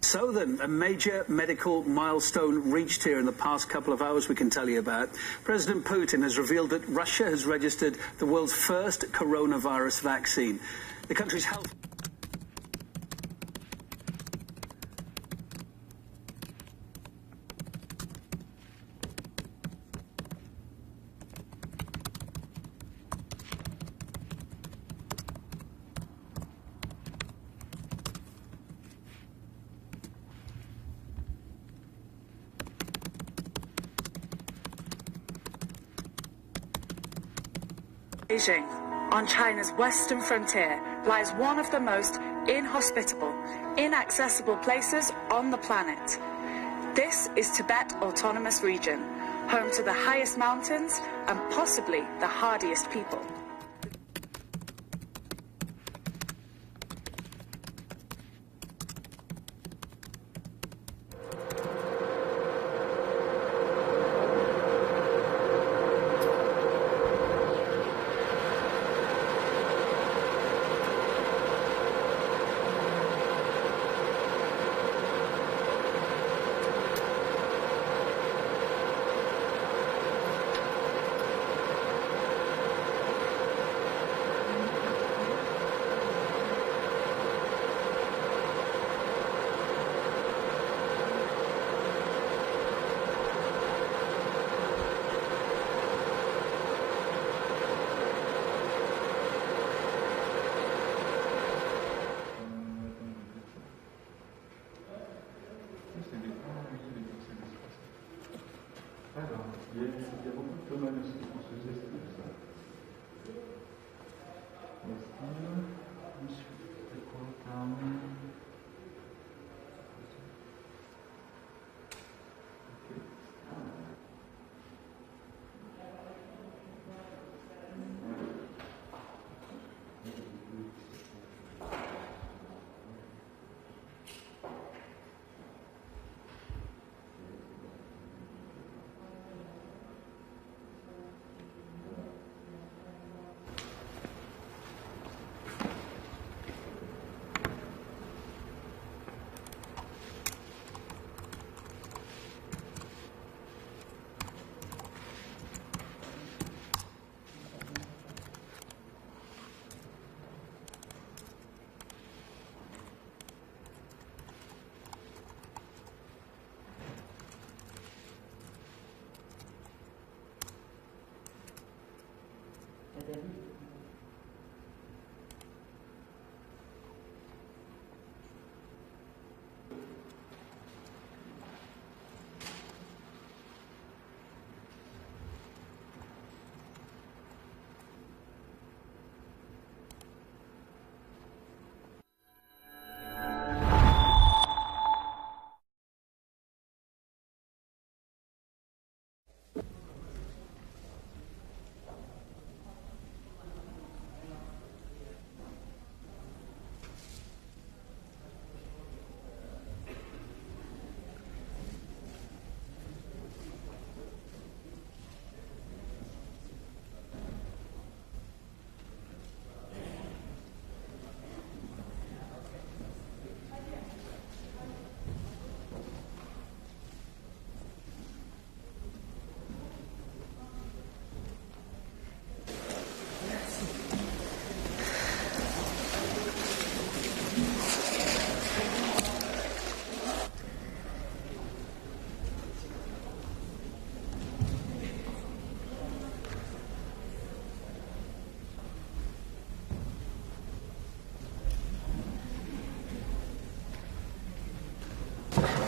So then, a major medical milestone reached here in the past couple of hours we can tell you about. President Putin has revealed that Russia has registered the world's first coronavirus vaccine. The country's health... Beijing, on China's western frontier, lies one of the most inhospitable, inaccessible places on the planet. This is Tibet Autonomous Region, home to the highest mountains and possibly the hardiest people.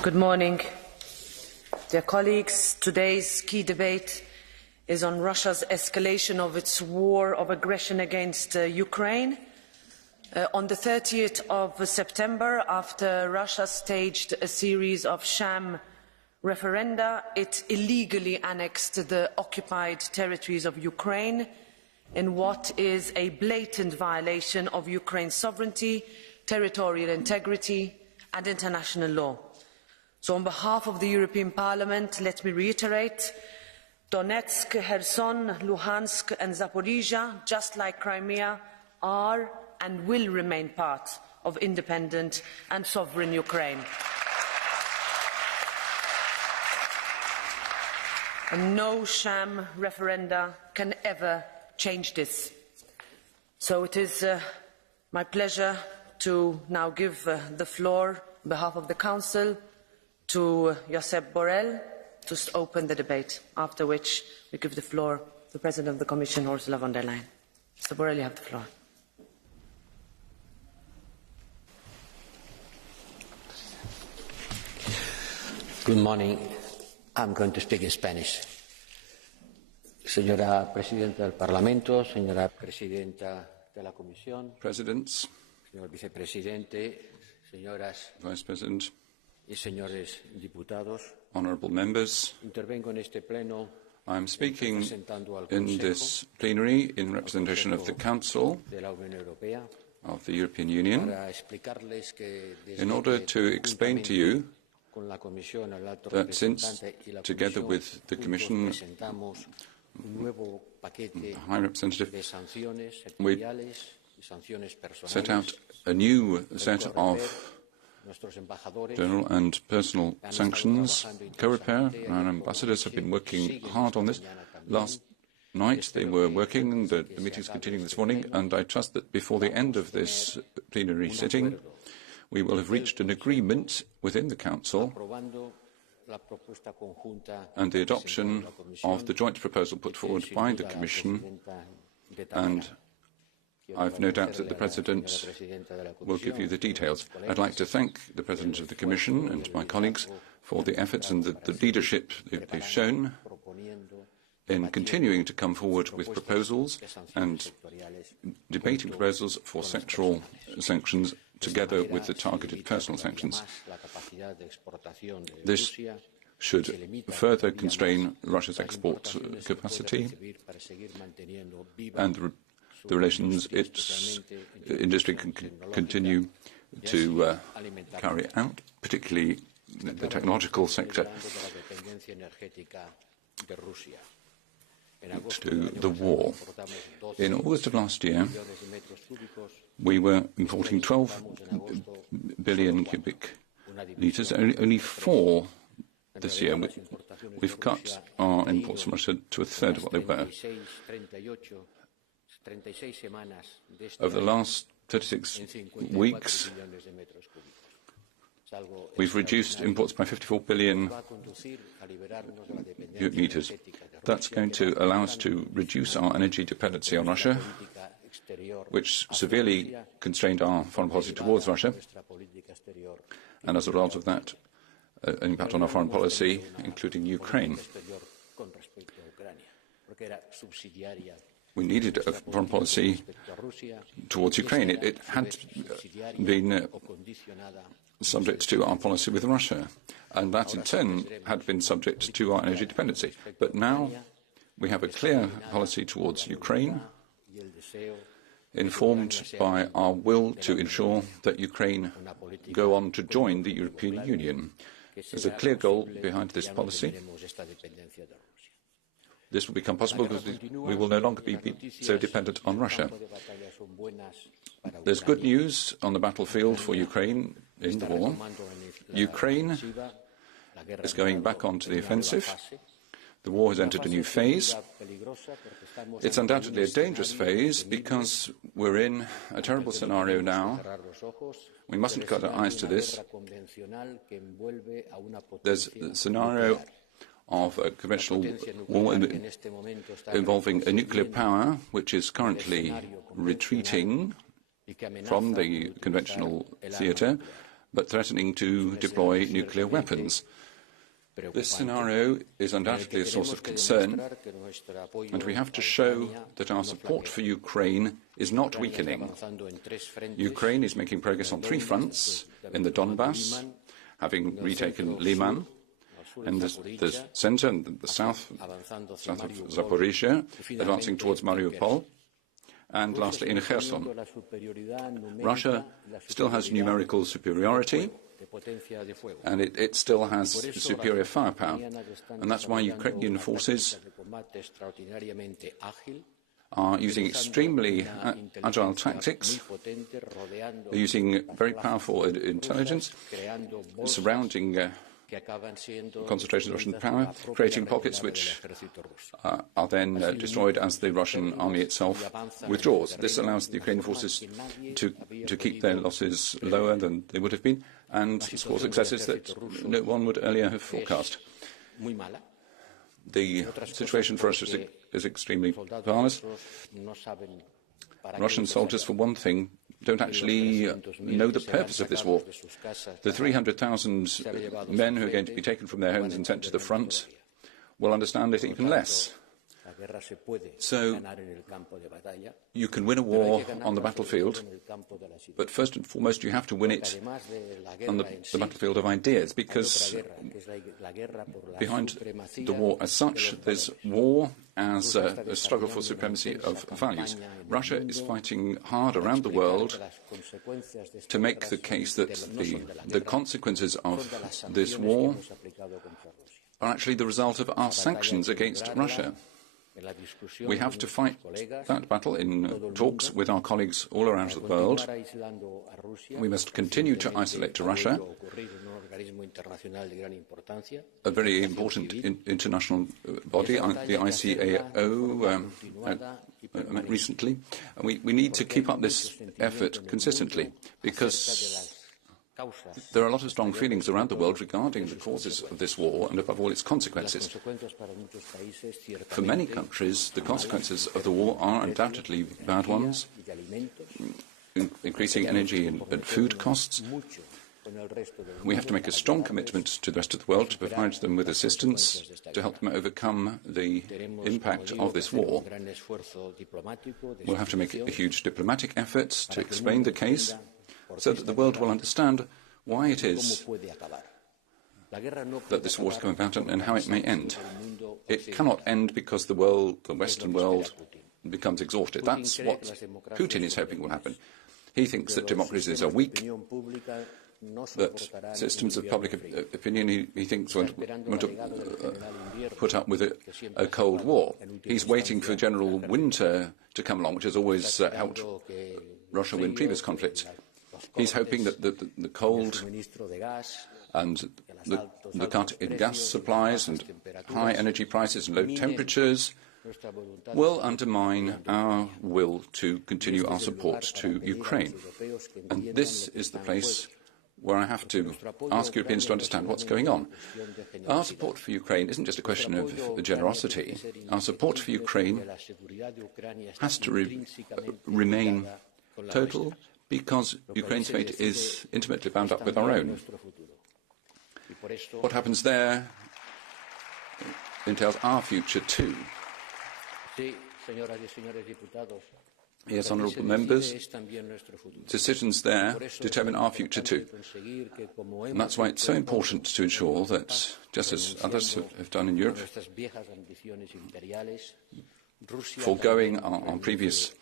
Good morning, dear colleagues. Today's key debate is on Russia's escalation of its war of aggression against Ukraine. On the 30th of September, after Russia staged a series of sham referenda, it illegally annexed the occupied territories of Ukraine in what is a blatant violation of Ukraine's sovereignty, territorial integrity and international law. So on behalf of the European Parliament, let me reiterate, Donetsk, Kherson, Lugansk and Zaporozhye, just like Crimea, are and will remain part of independent and sovereign Ukraine. And no sham referenda can ever change this. So it is my pleasure to now give the floor on behalf of the Council to Josep Borrell to open the debate, after which we give the floor to the President of the Commission, Ursula von der Leyen. Mr. Borrell, you have the floor. Good morning. I'm going to speak in Spanish. Señora Presidenta del Parlamento, señora Presidenta de la Comisión, Presidents, señor Vicepresidente, señoras Vice President, y señores diputados, honourable members, intervengo en este pleno I am speaking representando al in Consejo this plenary in representation of the Council de la Unión Europea of the European Union para explicarles que desde in order que to explain to you con la Comisión, el Alto that since, Representante y la together Comisión, with the juntos Commission, presentamos un nuevo paquete the High Representative, de sanciones we sectoriales y sanciones set out personales. a new set of Nuestros embajadores general and personal sanctions. Co-repair, our ambassadors have been working hard on this. Last night they were working, the meeting's continuing this morning, and I trust that before the end of this plenary sitting, we will have reached an agreement within the Council and the adoption of the joint proposal put forward by the Commission, and I've no doubt that the President will give you the details. I'd like to thank the President of the Commission and my colleagues for the efforts and the leadership they've shown in continuing to come forward with proposals and debating proposals for sectoral sanctions together with the targeted personal sanctions. This should further constrain Russia's export capacity and the relations its industry can continue to carry out, particularly the technological sector, to the war. In August of last year, we were importing 12 billion cubic litres, only 4 this year. We've cut our imports from Russia to a third of what they were. Over the last 36 weeks, we've reduced imports by 54 billion cubic metres. That's going to allow us to reduce our energy dependency on Russia, which severely constrained our foreign policy towards Russia, and as a result of that, an impact on our foreign policy, including Ukraine. We needed a foreign policy towards Ukraine. It had been subject to our policy with Russia, and that in turn had been subject to our energy dependency. But now we have a clear policy towards Ukraine, informed by our will to ensure that Ukraine go on to join the European Union. There's a clear goal behind this policy. This will become possible because we will no longer be so dependent on Russia. There's good news on the battlefield for Ukraine in the war. Ukraine is going back onto the offensive. The war has entered a new phase. It's undoubtedly a dangerous phase because we're in a terrible scenario now. We mustn't cut our eyes to this. There's a scenario of a conventional war involving a nuclear power which is currently retreating from the conventional theatre but threatening to deploy nuclear weapons. This scenario is undoubtedly a source of concern, and we have to show that our support for Ukraine is not weakening. Ukraine is making progress on 3 fronts: in the Donbass, having retaken Liman, in the centre and the south of Zaporozhye, advancing towards Mariupol, and lastly in Kherson. Russia still has numerical superiority, and it still has superior firepower, and that's why Ukrainian forces are using extremely agile tactics, using very powerful intelligence, surrounding concentrations of Russian power, creating pockets which are then destroyed as the Russian army itself withdraws. This allows the Ukrainian forces to keep their losses lower than they would have been and score successes that no one would earlier have forecast. The situation for us is extremely perilous. Russian soldiers, for one thing, don't actually know the purpose of this war. The 300,000 men who are going to be taken from their homes and sent to the front will understand it even less. So you can win a war on the battlefield, but first and foremost you have to win it on the battlefield of ideas, because behind the war as such, there's war as a struggle for supremacy of values. Russia is fighting hard around the world to make the case that the consequences of this war are actually the result of our sanctions against Russia. We have to fight that battle in talks with our colleagues all around the world. We must continue to isolate Russia. A very important international body, the ICAO, met recently. We need to keep up this effort consistently, because there are a lot of strong feelings around the world regarding the causes of this war and, above all, its consequences. For many countries, the consequences of the war are undoubtedly bad ones, increasing energy and food costs. We have to make a strong commitment to the rest of the world to provide them with assistance to help them overcome the impact of this war. We'll have to make a huge diplomatic effort to explain the case, so that the world will understand why it is that this war has come about and how it may end. It cannot end because the Western world, becomes exhausted. That's what Putin is hoping will happen. He thinks that democracies are weak, that systems of public opinion, he thinks, won't put up with a Cold War. He's waiting for General Winter to come along, which has always helped Russia win previous conflicts. He's hoping that the cold and the cut in gas supplies and high energy prices and low temperatures will undermine our will to continue our support to Ukraine. And this is the place where I have to ask Europeans to understand what's going on. Our support for Ukraine isn't just a question of generosity. Our support for Ukraine has to remain total, because Ukraine's fate is intimately bound up with our own. What happens there entails our future too. Yes, honourable members, decisions there determine our future too. And that's why it's so important to ensure that, just as others have done in Europe, foregoing our previous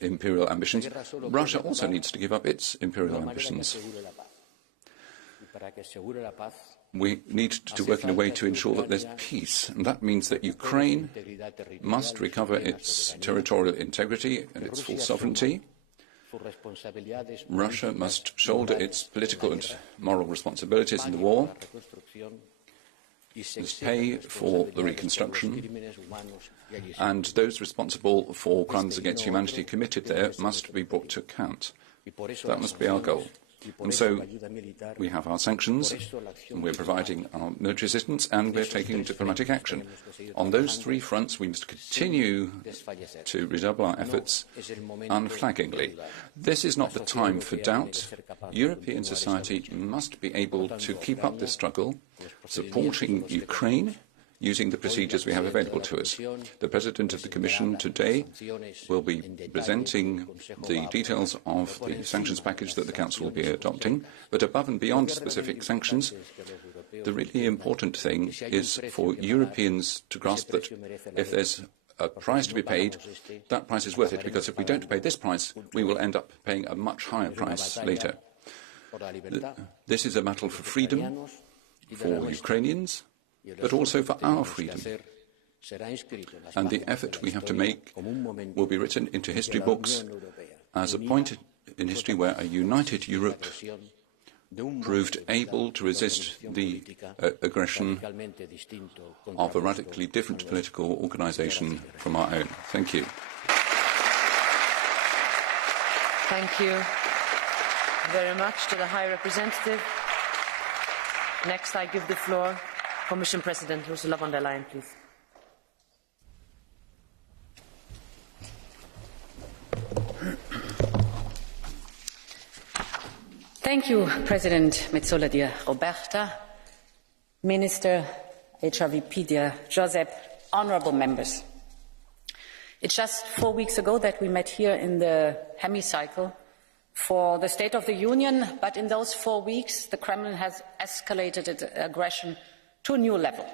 imperial ambitions, Russia also needs to give up its imperial ambitions. We need to work in a way to ensure that there's peace, and that means that Ukraine must recover its territorial integrity and its full sovereignty. Russia must shoulder its political and moral responsibilities in the war, must pay for the reconstruction, and those responsible for crimes against humanity committed there must be brought to account. That must be our goal. And so we have our sanctions, and we're providing our military assistance, and we're taking diplomatic action. On those three fronts, we must continue to redouble our efforts unflaggingly. This is not the time for doubt. European society must be able to keep up this struggle, supporting Ukraine, using the procedures we have available to us. The President of the Commission today will be presenting the details of the sanctions package that the Council will be adopting, but above and beyond specific sanctions, the really important thing is for Europeans to grasp that if there's a price to be paid, that price is worth it, because if we don't pay this price, we will end up paying a much higher price later. This is a battle for freedom, for Ukrainians, but also for our freedom. And the effort we have to make will be written into history books as a point in history where a united Europe proved able to resist the aggression of a radically different political organisation from our own. Thank you. Thank you very much to the High Representative. Next, I give the floor Commission President Ursula von der Leyen, please. Thank you, President Metsola, dear Roberta, Minister HRVP, dear Josep, honourable members. It's just 4 weeks ago that we met here in the hemicycle for the State of the Union, but in those 4 weeks, the Kremlin has escalated its aggression to a new level.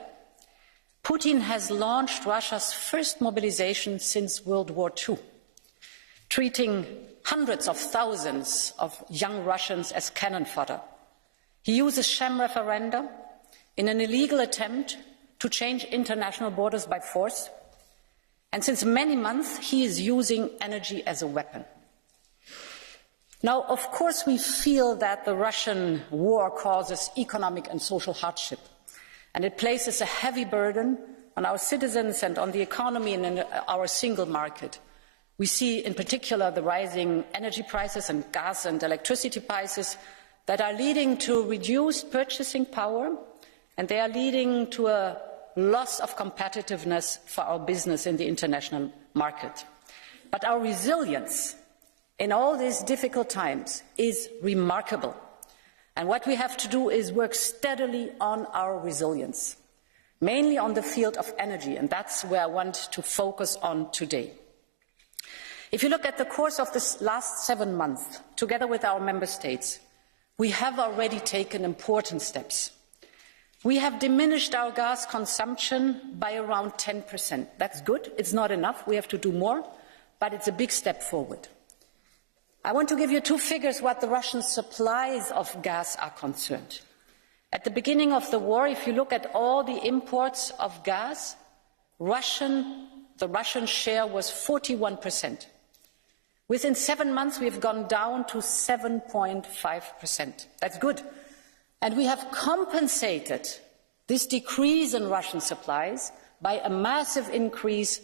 Putin has launched Russia's first mobilization since World War II, treating hundreds of thousands of young Russians as cannon fodder. He uses sham referenda in an illegal attempt to change international borders by force, and since many months he is using energy as a weapon. Now, of course, we feel that the Russian war causes economic and social hardship, and it places a heavy burden on our citizens and on the economy and in our single market. We see in particular the rising energy prices and gas and electricity prices that are leading to reduced purchasing power, and they are leading to a loss of competitiveness for our business in the international market. But our resilience in all these difficult times is remarkable. And what we have to do is work steadily on our resilience, mainly on the field of energy, and that's where I want to focus on today. If you look at the course of this last 7 months, together with our member states, we have already taken important steps. We have diminished our gas consumption by around 10%. That's good. It's not enough. We have to do more, but it's a big step forward. I want to give you two figures what the Russian supplies of gas are concerned. At the beginning of the war, if you look at all the imports of gas, the Russian share was 41%. Within 7 months, we have gone down to 7.5%. That's good. And we have compensated this decrease in Russian supplies by a massive increase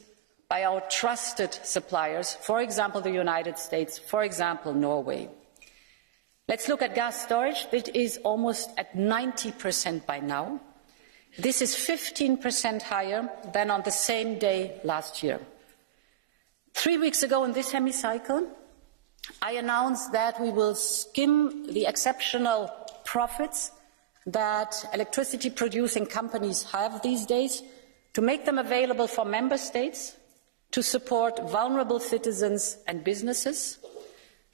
by our trusted suppliers, for example, the United States, for example, Norway. Let's look at gas storage. It is almost at 90% by now. This is 15% higher than on the same day last year. 3 weeks ago in this hemicycle, I announced that we will skim the exceptional profits that electricity-producing companies have these days to make them available for member states to support vulnerable citizens and businesses.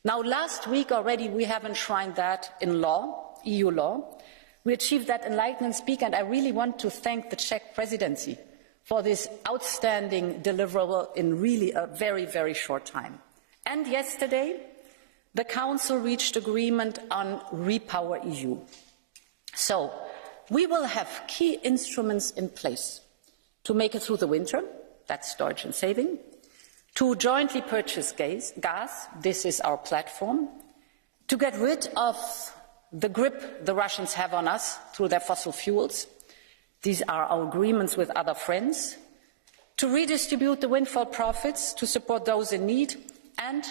Now, last week already we have enshrined that in law, EU law. We achieved that in lightning speed, and I really want to thank the Czech presidency for this outstanding deliverable in really a very, very short time. And yesterday, the Council reached agreement on REPowerEU. So, we will have key instruments in place to make it through the winter. That's storage and saving, to jointly purchase gas, this is our platform, to get rid of the grip the Russians have on us through their fossil fuels, these are our agreements with other friends, to redistribute the windfall profits, to support those in need, and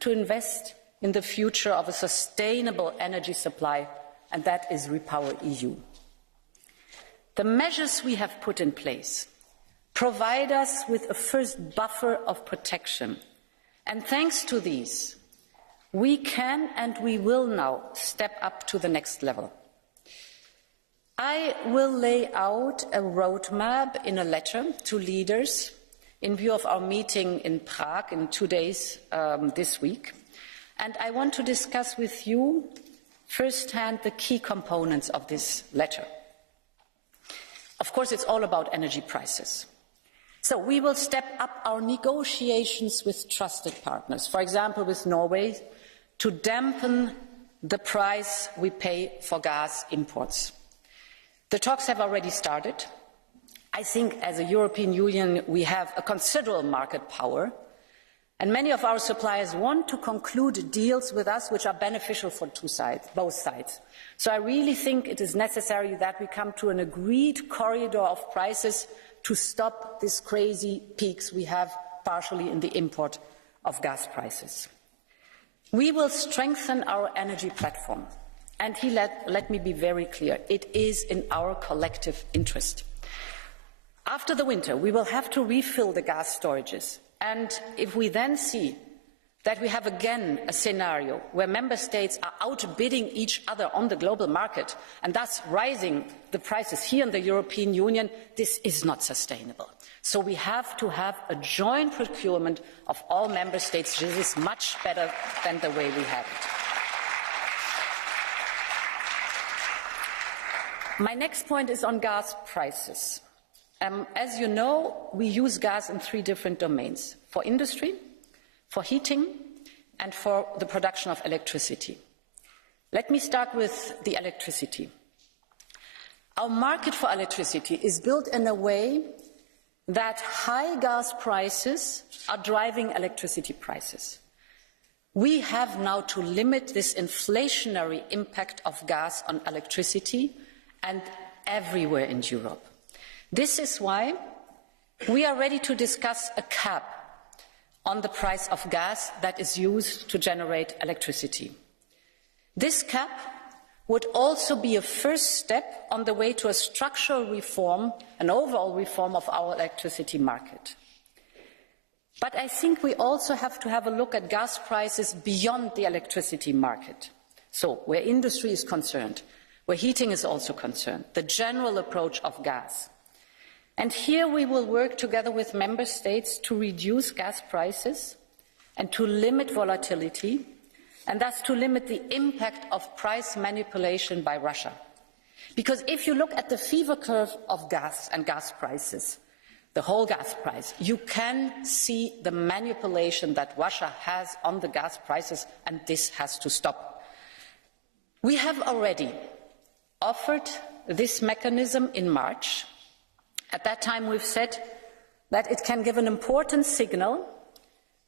to invest in the future of a sustainable energy supply, and that is Repower EU. The measures we have put in place provide us with a first buffer of protection, and thanks to these, we can and we will now step up to the next level. I will lay out a roadmap in a letter to leaders in view of our meeting in Prague in 2 days this week, and I want to discuss with you firsthand the key components of this letter. Of course, it's all about energy prices. So we will step up our negotiations with trusted partners, for example with Norway, to dampen the price we pay for gas imports. The talks have already started. I think as a European Union we have a considerable market power, and many of our suppliers want to conclude deals with us which are beneficial for both sides. So I really think it is necessary that we come to an agreed corridor of prices to stop these crazy peaks we have partially in the import of gas prices. We will strengthen our energy platform, and let me be very clear, it is in our collective interest. After the winter, we will have to refill the gas storages, and if we then see that we have again a scenario where member states are outbidding each other on the global market and thus rising the prices here in the European Union, this is not sustainable. So we have to have a joint procurement of all member states. This is much better than the way we have it. My next point is on gas prices. As you know, we use gas in 3 different domains: for industry, for heating, and for the production of electricity. Let me start with the electricity. Our market for electricity is built in a way that high gas prices are driving electricity prices. We have now to limit this inflationary impact of gas on electricity and everywhere in Europe. This is why we are ready to discuss a cap on the price of gas that is used to generate electricity. This cap would also be a first step on the way to a structural reform, an overall reform of our electricity market. But I think we also have to have a look at gas prices beyond the electricity market. So, where industry is concerned, where heating is also concerned, the general approach of gas. And here we will work together with member states to reduce gas prices and to limit volatility, and thus to limit the impact of price manipulation by Russia. Because if you look at the fever curve of gas and gas prices, the whole gas price, you can see the manipulation that Russia has on the gas prices, and this has to stop. We have already offered this mechanism in March. At that time, we've said that it can give an important signal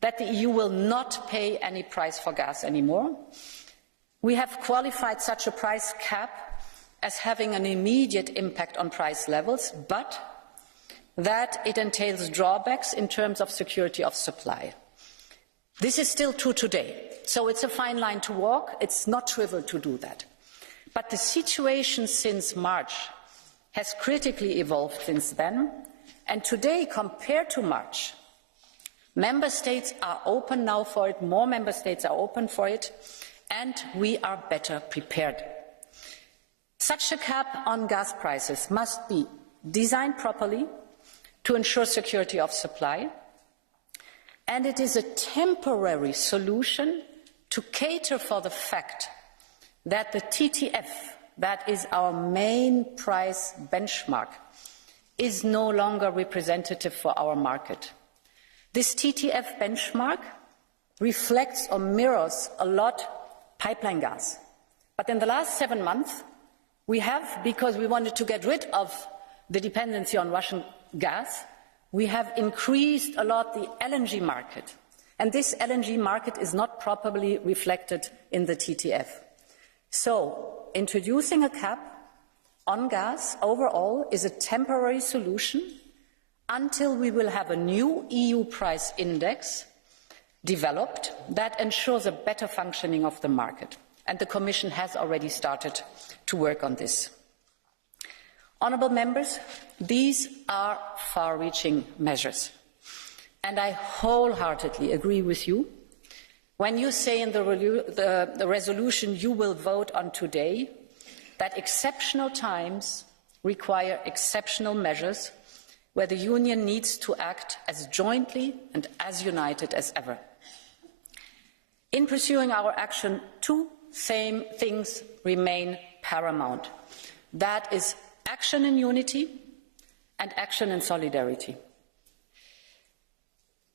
that the EU will not pay any price for gas anymore. We have qualified such a price cap as having an immediate impact on price levels, but that it entails drawbacks in terms of security of supply. This is still true today, so it's a fine line to walk. It's not trivial to do that. But the situation since March has critically evolved since then, and today, compared to March, member states are open now for it, more member states are open for it, and we are better prepared. Such a cap on gas prices must be designed properly to ensure security of supply, and it is a temporary solution to cater for the fact that the TTF, that is our main price benchmark, is no longer representative for our market. This TTF benchmark reflects or mirrors a lot pipeline gas. But in the last 7 months, we have, because we wanted to get rid of the dependency on Russian gas, we have increased a lot the LNG market. And this LNG market is not properly reflected in the TTF. So, introducing a cap on gas overall is a temporary solution until we will have a new EU price index developed that ensures a better functioning of the market, and the Commission has already started to work on this. Honourable members, these are far-reaching measures, and I wholeheartedly agree with you when you say in the resolution you will vote on today that exceptional times require exceptional measures where the Union needs to act as jointly and as united as ever. In pursuing our action, two same things remain paramount. That is action in unity and action in solidarity.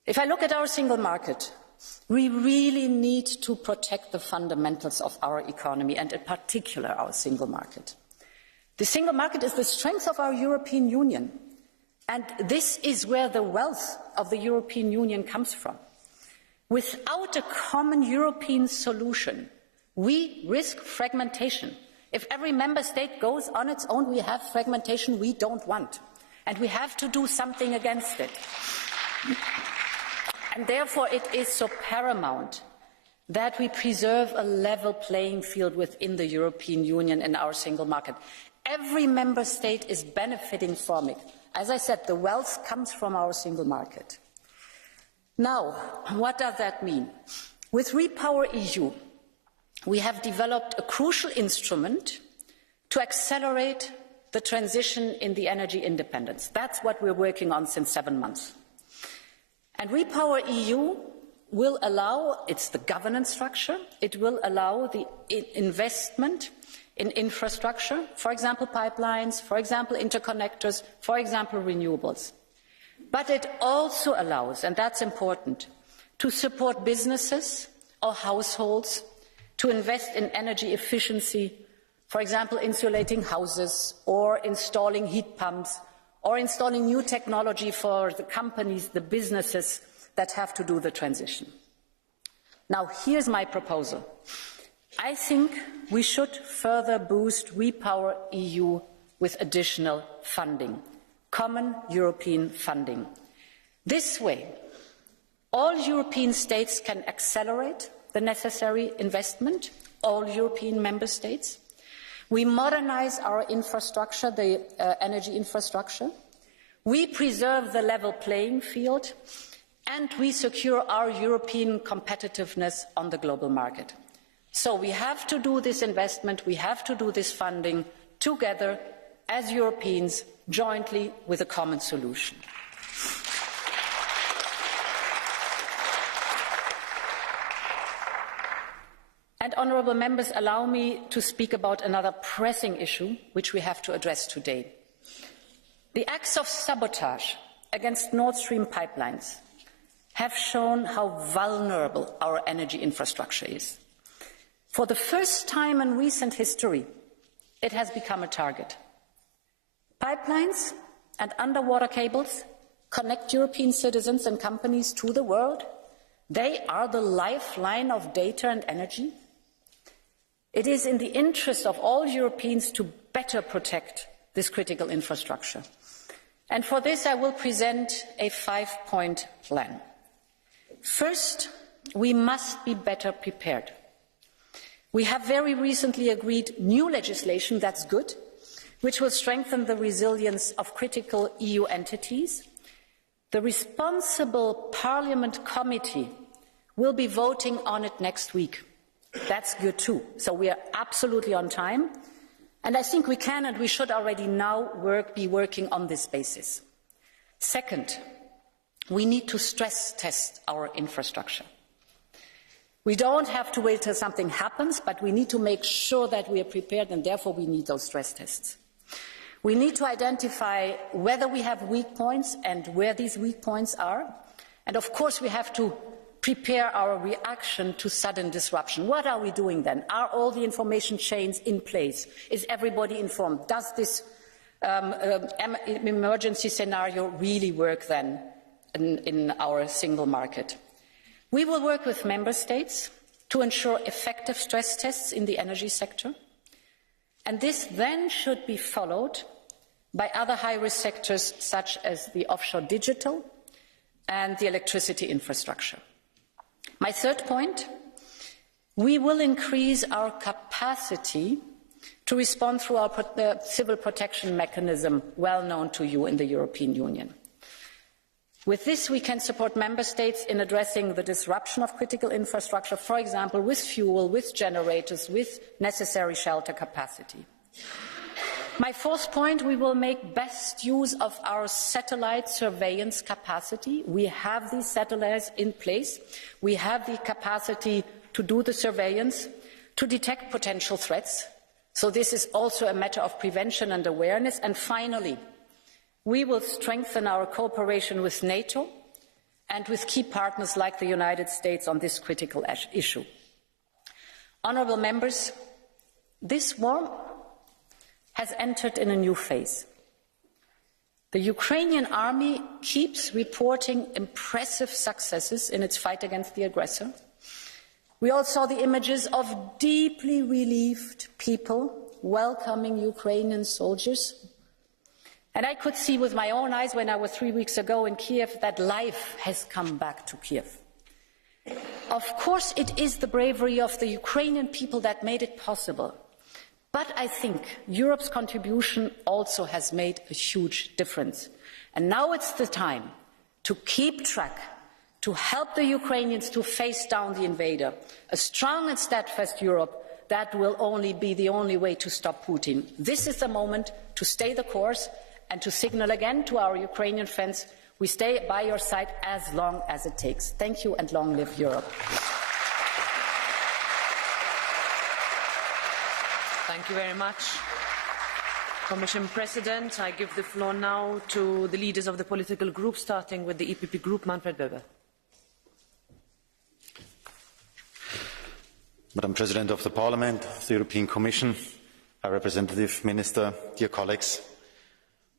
If I look at our single market, we really need to protect the fundamentals of our economy and in particular our single market. The single market is the strength of our European Union, and this is where the wealth of the European Union comes from. Without a common European solution, we risk fragmentation. If every member state goes on its own, we have fragmentation we don't want, and we have to do something against it. And therefore it is so paramount that we preserve a level playing field within the European Union and our single market. Every member state is benefiting from it. As I said, the wealth comes from our single market. Now, what does that mean? With Repower EU, we have developed a crucial instrument to accelerate the transition in the energy independence. That's what we're working on since 7 months. And Repower EU will allow, it's the governance structure, it will allow the investment in infrastructure, for example pipelines, for example interconnectors, for example renewables. But it also allows, and that's important, to support businesses or households to invest in energy efficiency, for example insulating houses or installing heat pumps or installing new technology for the companies, the businesses that have to do the transition. Now, here's my proposal. I think we should further boost Repower EU with additional funding, common European funding. This way, all European states can accelerate the necessary investment, all European member states. We modernise our infrastructure, the energy infrastructure. We preserve the level playing field, and we secure our European competitiveness on the global market. So we have to do this investment, we have to do this funding together as Europeans, jointly with a common solution. And honourable members, allow me to speak about another pressing issue which we have to address today. The acts of sabotage against Nord Stream pipelines have shown how vulnerable our energy infrastructure is. For the first time in recent history, it has become a target. Pipelines and underwater cables connect European citizens and companies to the world. They are the lifeline of data and energy. It is in the interest of all Europeans to better protect this critical infrastructure. And for this, I will present a 5-point plan. First, we must be better prepared. We have very recently agreed new legislation, that's good, which will strengthen the resilience of critical EU entities. The responsible Parliament committee will be voting on it next week. That's good too. So we are absolutely on time. And I think we can and we should already now be working on this basis. Second, we need to stress test our infrastructure. We don't have to wait till something happens, but we need to make sure that we are prepared, and therefore we need those stress tests. We need to identify whether we have weak points and where these weak points are. And of course we have to prepare our reaction to sudden disruption. What are we doing then? Are all the information chains in place? Is everybody informed? Does this emergency scenario really work then in our single market? We will work with member states to ensure effective stress tests in the energy sector. And this then should be followed by other high-risk sectors such as the offshore digital and the electricity infrastructure. My third point, we will increase our capacity to respond through our civil protection mechanism, well known to you in the European Union. With this, we can support member states in addressing the disruption of critical infrastructure, for example, with fuel, with generators, with necessary shelter capacity. My fourth point, we will make best use of our satellite surveillance capacity. We have these satellites in place. We have the capacity to do the surveillance, to detect potential threats. So this is also a matter of prevention and awareness. And finally, we will strengthen our cooperation with NATO and with key partners like the United States on this critical issue. Honourable members, this war has entered in a new phase. The Ukrainian army keeps reporting impressive successes in its fight against the aggressor. We all saw the images of deeply relieved people welcoming Ukrainian soldiers. And I could see with my own eyes when I was 3 weeks ago in Kiev that life has come back to Kiev. Of course, it is the bravery of the Ukrainian people that made it possible. But I think Europe's contribution also has made a huge difference. And now it's the time to keep track, to help the Ukrainians to face down the invader. A strong and steadfast Europe, that will only be the only way to stop Putin. This is the moment to stay the course and to signal again to our Ukrainian friends, we stay by your side as long as it takes. Thank you and long live Europe. Thank you very much. Commission President, I give the floor now to the leaders of the political groups, starting with the EPP group, Manfred Weber. Madam President of the Parliament, the European Commission, High Representative, Minister, dear colleagues,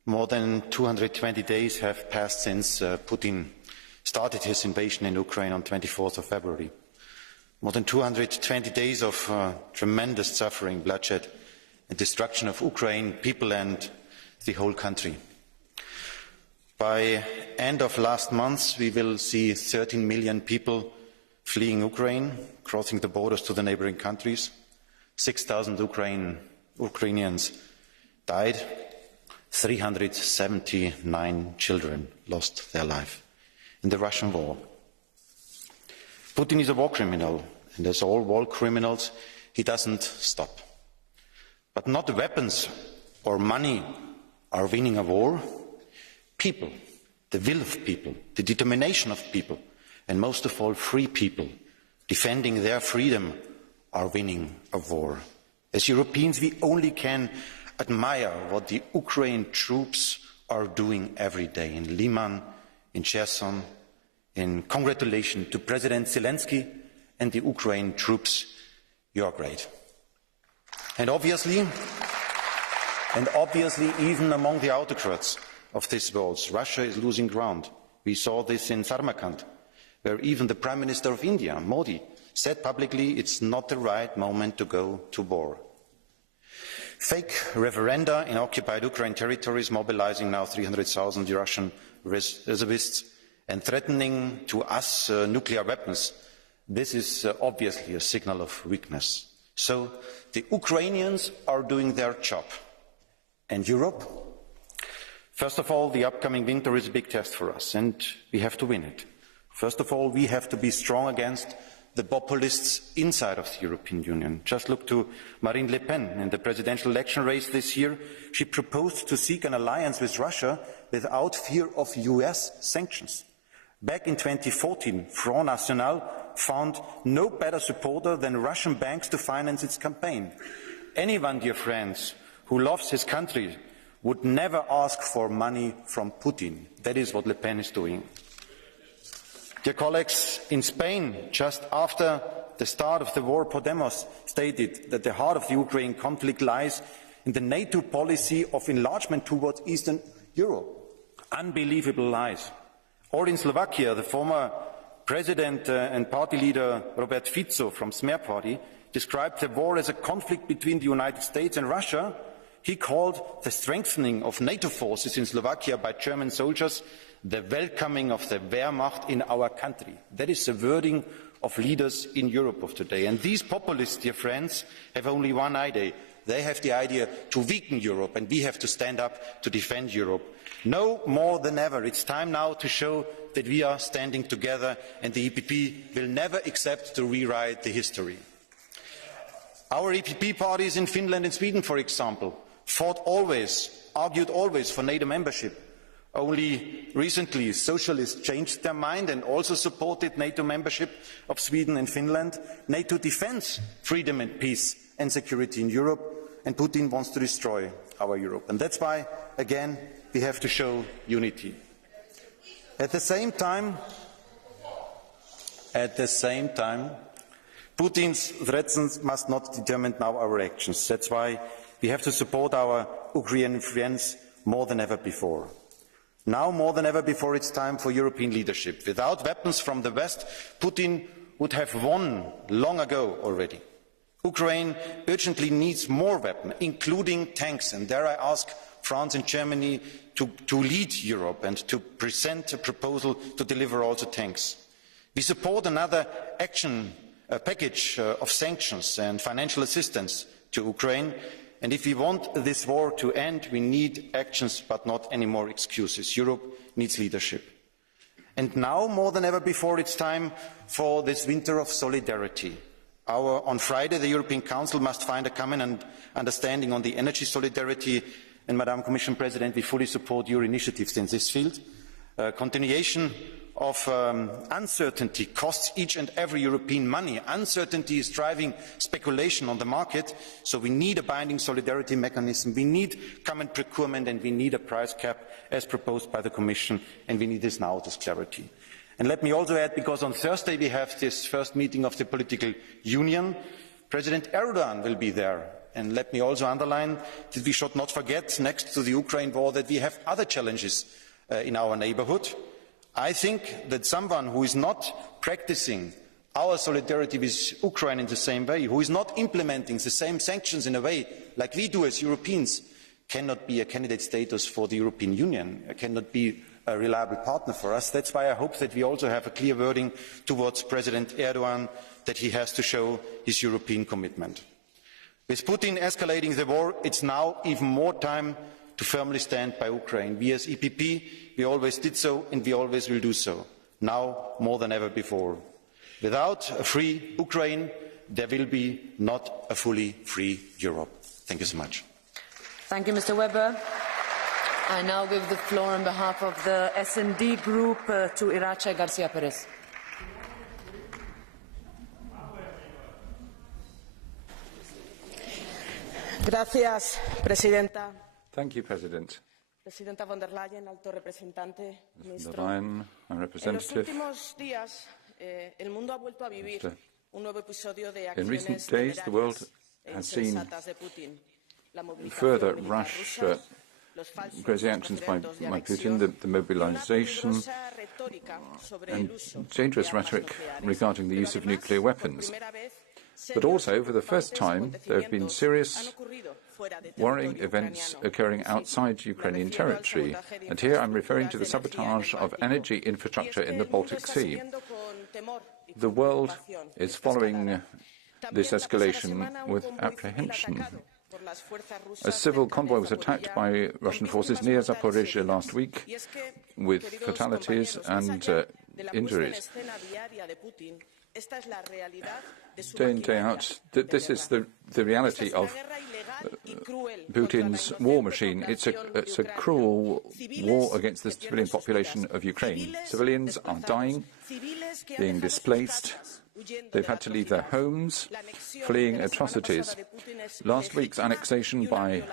more than 220 days have passed since Putin started his invasion in Ukraine on 24th of February. More than 220 days of tremendous suffering, bloodshed and destruction of Ukraine, people and the whole country. By end of last month, we will see 13 million people fleeing Ukraine, crossing the borders to the neighboring countries. 6,000 Ukrainians died. 379 children lost their life in the Russian war. Putin is a war criminal, and as all war criminals, he doesn't stop. But not the weapons or money are winning a war. People, the will of people, the determination of people, and most of all, free people, defending their freedom, are winning a war. As Europeans, we only can admire what the Ukraine troops are doing every day in Liman, in Kherson. In congratulations to President Zelensky and the Ukraine troops, you are great. And obviously, even among the autocrats of this world, Russia is losing ground. We saw this in Samarkand, where even the Prime Minister of India, Modi, said publicly it's not the right moment to go to war. Fake referenda in occupied Ukraine territories, mobilizing now 300,000 Russian reservists and threatening to us nuclear weapons. This is obviously a signal of weakness. So the Ukrainians are doing their job. And Europe? First of all, the upcoming winter is a big test for us, and we have to win it. First of all, we have to be strong against the populists inside of the European Union. Just look to Marine Le Pen. In the presidential election race this year, she proposed to seek an alliance with Russia without fear of US sanctions. Back in 2014, Front National found no better supporter than Russian banks to finance its campaign. Anyone, dear friends, who loves his country would never ask for money from Putin. That is what Le Pen is doing. Dear colleagues, in Spain, just after the start of the war, Podemos stated that the heart of the Ukraine conflict lies in the NATO policy of enlargement towards Eastern Europe. Unbelievable lies. Or in Slovakia, the former president and party leader Robert Fico from Smer party described the war as a conflict between the United States and Russia. He called the strengthening of NATO forces in Slovakia by German soldiers the welcoming of the Wehrmacht in our country. That is the wording of leaders in Europe of today. And these populists, dear friends, have only one idea. They have the idea to weaken Europe, and we have to stand up to defend Europe. No more than ever, it's time now to show that we are standing together, and the EPP will never accept to rewrite the history. Our EPP parties in Finland and Sweden, for example, argued always for NATO membership. Only recently, socialists changed their mind and also supported NATO membership of Sweden and Finland. NATO defends freedom and peace and security in Europe, and Putin wants to destroy our Europe. And that's why, again, we have to show unity. At the same time, Putin's threats must not determine now our actions. That's why we have to support our Ukrainian friends more than ever before. Now more than ever before, it's time for European leadership. Without weapons from the West, Putin would have won long ago already. Ukraine urgently needs more weapons, including tanks, and there I ask France and Germany to lead Europe and to present a proposal to deliver also tanks. We support another action package of sanctions and financial assistance to Ukraine, and if we want this war to end, we need actions but not any more excuses. Europe needs leadership. And now, more than ever before, it's time for this winter of solidarity. On Friday, the European Council must find a common understanding on the energy solidarity, and Madam Commission President, we fully support your initiatives in this field. Continuation of uncertainty costs each and every European money. Uncertainty is driving speculation on the market, so we need a binding solidarity mechanism, we need common procurement, and we need a price cap as proposed by the Commission, and we need this now, this clarity. And let me also add, because on Thursday we have this first meeting of the political union, President Erdogan will be there. And let me also underline that we should not forget, next to the Ukraine war, that we have other challenges in our neighbourhood. I think that someone who is not practicing our solidarity with Ukraine in the same way, who is not implementing the same sanctions in a way like we do as Europeans, cannot be a candidate status for the European Union, cannot be a reliable partner for us. That's why I hope that we also have a clear wording towards President Erdogan that he has to show his European commitment. With Putin escalating the war, it's now even more time to firmly stand by Ukraine. We as EPP, we always did so and we always will do so, now more than ever before. Without a free Ukraine, there will be not a fully free Europe. Thank you so much. Thank you, Mr. Weber. I now give the floor on behalf of the S&D Group to Irache Garcia Perez. Gracias, Presidenta. Thank you, President. Presidenta von der Leyen, alto representante, Von der Leyen, my representative. En los últimos días, el mundo ha vuelto a vivir un nuevo episodio de In recent acciones days, the world has seen further rash, crazy actions by Putin, the mobilization and dangerous rhetoric regarding the use of nuclear weapons. But also, for the first time, there have been serious, worrying events occurring outside Ukrainian territory. And here I'm referring to the sabotage of energy infrastructure in the Baltic Sea. The world is following this escalation with apprehension. A civil convoy was attacked by Russian forces near Zaporozhye last week, with fatalities and injuries. Day in, day out, this is the reality of Putin's war machine. It's a cruel war against the civilian population of Ukraine. Civilians are dying, being displaced. They've had to leave their homes, fleeing atrocities. Last week's annexation by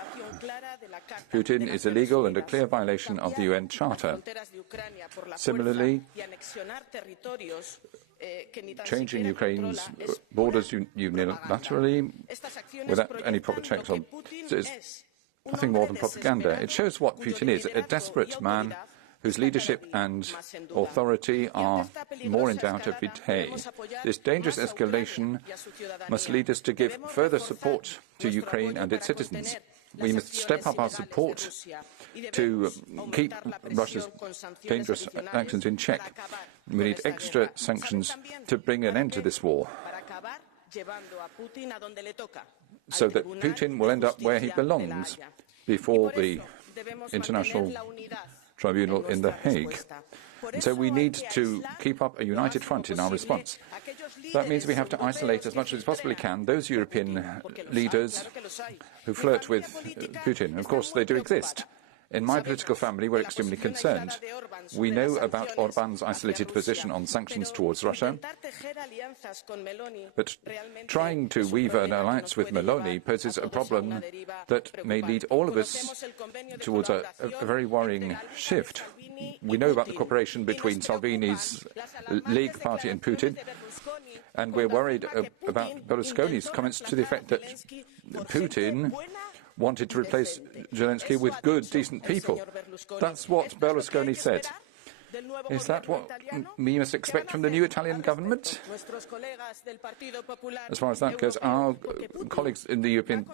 Putin is illegal and a clear violation of the UN Charter. Similarly, changing Ukraine's borders unilaterally without any proper checks on is nothing more than propaganda. It shows what Putin is, a desperate man whose leadership and authority are more in doubt every day. This dangerous escalation must lead us to give further support to Ukraine and its citizens. We must step up our support to keep Russia's dangerous actions in check. We need extra sanctions to bring an end to this war, so that Putin will end up where he belongs, before the International Tribunal in The Hague. And so we need to keep up a united front in our response. That means we have to isolate as much as we possibly can those European leaders who flirt with Putin. Of course, they do exist. In my political family, we're extremely concerned. We know about Orban's isolated position on sanctions towards Russia, but trying to weave an alliance with Meloni poses a problem that may lead all of us towards a very worrying shift. We know about the cooperation between Salvini's League Party and Putin, and we're worried about Berlusconi's comments to the effect that Putin wanted to replace Zelensky with good, decent people. That's what Berlusconi said. Is that what we must expect from the new Italian government? As far as that goes, our colleagues in the European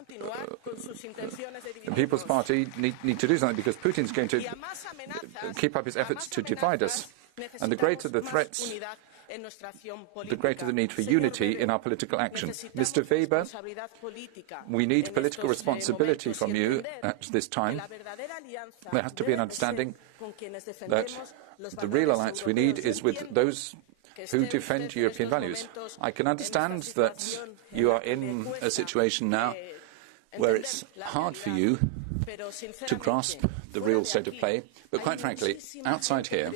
People's Party need to do something, because Putin's going to keep up his efforts to divide us. And the greater the threats, the greater the need for unity in our political action. Mr. Weber, we need political responsibility from you at this time. There has to be an understanding that the real alliance we need is with those who defend European values. I can understand that you are in a situation now where it's hard for you to grasp the real state of play, but quite frankly, outside here,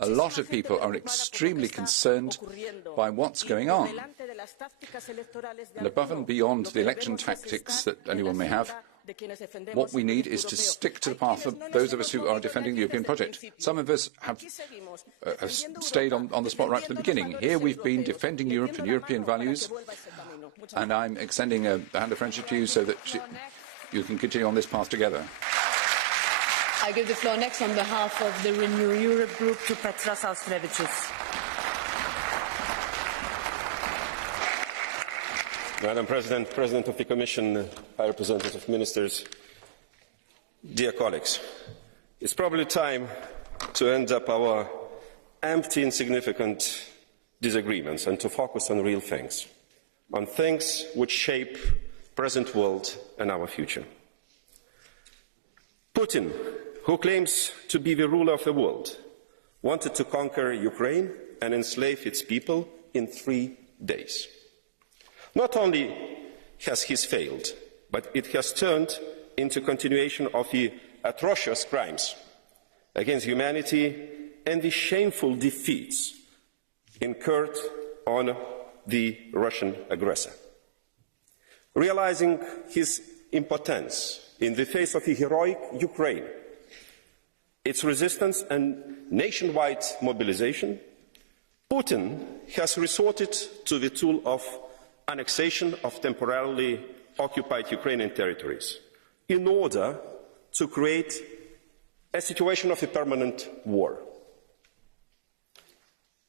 a lot of people are extremely concerned by what's going on. And above and beyond the election tactics that anyone may have, what we need is to stick to the path of those of us who are defending the European project. Some of us have stayed on the spot right from the beginning. Here we've been defending Europe and European values, and I'm extending a hand of friendship to you so that you can continue on this path together. I give the floor next on behalf of the Renew Europe group to Petras Austrevicius. Madam President, President of the Commission, High Representative, Ministers, dear colleagues, it's probably time to end up our empty, insignificant disagreements and to focus on real things, on things which shape the present world and our future. Putin, who claims to be the ruler of the world, wanted to conquer Ukraine and enslave its people in 3 days. Not only has he failed, but it has turned into continuation of the atrocious crimes against humanity and the shameful defeats incurred on the Russian aggressor. Realizing his impotence in the face of the heroic Ukraine, its resistance and nationwide mobilization, Putin has resorted to the tool of annexation of temporarily occupied Ukrainian territories in order to create a situation of a permanent war.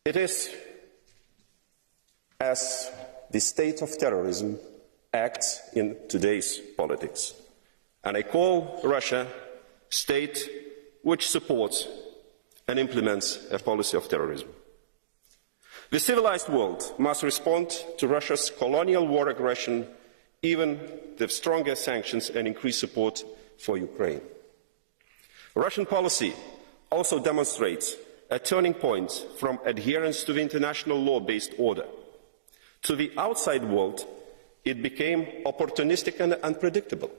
It is as the state of terrorism acts in today's politics. And I call Russia a state which supports and implements a policy of terrorism. The civilized world must respond to Russia's colonial war aggression, even with stronger sanctions and increased support for Ukraine. Russian policy also demonstrates a turning point from adherence to the international law-based order. To the outside world, it became opportunistic and unpredictable,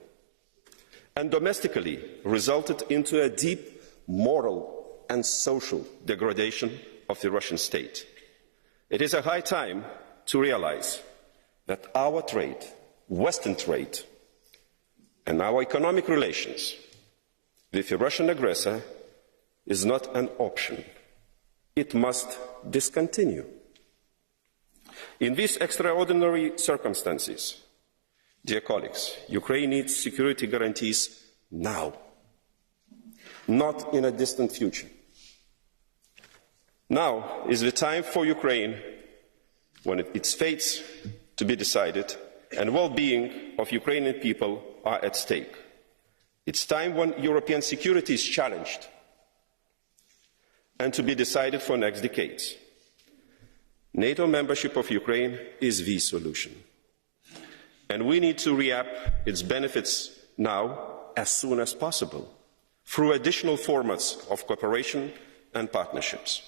and domestically resulted into a deep moral and social degradation of the Russian state. It is a high time to realize that our trade, Western trade, and our economic relations with the Russian aggressor is not an option. It must discontinue. In these extraordinary circumstances, dear colleagues, Ukraine needs security guarantees now, not in a distant future. Now is the time for Ukraine, when its fates to be decided, and well-being of Ukrainian people are at stake. It's time when European security is challenged and to be decided for next decades. NATO membership of Ukraine is the solution. And we need to reap its benefits now as soon as possible through additional formats of cooperation and partnerships.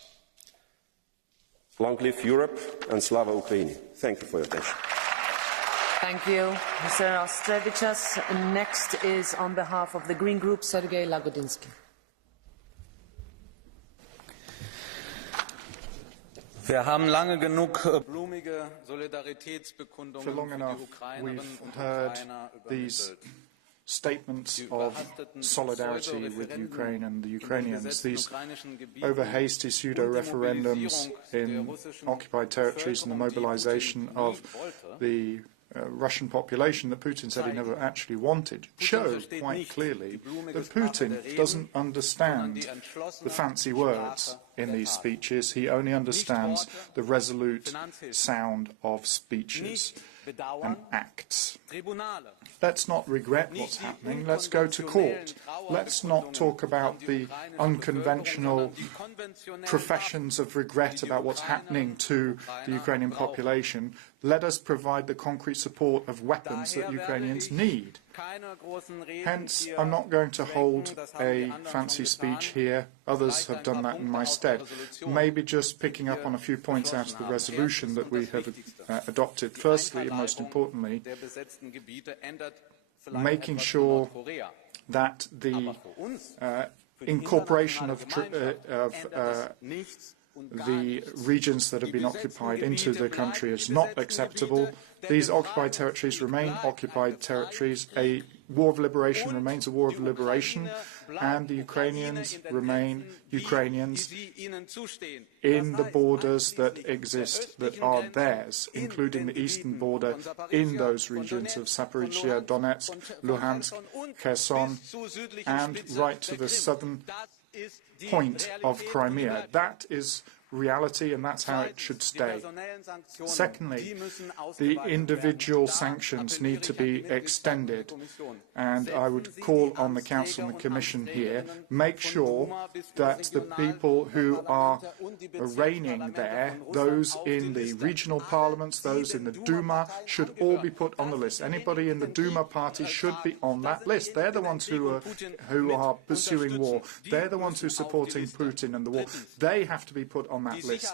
Long live Europe and Slava Ukraini. Thank you for your attention. Thank you, Mr. Ostrevichus. Next is on behalf of the Green Group, Sergei Lagodinsky. Wir haben lange genug blumige Solidaritätsbekundungen für die Ukrainerinnen und heard Ukrainer these übermittelt. statements of solidarity with Ukraine and the Ukrainians, these over hasty pseudo-referendums in occupied territories and the mobilization of the Russian population that Putin said he never actually wanted, shows quite clearly that Putin doesn't understand the fancy words in these speeches. He only understands the resolute sound of speeches and acts. Let's not regret what's happening. Let's go to court. Let's not talk about the unconventional professions of regret about what's happening to the Ukrainian population. Let us provide the concrete support of weapons that Ukrainians need. Hence, I'm not going to hold a fancy speech here. Others have done that in my stead. Maybe just picking up on a few points out of the resolution that we have adopted. Firstly, and most importantly, making sure that the incorporation of the regions that have been occupied into the country is not acceptable. These occupied territories remain occupied territories. A war of liberation remains a war of liberation, and the Ukrainians remain Ukrainians in the borders that exist, that are theirs, including the eastern border in those regions of Zaporozhye, Donetsk, Lugansk, Kherson, and right to the southern point of Crimea. That is reality, and that's how it should stay. Secondly, the individual sanctions need to be extended, and I would call on the Council and the Commission here, make sure that the people who are reigning there, those in the regional parliaments, those in the Duma, should all be put on the list. Anybody in the Duma party should be on that list. They're the ones who are pursuing war. They're the ones who are supporting Putin and the war. They have to be put on that list.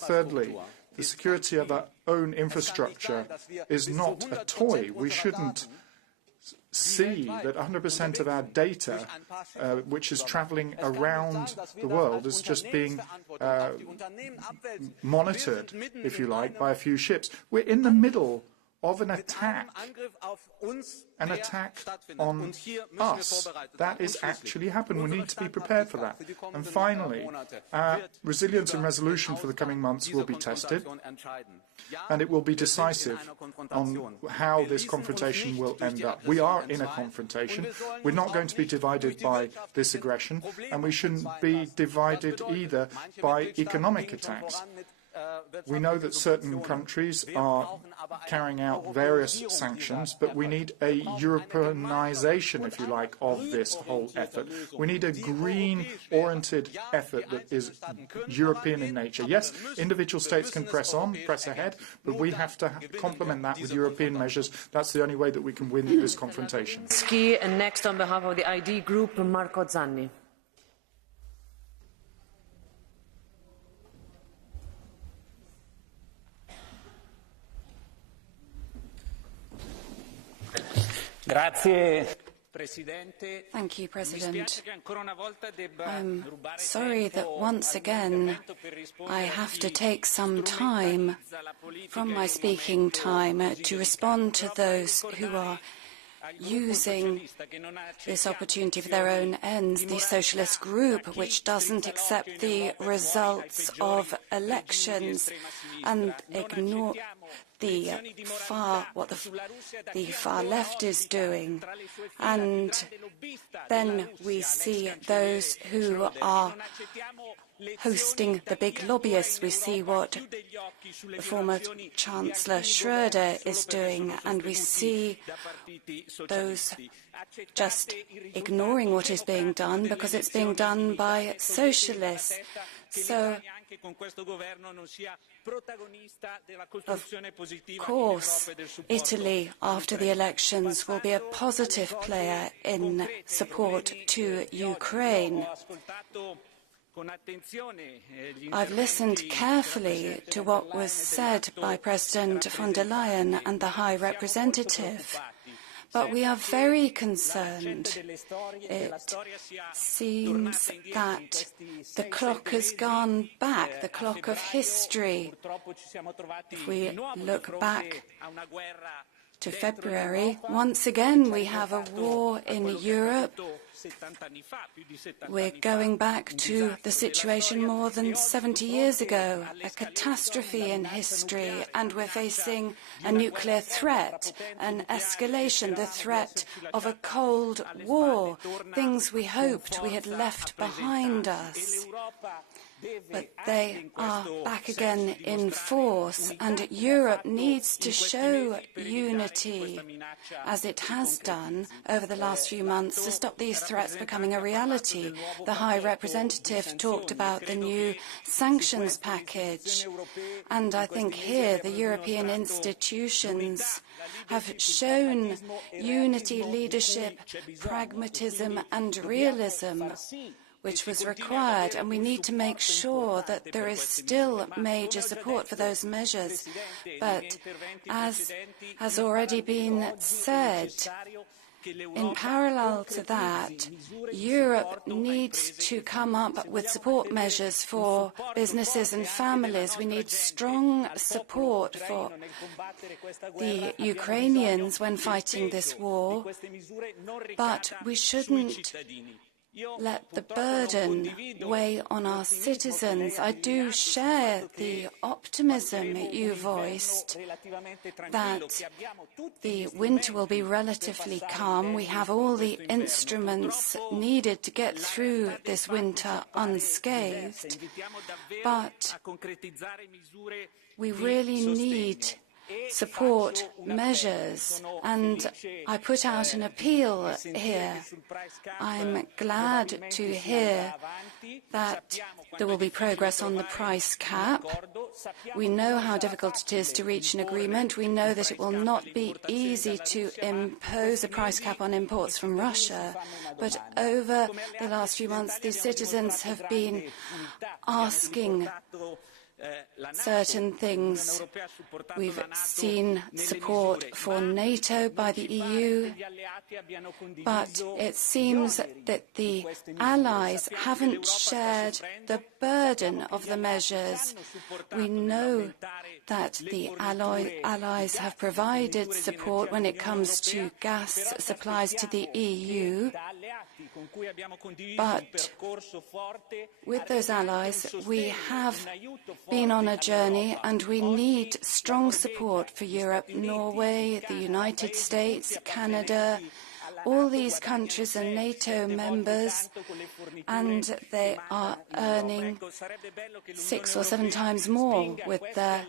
Thirdly, the security of our own infrastructure is not a toy. We shouldn't see that 100% of our data, which is travelling around the world, is just being monitored, if you like, by a few ships. We're in the middle of an attack on us. That is actually happened. We need to be prepared for that. And finally, our resilience and resolution for the coming months will be tested, and it will be decisive on how this confrontation will end up. We are in a confrontation. We're not going to be divided by this aggression, and we shouldn't be divided either by economic attacks. We know that certain countries are carrying out various sanctions, but we need a Europeanization, if you like, of this whole effort. We need a green-oriented effort that is European in nature. Yes, individual states can press on, press ahead, but we have to complement that with European measures. That's the only way that we can win this confrontation. And next, on behalf of the ID Group, Marco Zanni. Thank you, President. I'm sorry that once again I have to take some time from my speaking time to respond to those who are using this opportunity for their own ends. The Socialist Group, which doesn't accept the results of elections and ignore what the far left is doing. And then we see those who are hosting the big lobbyists. We see what the former Chancellor Schröder is doing, and we see those just ignoring what is being done because it's being done by socialists. So, of course, Italy, after the elections, will be a positive player in support to Ukraine. I've listened carefully to what was said by President von der Leyen and the High Representative, but we are very concerned. It seems that the clock has gone back, the clock of history. If we look back to February, once again we have a war in Europe. We're going back to the situation more than 70 years ago, a catastrophe in history, and we're facing a nuclear threat, an escalation, the threat of a Cold War, things we hoped we had left behind us. But they are back again in force, and Europe needs to show unity, as it has done over the last few months, to stop these threats becoming a reality. The High Representative talked about the new sanctions package, and I think here the European institutions have shown unity, leadership, pragmatism and realism, which was required, and we need to make sure that there is still major support for those measures. But as has already been said, in parallel to that, Europe needs to come up with support measures for businesses and families. We need strong support for the Ukrainians when fighting this war, but we shouldn't let the burden weigh on our citizens. I do share the optimism you voiced that the winter will be relatively calm. We have all the instruments needed to get through this winter unscathed, but we really need support measures, and I put out an appeal here. I'm glad to hear that there will be progress on the price cap. We know how difficult it is to reach an agreement. We know that it will not be easy to impose a price cap on imports from Russia. But over the last few months, the citizens have been asking certain things. We've seen support for NATO by the EU, but it seems that the allies haven't shared the burden of the measures. We know that the allies have provided support when it comes to gas supplies to the EU, but with those allies we have been on a journey, and we need strong support for Europe. Norway, the United States, Canada, all these countries are NATO members, and they are earning 6 or 7 times more with their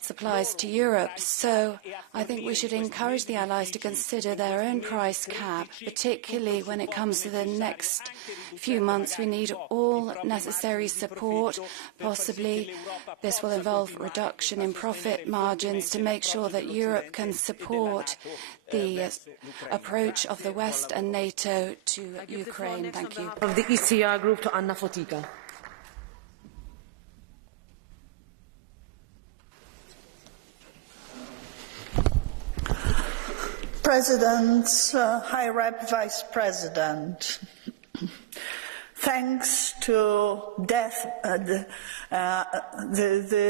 supplies to Europe. So I think we should encourage the allies to consider their own price cap, particularly when it comes to the next few months. We need all necessary support. Possibly this will involve reduction in profit margins to make sure that Europe can support the approach of the West and NATO to Ukraine. Thank you. Of the ECR group to Anna Fotyga. President, High Rep Vice President, thanks to the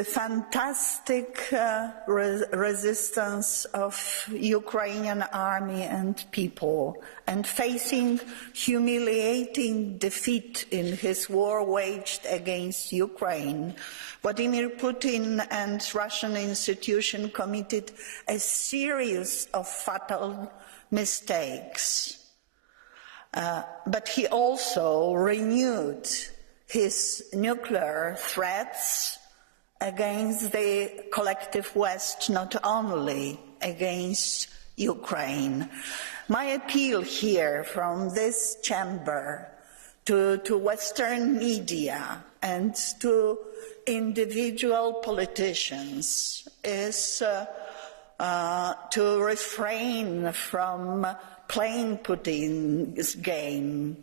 fantastic resistance of Ukrainian army and people, and facing humiliating defeat in his war waged against Ukraine, Vladimir Putin and Russian institutions committed a series of fatal mistakes. But he also renewed his nuclear threats against the collective West, not only against Ukraine. My appeal here from this chamber to Western media and to individual politicians is to refrain from playing Putin's game,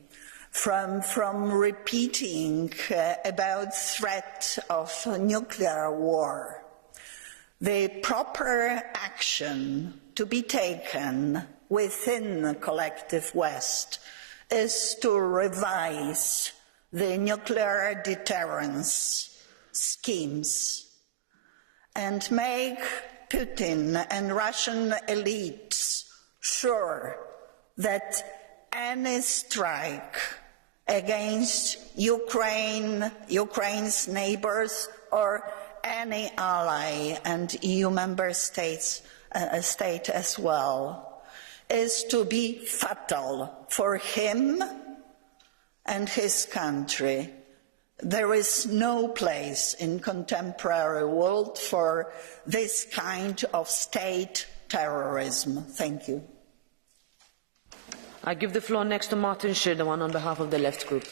from repeating about threat of nuclear war. The proper action to be taken within the collective West is to revise the nuclear deterrence schemes and make Putin and Russian elites sure that any strike against Ukraine's neighbors or any ally and EU member state as well, is to be fatal for him and his country. There is no place in contemporary world for this kind of state terrorism. Thank you. I give the floor next to Martin Schirdewan on behalf of the Left Group.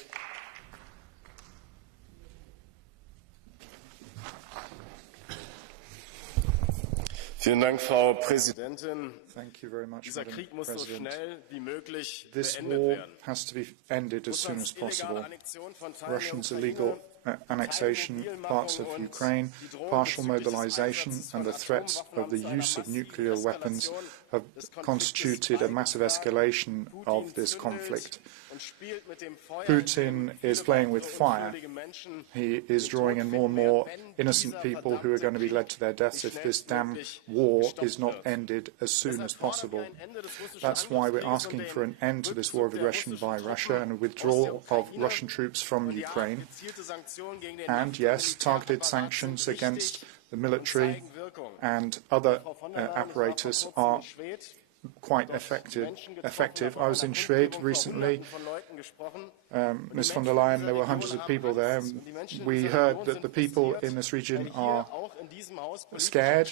Vielen Dank, Frau Präsidentin. Thank you very much, Dieser Madam Krieg muss so President. schnell wie möglich This beendet war werden. has to be ended as soon as possible. Annexion von Teilen der Russia's Ukraine, illegal annexation of parts of Ukraine, partial mobilization and the threats of the use of nuclear weapons have constituted a massive escalation of this conflict. Putin is playing with fire. He is drawing in more and more innocent people who are going to be led to their deaths if this damn war is not ended as soon as possible. That's why we're asking for an end to this war of aggression by Russia and a withdrawal of Russian troops from Ukraine. And yes, targeted sanctions against the military and other apparatus are quite effective. I was in Schwedt recently. Ms. von der Leyen, there were hundreds of people there. We heard that the people in this region are scared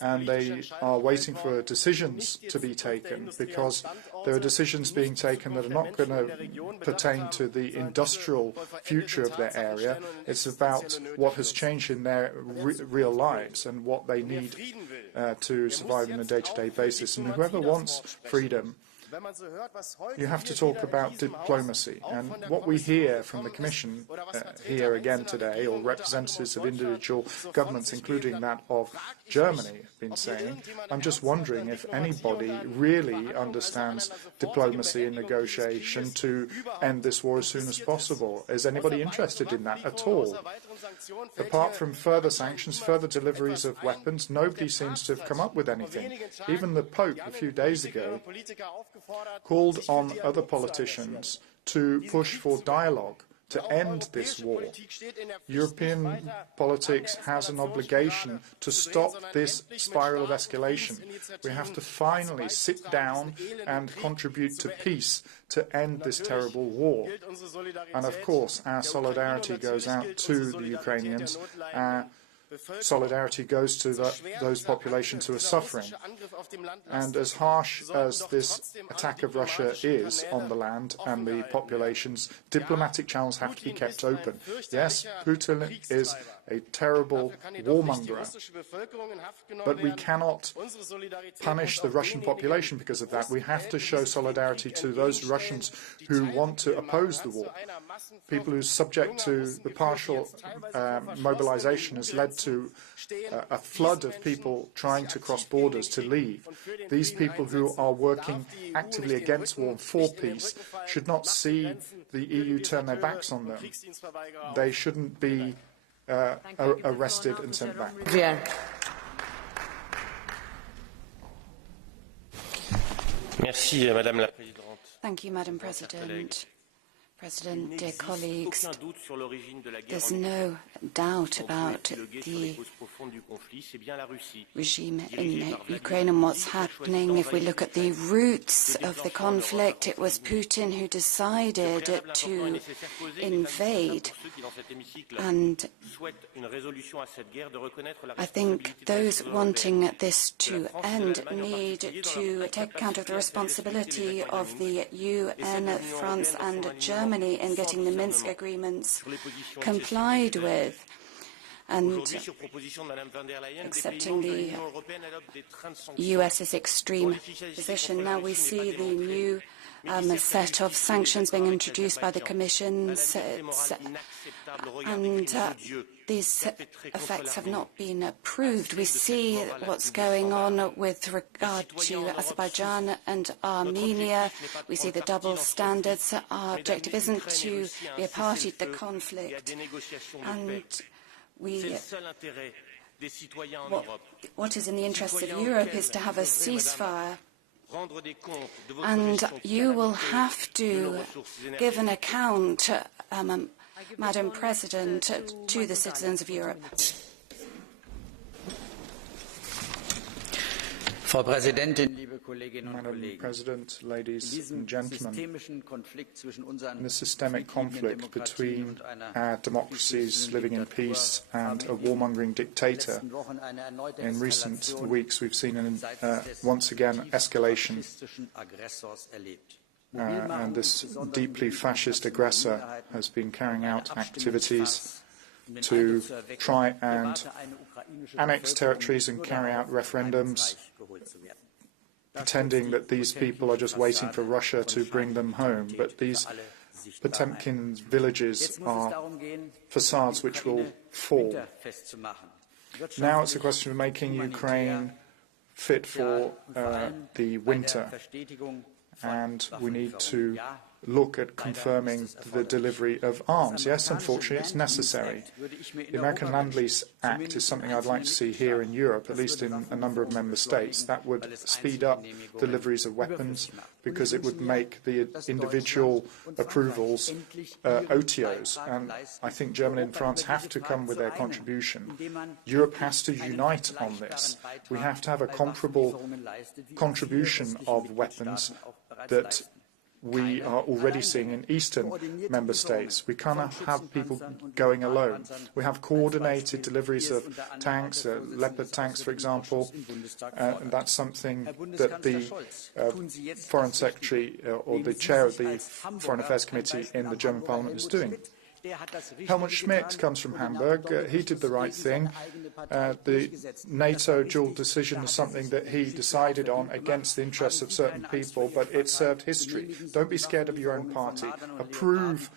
and they are waiting for decisions to be taken, because there are decisions being taken that are not going to pertain to the industrial future of their area. It's about what has changed in their real lives and what they need to survive on a day-to-day basis. And whoever wants freedom, you have to talk about diplomacy. And what we hear from the Commission here again today, or representatives of individual governments, including that of Germany, have been saying, I'm just wondering if anybody really understands diplomacy and negotiation to end this war as soon as possible. Is anybody interested in that at all? Apart from further sanctions, further deliveries of weapons, nobody seems to have come up with anything. Even the Pope, a few days ago, called on other politicians to push for dialogue to end this war. European politics has an obligation to stop this spiral of escalation. We have to finally sit down and contribute to peace to end this terrible war. And of course, our solidarity goes out to the Ukrainians. Our solidarity goes to those populations who are suffering. And as harsh as this attack of Russia is on the land and the populations, diplomatic channels have to be kept open. Yes, Putin is a terrible warmonger, but we cannot punish the Russian population because of that. We have to show solidarity to those Russians who want to oppose the war. People who are subject to the partial mobilization has led to a flood of people trying to cross borders to leave. These people who are working actively against war and for peace should not see the EU turn their backs on them. They shouldn't be arrested and sent back. Yeah. Thank you, Madam President. President, dear colleagues, there's no doubt about the regime in Ukraine and what's happening. If we look at the roots of the conflict, it was Putin who decided to invade. And I think those wanting this to end need to take account of the responsibility of the UN, France and Germany in getting the Minsk agreements complied with and accepting the US's extreme position. Now we see the new set of sanctions being introduced by the Commission, and these effects have not been approved. We see what's going on with regard to Azerbaijan and Armenia. We see the double standards. Our objective isn't to be a party to the conflict. And what is in the interests of Europe is to have a ceasefire. And you will have to give an account, Madam President, to the citizens of Europe. Frau Präsidentin, liebe Kolleginnen und Madam Kollegen, President, ladies and gentlemen, in the systemic conflict between our democracies living in peace and a warmongering dictator, in recent weeks we've seen once again escalation. And this deeply fascist aggressor has been carrying out activities to try and annex territories and carry out referendums, pretending that these people are just waiting for Russia to bring them home. But these Potemkin villages are facades which will fall. Now it's a question of making Ukraine fit for the winter, and we need to look at confirming the delivery of arms. Yes, unfortunately, it's necessary. The American Land-Lease Act is something I'd like to see here in Europe, at least in a number of member states. That would speed up deliveries of weapons because it would make the individual approvals OTOs. And I think Germany and France have to come with their contribution. Europe has to unite on this. We have to have a comparable contribution of weapons that we are already seeing in eastern member states. We cannot have people going alone. We have coordinated deliveries of tanks, Leopard tanks, for example, and that's something that the Foreign Secretary or the chair of the Foreign Affairs Committee in the German Parliament is doing. Helmut Schmidt comes from Hamburg. He did the right thing. The NATO dual decision is something that he decided on against the interests of certain people, but it served history. Don't be scared of your own party. Approve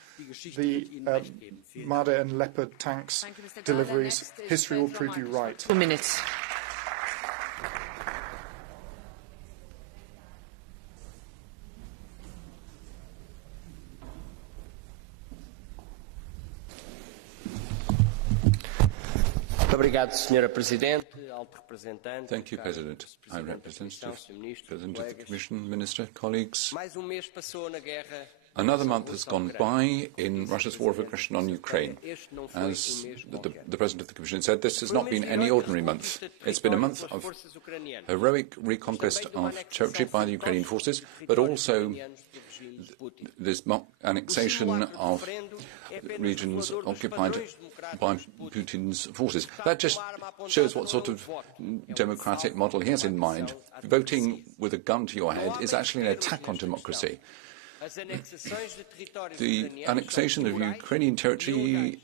the Marder and Leopard tanks deliveries. History will prove you right. 2 minutes. Thank you, President. High Representative, President of the Commission, Minister, colleagues. Another month has gone by in Russia's war of aggression on Ukraine. As the President of the Commission said, this has not been any ordinary month. It's been a month of heroic reconquest of territory by the Ukrainian forces, but also this mock annexation of regions occupied by Putin's forces. That just shows what sort of democratic model he has in mind. Voting with a gun to your head is actually an attack on democracy. The annexation of Ukrainian territory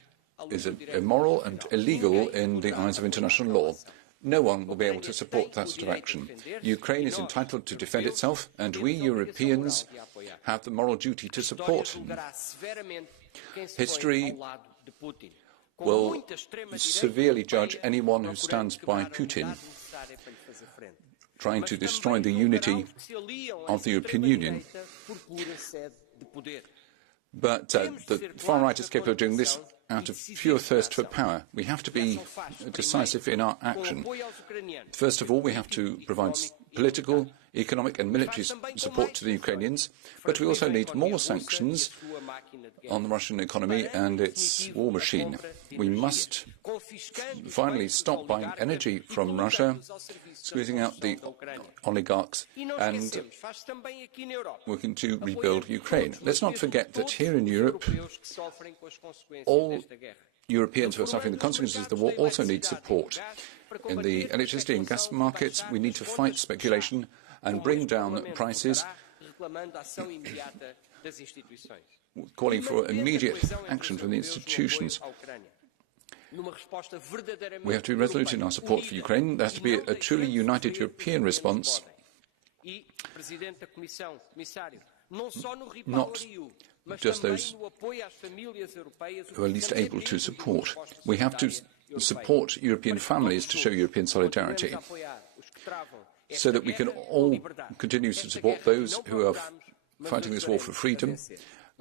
is immoral and illegal in the eyes of international law. No one will be able to support that sort of action. Ukraine is entitled to defend itself, and we Europeans have the moral duty to support him. History will severely judge anyone who stands by Putin, trying to destroy the unity of the European Union. But the far right is capable of doing this out of pure thirst for power. We have to be decisive in our action. First of all, we have to provide political, economic and military support to the Ukrainians, but we also need more sanctions on the Russian economy and its war machine. We must finally stop buying energy from Russia, squeezing out the oligarchs and working to rebuild Ukraine. Let's not forget that here in Europe, all Europeans who are suffering the consequences of the war also need support. In the electricity and gas markets, we need to fight speculation and bring down prices, calling for immediate action from the institutions. We have to be resolute in our support for Ukraine. There has to be a truly united European response, not just those who are least able to support. We have to support European families to show European solidarity, so that we can all continue to support those who are fighting this war for freedom,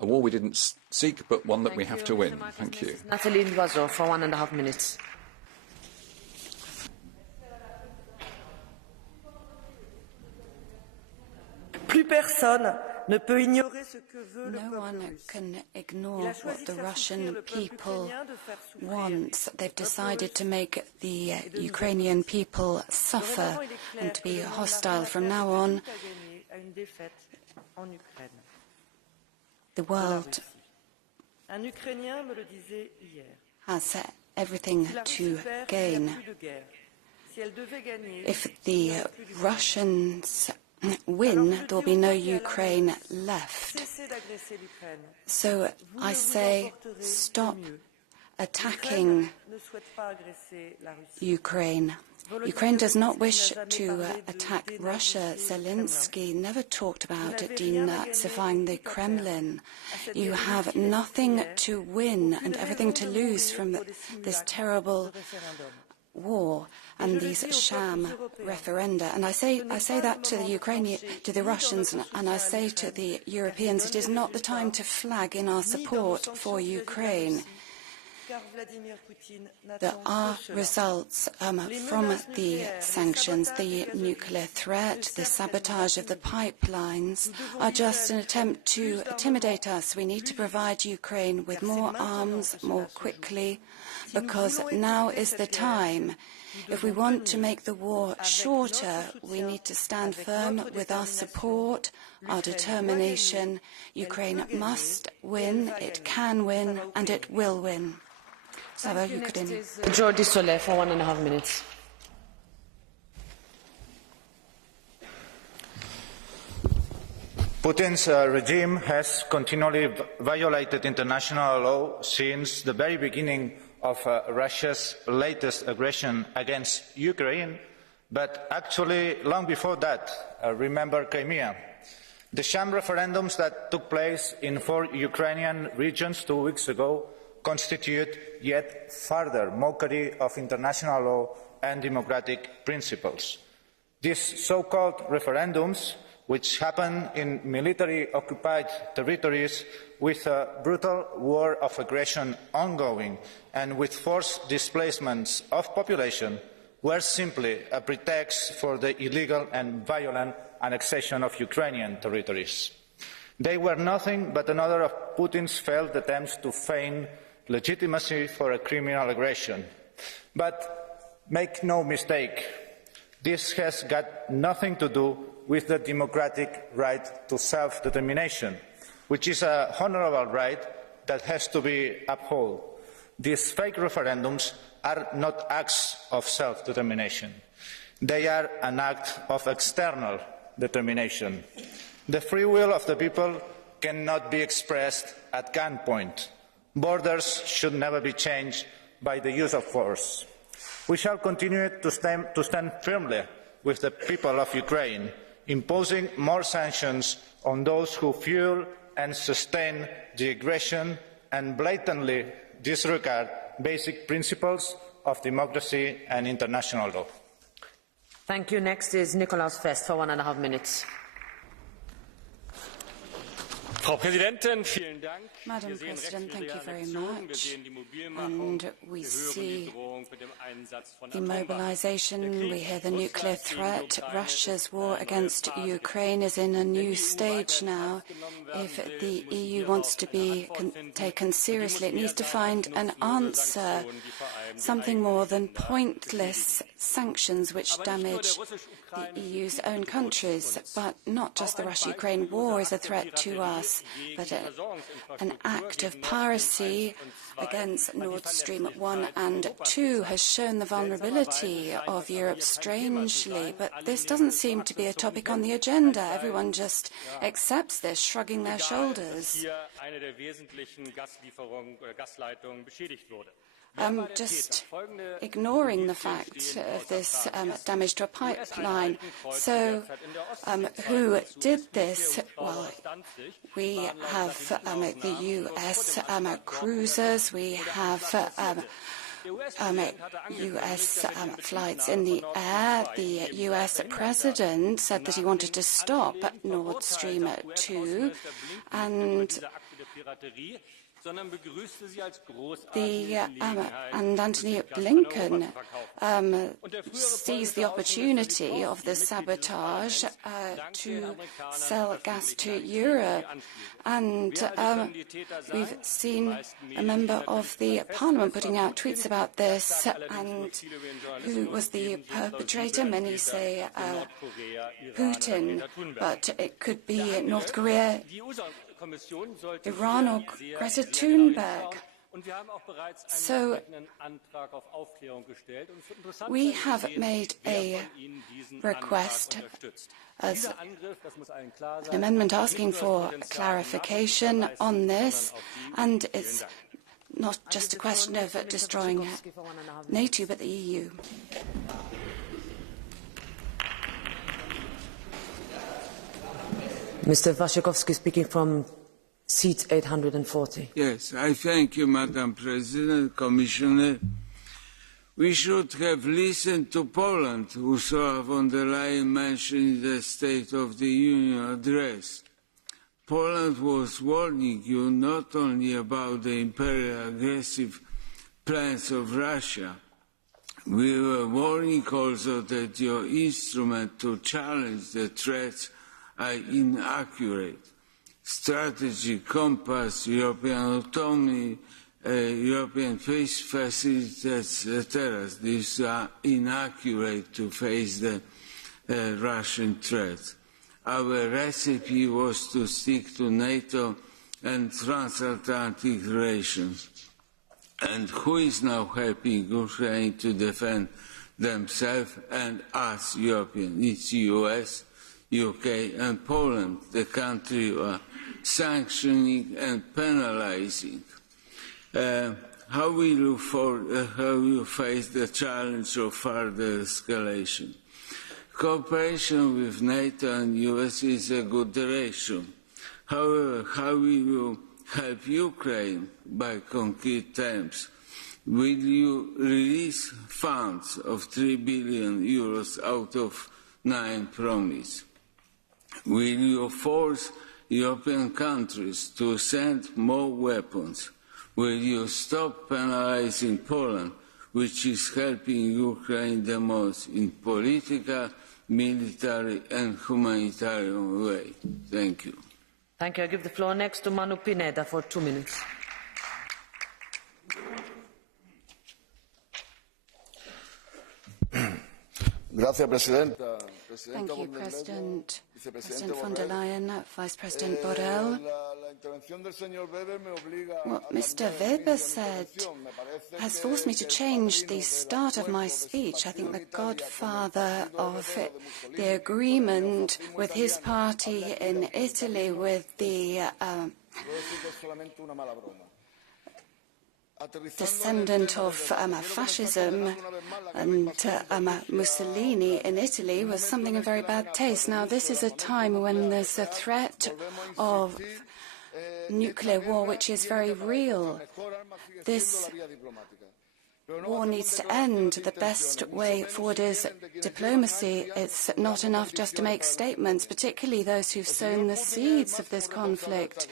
a war we didn't seek, but one that we have to win. Thank you. Nathalie Loiseau for 1.5 minutes. No one can ignore what the Russian people want. They've decided to make the Ukrainian people suffer and to be hostile from now on. The world has everything to gain. If the Russians win, there will be no Ukraine left. So I say, stop attacking Ukraine. Ukraine does not wish to attack Russia. Zelensky never talked about denazifying the Kremlin. You have nothing to win and everything to lose from this terrible war and these sham referenda. And I say that to the Russians, and I say to the Europeans, it is not the time to flag in our support for Ukraine. There are results from the sanctions. The nuclear threat, the sabotage of the pipelines are just an attempt to intimidate us. We need to provide Ukraine with more arms more quickly, because now is the time. If we want to make the war shorter, we need to stand firm with our support, our determination. Ukraine must win, it can win, and it will win. Jordi Soler for 1.5 minutes. Putin's regime has continually violated international law since the very beginning of Russia's latest aggression against Ukraine, but actually long before that, remember Crimea. The sham referendums that took place in 4 Ukrainian regions 2 weeks ago constitute yet further mockery of international law and democratic principles. These so-called referendums, which happen in military-occupied territories with a brutal war of aggression ongoing and with forced displacements of population, were simply a pretext for the illegal and violent annexation of Ukrainian territories. They were nothing but another of Putin's failed attempts to feign legitimacy for a criminal aggression. But make no mistake, this has got nothing to do with the democratic right to self-determination, which is an honourable right that has to be upheld. These fake referendums are not acts of self-determination. They are an act of external determination. The free will of the people cannot be expressed at gunpoint. Borders should never be changed by the use of force. We shall continue to stand firmly with the people of Ukraine, imposing more sanctions on those who fuel and sustain the aggression and blatantly disregard basic principles of democracy and international law. Thank you. Next is Nicolaus Fest for 1.5 minutes. Madam President, thank you very much. And we see the mobilization, we hear the nuclear threat. Russia's war against Ukraine is in a new stage now. If the EU wants to be taken seriously, it needs to find an answer, something more than pointless sanctions which damage the EU's own countries. But not just the Russia-Ukraine war is a threat to us, but an act of piracy against Nord Stream 1 and 2 has shown the vulnerability of Europe strangely, but this doesn't seem to be a topic on the agenda. Everyone just accepts this, shrugging their shoulders. Just ignoring the fact of this damage to a pipeline. So who did this? Well, we have the US cruisers, we have US flights in the air. The US president said that he wanted to stop Nord Stream 2, and Antony Blinken seized the opportunity of the sabotage to sell gas to Europe. And we've seen a member of the parliament putting out tweets about this. And who was the perpetrator? Many say Putin, but it could be North Korea, Iran, or Greta Thunberg. So we have made a request as an amendment asking for clarification on this, and it's not just a question of destroying NATO, but the EU. Mr. Waszczykowski speaking from seat 840. Yes, I thank you, Madam President, Commissioner. We should have listened to Poland, Ursula von der Leyen mentioned in the State of the Union address. Poland was warning you not only about the imperial aggressive plans of Russia, we were warning also that your instrument to challenge the threats are inaccurate. Strategy, compass, European autonomy, European peace facilities, etc. These are inaccurate to face the Russian threats. Our recipe was to stick to NATO and transatlantic relations. And who is now helping Ukraine to defend themselves and us Europeans? It's US, UK and Poland, the country are sanctioning and penalizing. How will you face the challenge of further escalation? Cooperation with NATO and US is a good direction. However, how will you help Ukraine by concrete terms? Will you release funds of 3 billion euros out of 9 promised? Will you force European countries to send more weapons? Will you stop penalizing Poland, which is helping Ukraine the most in political, military and humanitarian way? Thank you. Thank you. I give the floor next to Manu Pineda for 2 minutes. Gracias, Presidenta. Thank you, President. President von der Leyen, Vice President Borrell. What Mr. Weber said has forced me to change the start of my speech. I think the godfather of the agreement with his party in Italy with the descendant of fascism and Mussolini in Italy was something of very bad taste. Now, this is a time when there's a threat of nuclear war, which is very real. This war needs to end. The best way forward is diplomacy. It's not enough just to make statements, particularly those who've sown the seeds of this conflict.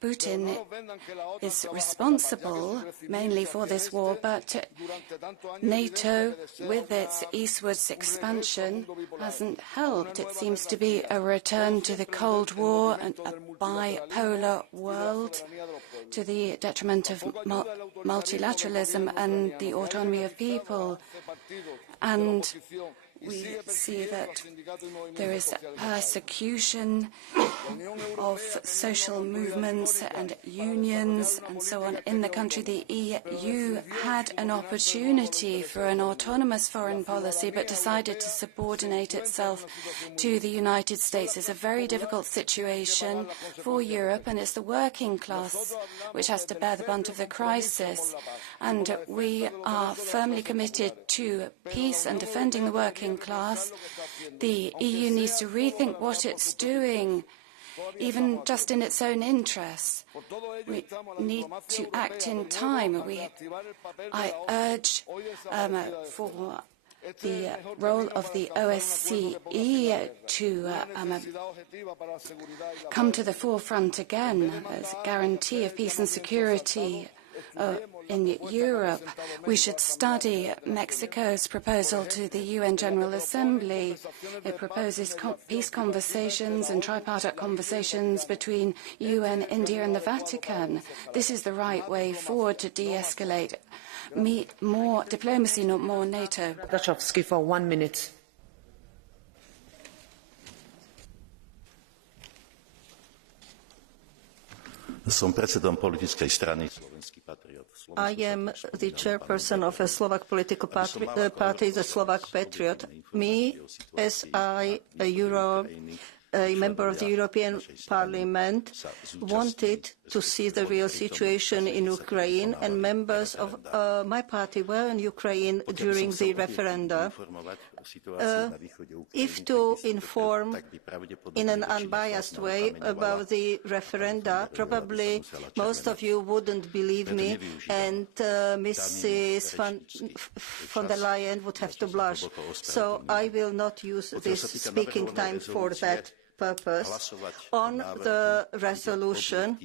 Putin is responsible mainly for this war, but NATO, with its eastwards expansion, hasn't helped. It seems to be a return to the Cold War and a bipolar world to the detriment of multilateralism and the autonomy of people. And we see that there is persecution of social movements and unions and so on in the country. The EU had an opportunity for an autonomous foreign policy but decided to subordinate itself to the United States. It's a very difficult situation for Europe, and it's the working class which has to bear the brunt of the crisis. And we are firmly committed to peace and defending the working class. The EU needs to rethink what it's doing, even just in its own interests. We need to act in time. I urge for the role of the OSCE to come to the forefront again as a guarantee of peace and security in Europe. We should study Mexico's proposal to the UN General Assembly. It proposes peace conversations and tripartite conversations between UN, India and the Vatican. This is the right way forward to de-escalate. More diplomacy, not more NATO. Dachowski for 1 minute. I am the chairperson of a Slovak political party, the Slovak Patriot. Me, as a member of the European Parliament, wanted to see the real situation in Ukraine, and members of my party were in Ukraine during the referenda. If to inform in an unbiased way about the referenda, probably most of you wouldn't believe me, and Mrs. von der Leyen would have to blush. So I will not use this speaking time for that purpose. On the resolution,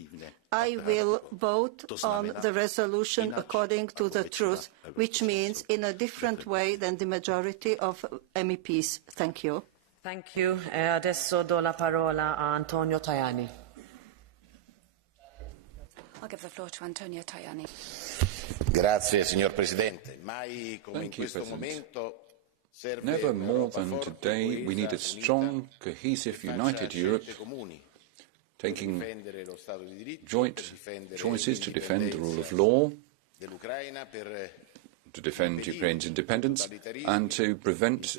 I will vote on the resolution according to the truth, which means in a different way than the majority of MEPs. Thank you. Thank you. Adesso do la parola a Antonio Tajani. I'll give the floor to Antonio Tajani. Grazie, signor Presidente. Mai come in questo momento. Never more than today, we need a strong, cohesive, united Europe, taking joint choices to defend the rule of law, to defend Ukraine's independence, and to prevent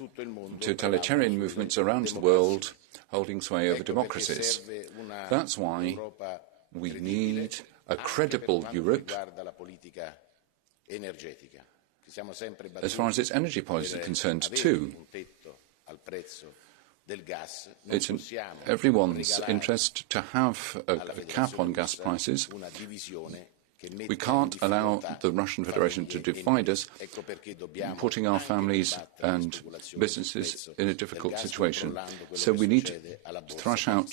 totalitarian movements around the world holding sway over democracies. That's why we need a credible Europe as far as its energy policy is concerned, too. It's in everyone's interest to have a cap on gas prices. We can't allow the Russian Federation to divide us, putting our families and businesses in a difficult situation. So we need to thrash out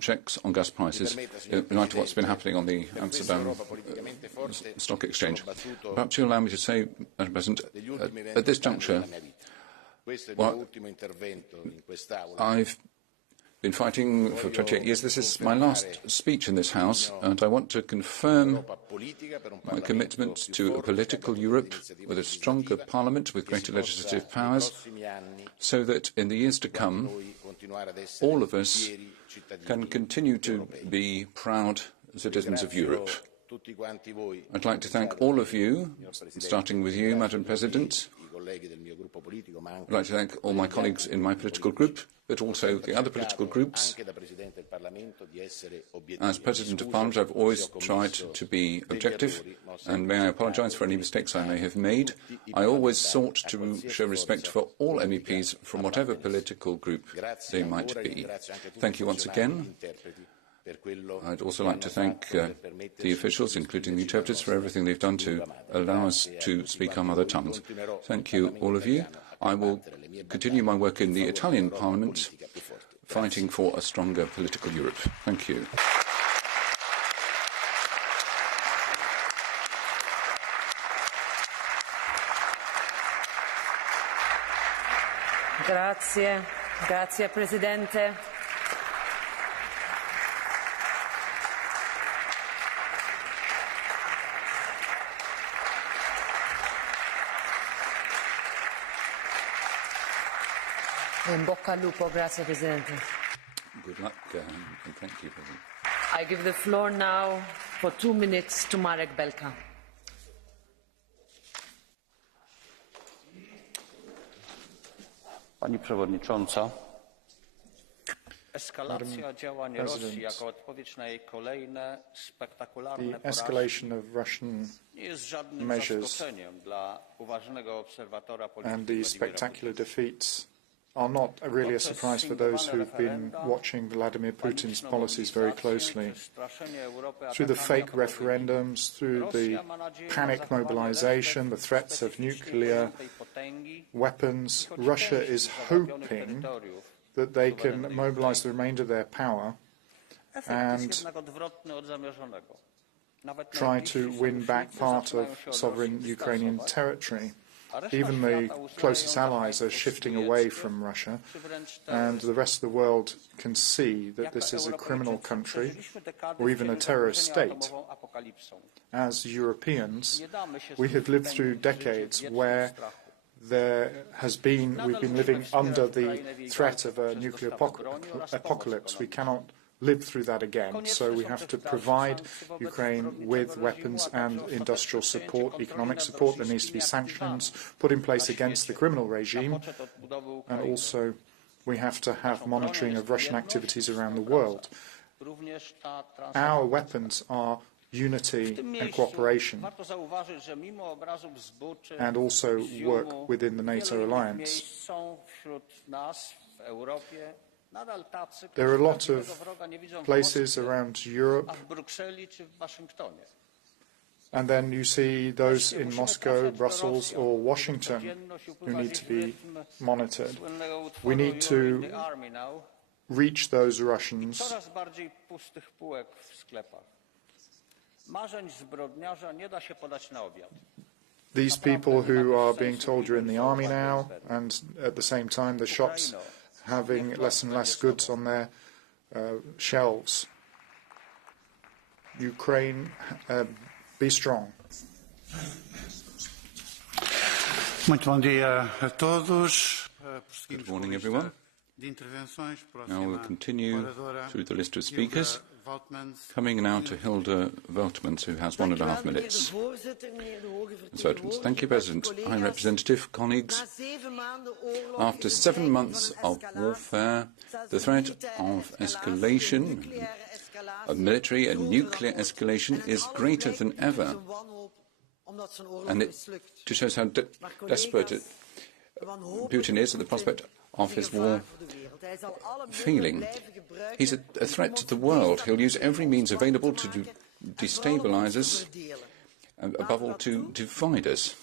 checks on gas prices in light of what's been happening on the Amsterdam Stock Exchange. Perhaps you allow me to say, Madam President, at this juncture, I've been fighting for 28 years. This is my last speech in this House, and I want to confirm my commitment to a political Europe with a stronger parliament, with greater legislative powers, so that in the years to come, all of us can continue to be proud citizens of Europe. I'd like to thank all of you, starting with you, Madam President. I'd like to thank all my colleagues in my political group, but also the other political groups. As President of Parliament, I've always tried to be objective, and may I apologise for any mistakes I may have made. I always sought to show respect for all MEPs from whatever political group they might be. Thank you once again. I'd also like to thank the officials, including the interpreters, for everything they've done to allow us to speak our mother tongues. Thank you, all of you. I will continue my work in the Italian Parliament, fighting for a stronger political Europe. Thank you. Grazie. Grazie, Presidente. In bocca al lupo, grazie Presidente. Good luck and thank you, President. I give the floor now for 2 minutes to Marek Belka. Pani Przewodnicząca, eskalacja działań Rosji jako odpowiedź na jej kolejne spektakularne escalation of Russian nie jest żadnym measures zaskoczeniem dla uważnego obserwatora and the spectacular defeats are not really a surprise for those who've been watching Vladimir Putin's policies very closely. Through the fake referendums, through the panic mobilization, the threats of nuclear weapons, Russia is hoping that they can mobilize the remainder of their power and try to win back part of sovereign Ukrainian territory. Even the closest allies are shifting away from Russia, and the rest of the world can see that this is a criminal country or even a terrorist state. As Europeans, we have lived through decades where we've been living under the threat of a nuclear apocalypse. We cannot live through that again. So we have to provide Ukraine with weapons and industrial support, economic support. There needs to be sanctions put in place against the criminal regime. And also we have to have monitoring of Russian activities around the world. Our weapons are unity and cooperation, and also work within the NATO alliance. There are a lot of places around Europe, and then you see those in Moscow, Brussels or Washington who need to be monitored. We need to reach those Russians. These people who are being told you're in the army now, and at the same time the shops having less and less goods on their shelves. Ukraine, be strong. Good morning, everyone. Now we'll continue through the list of speakers. Coming now to Hilde Veltmans, who has 1.5 minutes. Thank you, President. High Representative, colleagues. After 7 months of warfare, the threat of escalation, of military and nuclear escalation, is greater than ever. And it just shows how desperate Putin is at the prospect of his war failing. He's a threat to the world. He'll use every means available to destabilize us, and above all to divide us.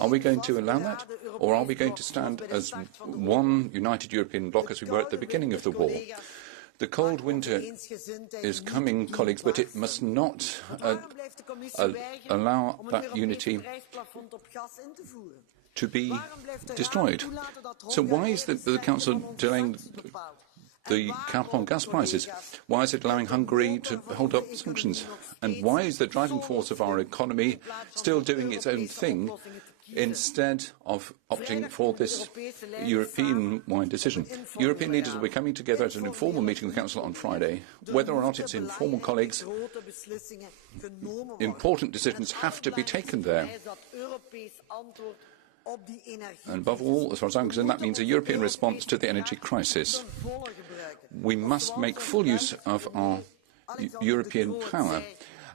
Are we going to allow that? Or are we going to stand as one united European bloc as we were at the beginning of the war? The cold winter is coming, colleagues, but it must not allow that unity to be destroyed. So why is the Council delaying the cap on gas prices? Why is it allowing Hungary to hold up sanctions? And why is the driving force of our economy still doing its own thing instead of opting for this European-wide decision? European leaders will be coming together at an informal meeting of the Council on Friday. Whether or not it's informal, colleagues, important decisions have to be taken there. And above all, as far as I'm concerned, that means a European response to the energy crisis. We must make full use of our European power.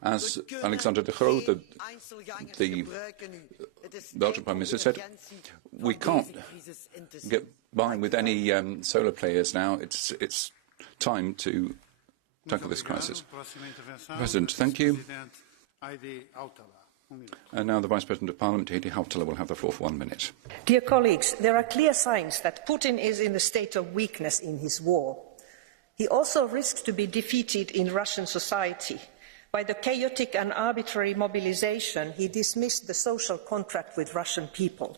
As Alexander De Croo, the Belgian Prime Minister, said, we can't get by with any solo players now. It's time to tackle this crisis. President, thank you. And now the Vice President of Parliament, Heidi Hautala, will have the floor for 1 minute. Dear colleagues, there are clear signs that Putin is in a state of weakness in his war. He also risks to be defeated in Russian society. By the chaotic and arbitrary mobilization, he dismissed the social contract with Russian people.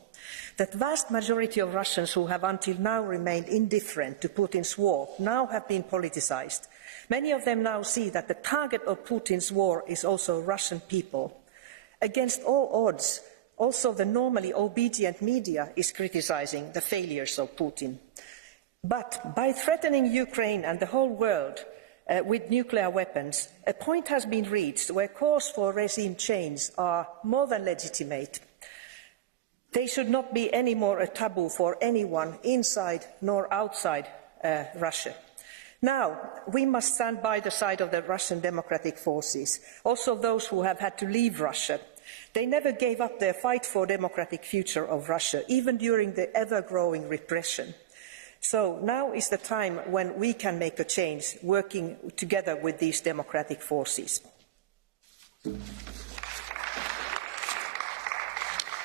That vast majority of Russians who have until now remained indifferent to Putin's war now have been politicized. Many of them now see that the target of Putin's war is also Russian people. Against all odds, also the normally obedient media is criticizing the failures of Putin. But by threatening Ukraine and the whole world with nuclear weapons, a point has been reached where calls for regime change are more than legitimate. They should not be any more a taboo for anyone inside nor outside Russia. Now, we must stand by the side of the Russian democratic forces, also those who have had to leave Russia. They never gave up their fight for the democratic future of Russia, even during the ever-growing repression. So now is the time when we can make a change, working together with these democratic forces.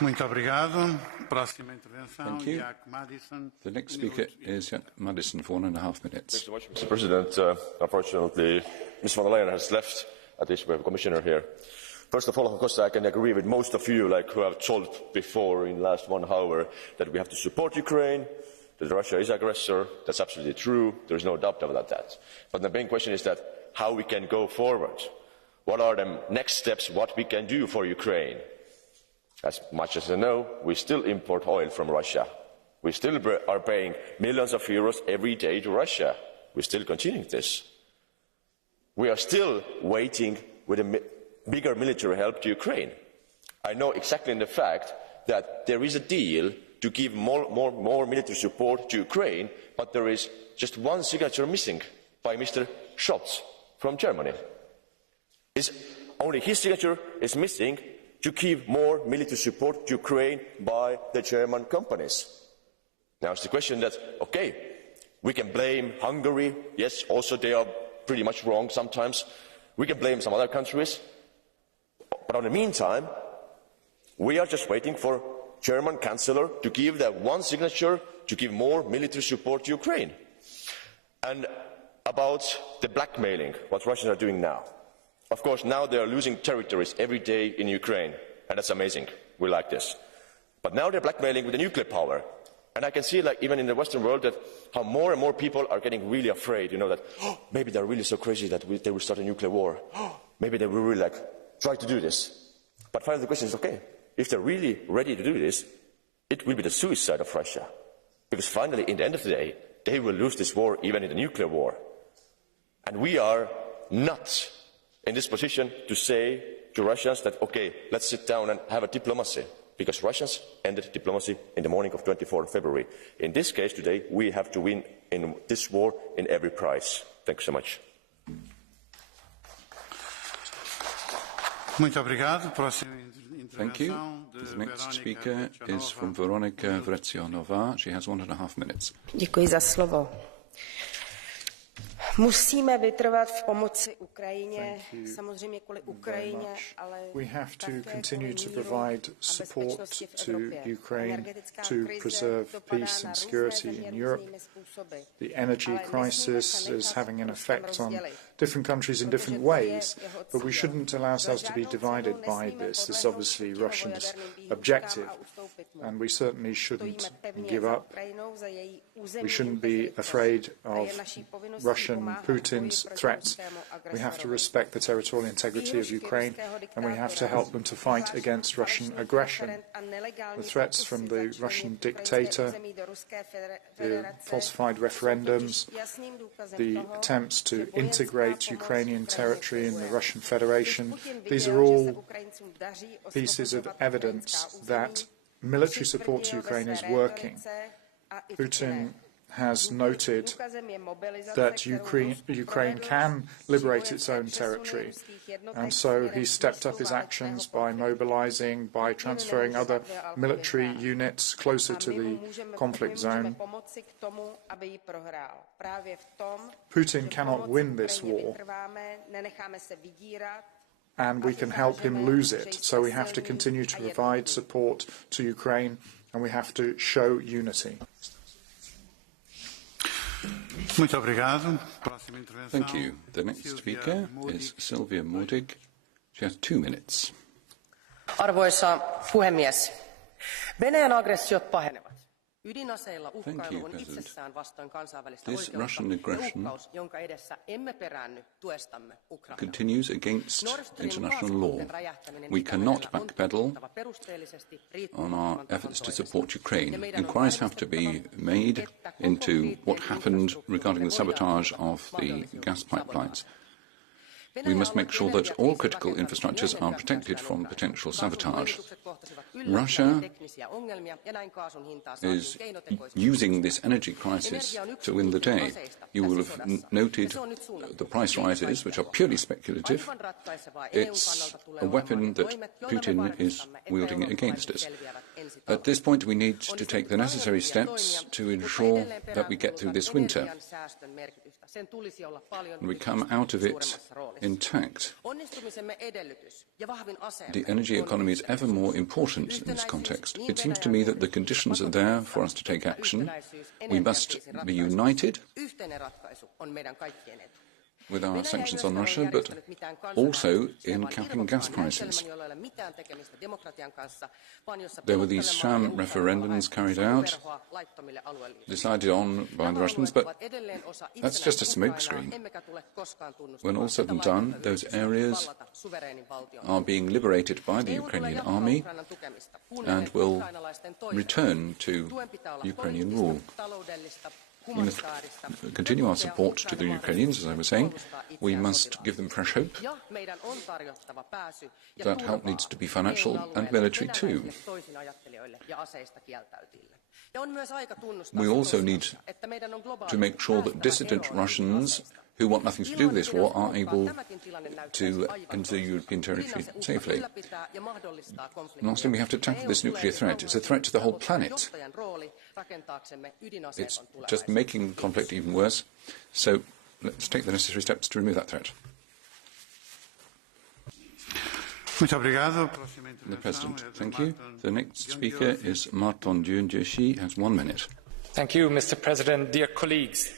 Muito obrigado. Próxima intervenção, Jack Madison. The next speaker is Jack Madison for 1.5 minutes. Thanks so much, Mr. President. Unfortunately, Ms. von der Leyen has left. At least we have a commissioner here. First of all, of course, I can agree with most of you, who have told before in the last 1 hour, that we have to support Ukraine, that Russia is aggressor. That's absolutely true. There is no doubt about that. But the main question is that how we can go forward. What are the next steps? What we can do for Ukraine? As much as I know, we still import oil from Russia. We still are paying millions of euros every day to Russia. We're still continuing this. We are still waiting with a bigger military help to Ukraine. I know exactly in the fact that there is a deal to give more military support to Ukraine, but there is just one signature missing by Mr. Scholz from Germany. Only his signature is missing to give more military support to Ukraine by the German companies. Now it's the question that, okay, we can blame Hungary. Yes, also they are pretty much wrong sometimes. We can blame some other countries. But in the meantime, we are just waiting for German Chancellor to give that one signature to give more military support to Ukraine. And about the blackmailing, what Russians are doing now. Of course, now they are losing territories every day in Ukraine, and that's amazing. We like this. But now they're blackmailing with the nuclear power. And I can see, even in the Western world, that how more and more people are getting really afraid, that maybe they're really so crazy that they will start a nuclear war. Maybe they will really, try to do this. But finally the question is, okay, if they're really ready to do this, it will be the suicide of Russia. Because finally, in the end of the day, they will lose this war, even in the nuclear war. And we are not in this position to say to Russians that, okay, let's sit down and have a diplomacy, because Russians ended diplomacy in the morning of 24 February. In this case today, we have to win in this war in every price. Thank you so much. Thank you. The next speaker is from Veronika Vrecionová. She has 1.5 minutes. Děkuji za slovo. Musíme vytrvat v pomoci Ukrajině, samozřejmě kvůli Ukrajině, ale we have to continue to provide support to Ukraine to preserve peace and security in Europe. The energy crisis is having an effect on different countries in different ways, but we shouldn't allow ourselves to be divided by this. This is obviously Russia's objective, and we certainly shouldn't give up. We shouldn't be afraid of Russian Putin's threats. We have to respect the territorial integrity of Ukraine, and we have to help them to fight against Russian aggression. The threats from the Russian dictator, the falsified referendums, the attempts to integrate Ukrainian territory in the Russian Federation, these are all pieces of evidence that military support to Ukraine is working. Putin has noted that Ukraine can liberate its own territory, and so he stepped up his actions by mobilizing, by transferring other military units closer to the conflict zone. Putin cannot win this war, and we can help him lose it, so we have to continue to provide support to Ukraine, and we have to show unity. Thank you. The next speaker is Silvia Modig. She has 2 minutes. Arvoisa puhemies, Venäjän aggressiot pahenevat. Ydinaseilla uhkailu on itsessään vastoin kansainvälistä oikeutta ja uhkaus, jonka edessä emme peräänny tuestamme Ukrainaa. Continues against international law. We cannot backpedal on our efforts to support Ukraine. Inquiries have to be made into what happened regarding the sabotage of the gas pipelines. We must make sure that all critical infrastructures are protected from potential sabotage. Russia is using this energy crisis to win the day. You will have noted the price rises, which are purely speculative. It's a weapon that Putin is wielding against us. At this point, we need to take the necessary steps to ensure that we get through this winter and we come out of it intact. The energy economy is ever more important in this context. It seems to me that the conditions are there for us to take action. We must be united with our sanctions on Russia, but also in capping gas prices. There were these sham referendums carried out, decided on by the Russians, but that's just a smokescreen. When all's said and done, those areas are being liberated by the Ukrainian army and will return to Ukrainian rule. We must continue our support to the Ukrainians, as I was saying. We must give them fresh hope. That help needs to be financial and military too. We also need to make sure that dissident Russians who want nothing to do with this war are able to enter European territory safely. Lastly, we have to tackle this nuclear threat. It's a threat to the whole planet. It's just making conflict even worse. So let's take the necessary steps to remove that threat. The President, thank you. The next speaker is Martin Djundje. Has 1 minute. Thank you, Mr. President. Dear colleagues,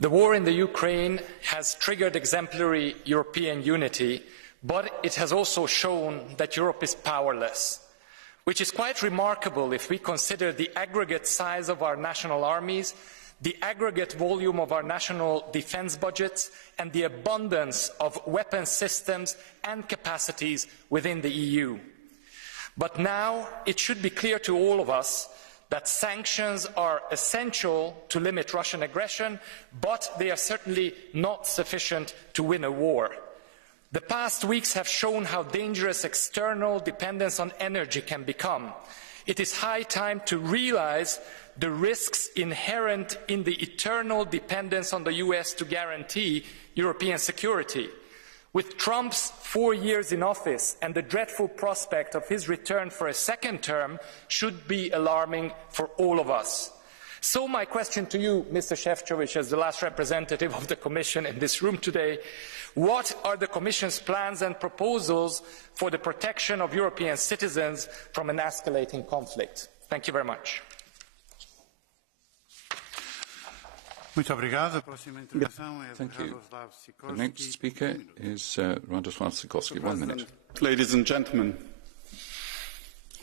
the war in the Ukraine has triggered exemplary European unity, but it has also shown that Europe is powerless, which is quite remarkable if we consider the aggregate size of our national armies, the aggregate volume of our national defense budgets, and the abundance of weapon systems and capacities within the EU. But now it should be clear to all of us that sanctions are essential to limit Russian aggression, but they are certainly not sufficient to win a war. The past weeks have shown how dangerous external dependence on energy can become. It is high time to realize the risks inherent in the eternal dependence on the US to guarantee European security. With Trump's 4 years in office and the dreadful prospect of his return for a second term should be alarming for all of us. So my question to you, Mr. Šefčovič, as the last representative of the Commission in this room today, what are the Commission's plans and proposals for the protection of European citizens from an escalating conflict? Thank you very much. Thank you. The next speaker is Radoslav Sikorski. 1 minute. Ladies and gentlemen,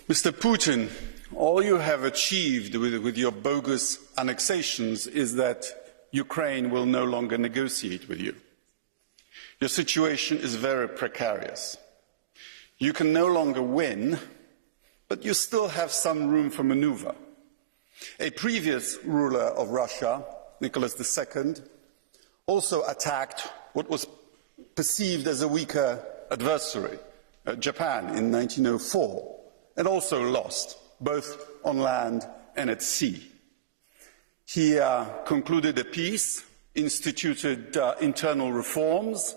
Mr. Putin, all you have achieved with your bogus annexations is that Ukraine will no longer negotiate with you. Your situation is very precarious. You can no longer win, but you still have some room for maneuver. A previous ruler of Russia, Nicholas II, also attacked what was perceived as a weaker adversary, Japan, in 1904, and also lost, both on land and at sea. He concluded a peace, instituted internal reforms,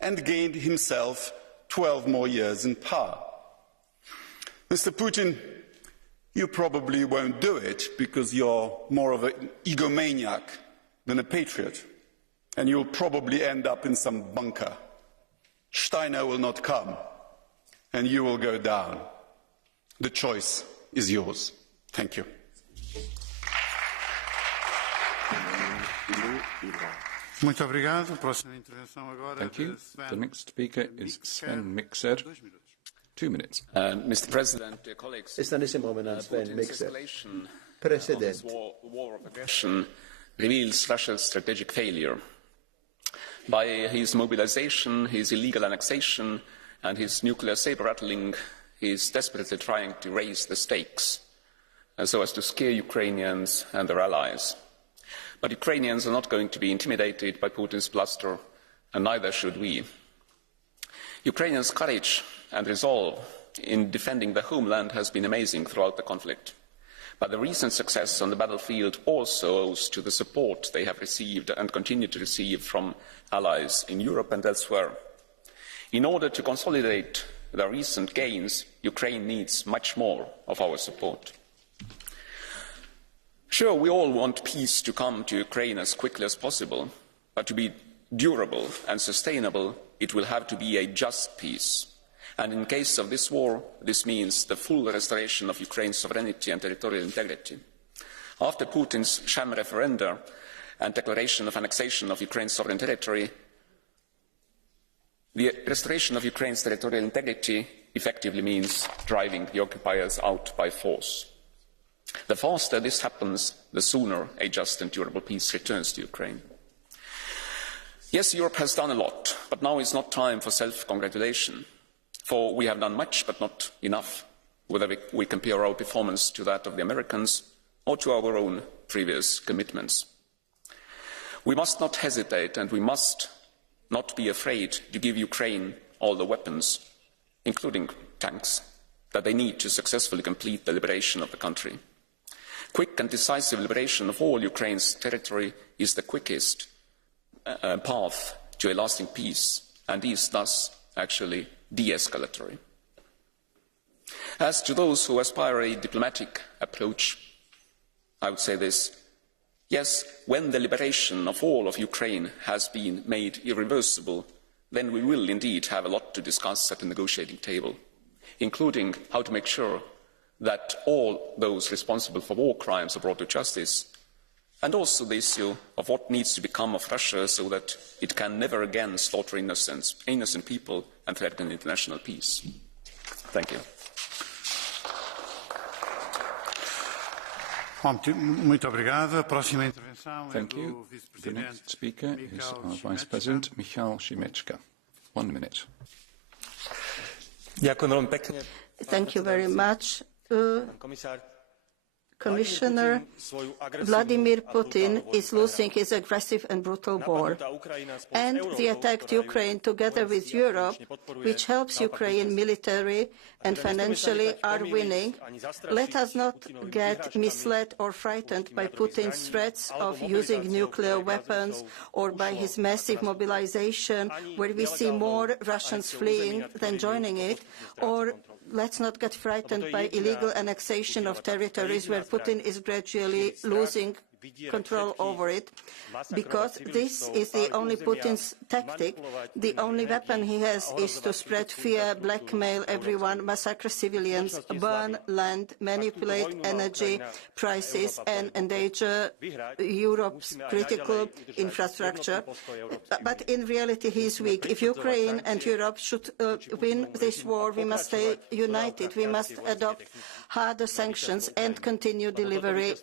and gained himself 12 more years in power. Mr. Putin, you probably won't do it because you're more of an egomaniac than a patriot, and you'll probably end up in some bunker. Steiner will not come, and you will go down. The choice is yours. Thank you. Thank you. The next speaker is Sven Mikser. 2 minutes. Mr. President, dear colleagues, Putin's escalation of his war of aggression reveals Russia's strategic failure. By his mobilization, his illegal annexation, and his nuclear saber-rattling, he is desperately trying to raise the stakes so as to scare Ukrainians and their allies. But Ukrainians are not going to be intimidated by Putin's bluster, and neither should we. Ukrainians' courage and resolve in defending their homeland has been amazing throughout the conflict. But the recent success on the battlefield also owes to the support they have received and continue to receive from allies in Europe and elsewhere. In order to consolidate the recent gains, Ukraine needs much more of our support. Sure, we all want peace to come to Ukraine as quickly as possible, but to be durable and sustainable, it will have to be a just peace. And in case of this war, this means the full restoration of Ukraine's sovereignty and territorial integrity. After Putin's sham referenda and declaration of annexation of Ukraine's sovereign territory, the restoration of Ukraine's territorial integrity effectively means driving the occupiers out by force. The faster this happens, the sooner a just and durable peace returns to Ukraine. Yes, Europe has done a lot, but now is not time for self-congratulation. For we have done much, but not enough, whether we compare our performance to that of the Americans or to our own previous commitments. We must not hesitate, and we must not be afraid to give Ukraine all the weapons, including tanks, that they need to successfully complete the liberation of the country. Quick and decisive liberation of all Ukraine's territory is the quickest path to a lasting peace, and is thus actually de-escalatory. As to those who aspire a diplomatic approach, I would say this: yes, when the liberation of all of Ukraine has been made irreversible, then we will indeed have a lot to discuss at the negotiating table, including how to make sure that all those responsible for war crimes are brought to justice, and also the issue of what needs to become of Russia so that it can never again slaughter innocent people and threaten international peace. Thank you. Thank you. The next speaker is our Vice President, Michal Šimečka. 1 minute. Thank you very much. Commissioner, Vladimir Putin is losing his aggressive and brutal war, and the attacked Ukraine together with Europe, which helps Ukraine militarily and financially, are winning. Let us not get misled or frightened by Putin's threats of using nuclear weapons or by his massive mobilization, where we see more Russians fleeing than joining it, or let's not get frightened by illegal annexation of territories where Putin is gradually losing control over it, because this is the only Putin's tactic. The only weapon he has is to spread fear, blackmail everyone, massacre civilians, burn land, manipulate energy prices, and endanger Europe's critical infrastructure. But in reality, he is weak. If Ukraine and Europe should win this war, we must stay united. We must adopt harder sanctions and continue delivery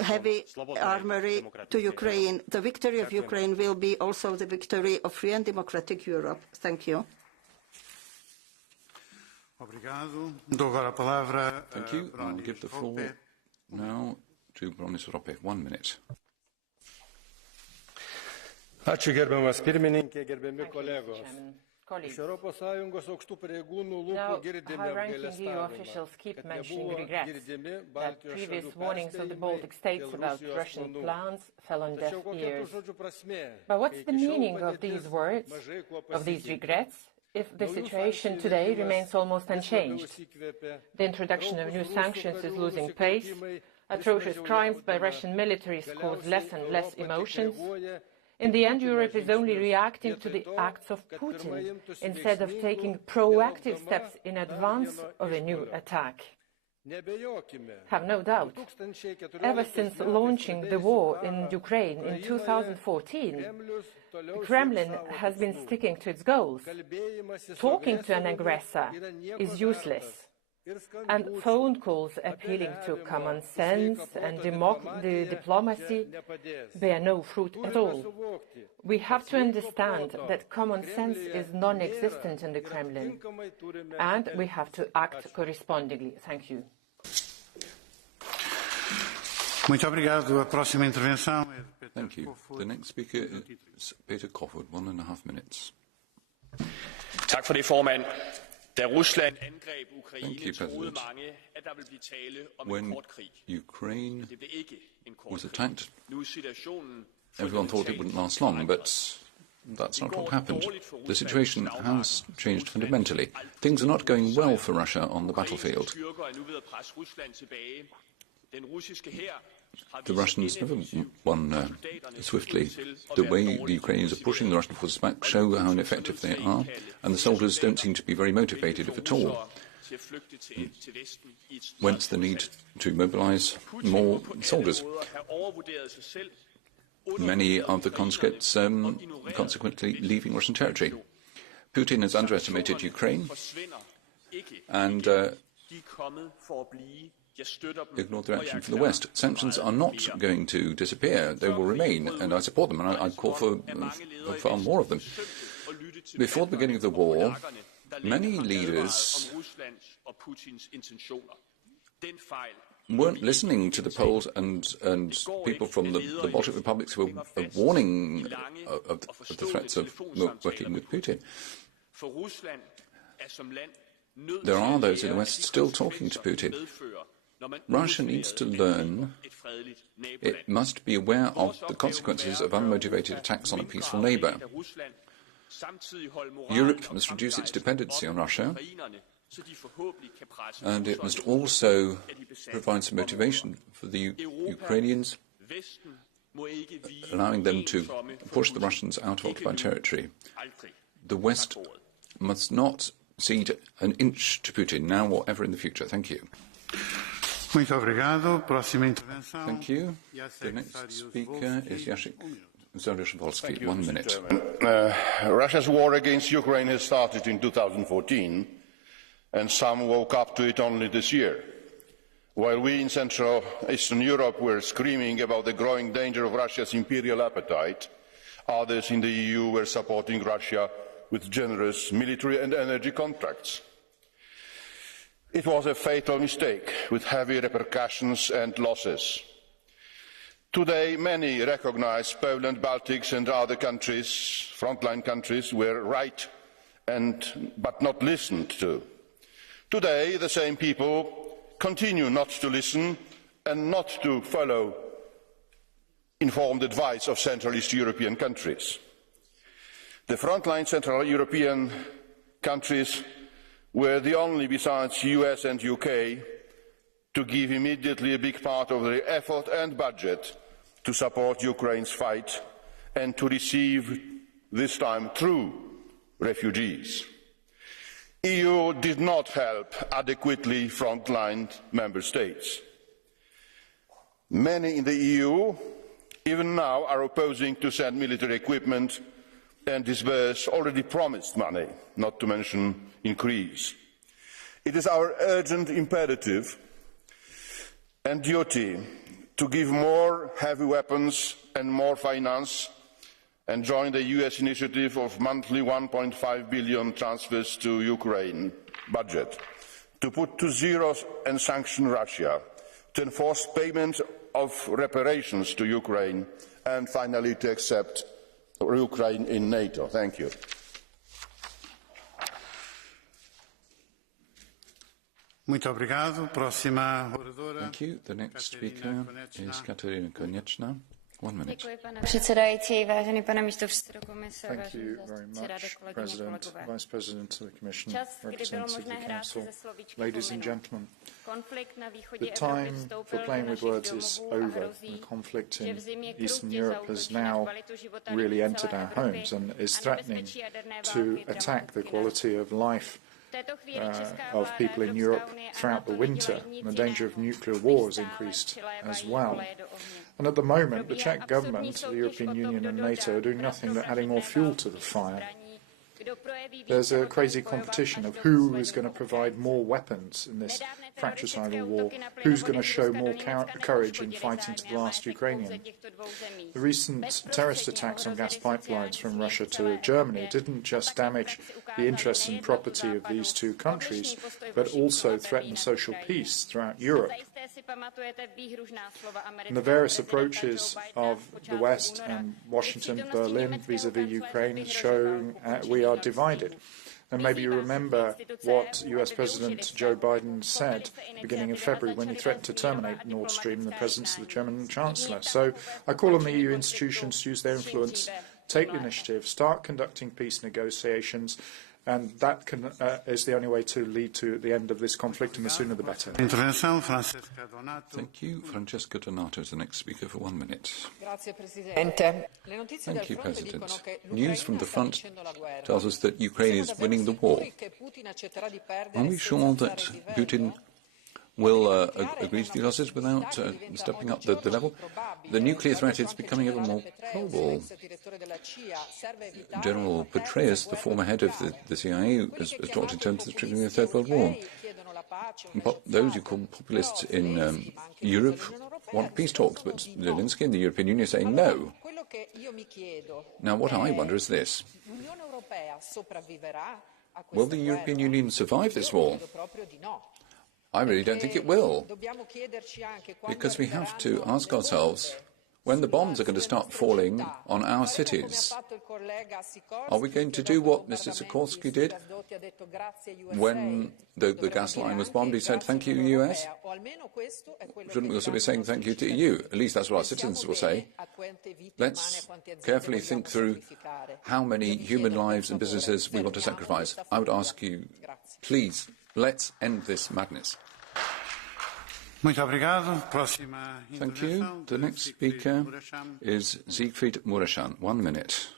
heavy armory to Ukraine. The victory of Ukraine will be also the victory of free and democratic Europe. Thank you. Thank you. I'll give the floor now to Bronis Rope. 1 minute. Colleagues, now, high-ranking EU officials keep mentioning regrets that previous warnings of the Baltic states about Russian plans fell on deaf ears. But what's the meaning of these words, of these regrets, if the situation today remains almost unchanged? The introduction of new sanctions is losing pace. Atrocious crimes by Russian militaries cause less and less emotions. In the end, Europe is only reacting to the acts of Putin instead of taking proactive steps in advance of a new attack. Have no doubt, ever since launching the war in Ukraine in 2014, the Kremlin has been sticking to its goals. Talking to an aggressor is useless. And phone calls appealing to common sense and diplomacy bear no fruit at all. We have to understand that common sense is non-existent in the Kremlin, and we have to act correspondingly. Thank you. Thank you. The next speaker is Peter Kofod, 1.5 minutes. Tak for det, formand. Da Rusland angreb Ukraine, troede mange, at der ville blive tale om en kort krig. Ukraine det blev ikke en kort krig. Nu er situationen everyone thought it wouldn't last long, but that's not what happened. The situation has changed fundamentally. Things are not going well for Russia on the battlefield. The Russians never won swiftly. The way the Ukrainians are pushing the Russian forces back show how ineffective they are, and the soldiers don't seem to be very motivated, if at all. Whence the need to mobilize more soldiers. Many of the conscripts consequently leaving Russian territory. Putin has underestimated Ukraine and ignored their action from the West. Sanctions are not going to disappear. They will remain, and I support them, and I call for far more of them. Before the beginning of the war, many leaders weren't listening to the Poles and people from the Baltic republics who were warning of the threats of working with Putin. There are those in the West still talking to Putin. Russia needs to learn it must be aware of the consequences of unmotivated attacks on a peaceful neighbour. Europe must reduce its dependency on Russia, and it must also provide some motivation for the Ukrainians, allowing them to push the Russians out of occupied territory. The West must not cede an inch to Putin now or ever in the future. Thank you. Thank you. The next speaker is Jacek Zaporozhye. 1 minute. Russia's war against Ukraine has started in 2014, and some woke up to it only this year. While we in Central Eastern Europe were screaming about the growing danger of Russia's imperial appetite, others in the EU were supporting Russia with generous military and energy contracts. It was a fatal mistake with heavy repercussions and losses. Today, many recognize Poland, Baltics and other countries, frontline countries, were right but not listened to. Today, the same people continue not to listen and not to follow informed advice of Central East European countries. The frontline Central European countries were the only, besides US and UK, to give immediately a big part of their effort and budget to support Ukraine's fight and to receive, this time, true refugees. EU did not help adequately frontline member states. Many in the EU, even now, are opposing to send military equipment and disburse already promised money, not to mention increase. It is our urgent imperative and duty to give more heavy weapons and more finance and join the US initiative of monthly 1.5 billion transfers to Ukraine budget, to put to zero and sanction Russia, to enforce payment of reparations to Ukraine, and finally to accept Ukraine in NATO. Thank you. Thank you. The next speaker is Katerina Konechna. 1 minute. Thank you very much, President, Vice President of the Commission, representatives of the Council, ladies and gentlemen. The time for playing with words is over. The conflict in Eastern Europe has now really entered our homes and is threatening to attack the quality of life of people in Europe throughout the winter, and the danger of nuclear war has increased as well. And at the moment, the Czech government, the European Union and NATO are doing nothing but adding more fuel to the fire. There's a crazy competition of who is going to provide more weapons in this fratricidal war, who's going to show more courage in fighting to the last Ukrainian. The recent terrorist attacks on gas pipelines from Russia to Germany didn't just damage the interests and property of these two countries, but also threatened social peace throughout Europe. And the various approaches of the West and Washington, Berlin, vis-à-vis Ukraine show we are divided. And maybe you remember what US President Joe Biden said at the beginning of February when he threatened to terminate Nord Stream in the presence of the German Chancellor. So I call on the EU institutions to use their influence, take the initiative, start conducting peace negotiations, and that is the only way to lead to the end of this conflict, and the sooner the better. Thank you. Francesca Donato is the next speaker for 1 minute. Thank you, President. News from the front tells us that Ukraine is winning the war. Are we sure that Putin will agree to these losses without stepping up the level? The nuclear threat is becoming ever more probable. General Petraeus, the former head of the CIA, has talked in terms of triggering the Third World War. But those who call populists in Europe want peace talks, but Zelensky and the European Union are saying no. Now, what I wonder is this. Will the European Union survive this war? I really don't think it will, because we have to ask ourselves when the bombs are going to start falling on our cities. Are we going to do what Mr. Sikorski did when the gas line was bombed? He said, "Thank you, US." Shouldn't we also be saying thank you to EU? At least that's what our citizens will say. Let's carefully think through how many human lives and businesses we want to sacrifice. I would ask you, please, let's end this madness. Thank you. The next speaker is Siegfried Mureşan. 1 minute.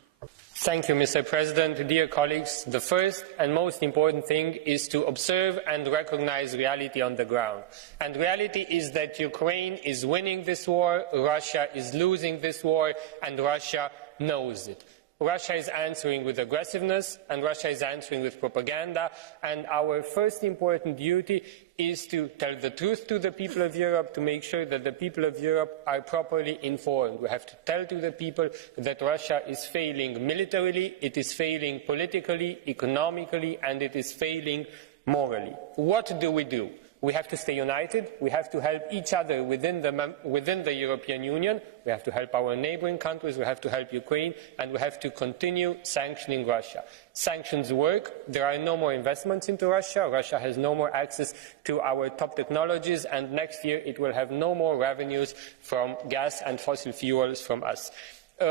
Thank you, Mr. President. Dear colleagues, the first and most important thing is to observe and recognize reality on the ground. And reality is that Ukraine is winning this war, Russia is losing this war, and Russia knows it. Russia is answering with aggressiveness, and Russia is answering with propaganda, and our first important duty is to tell the truth to the people of Europe, to make sure that the people of Europe are properly informed. We have to tell to the people that Russia is failing militarily, it is failing politically, economically, and it is failing morally. What do? We have to stay united, we have to help each other within the European Union, we have to help our neighbouring countries, we have to help Ukraine, and we have to continue sanctioning Russia. Sanctions work, there are no more investments into Russia, Russia has no more access to our top technologies, and next year it will have no more revenues from gas and fossil fuels from us.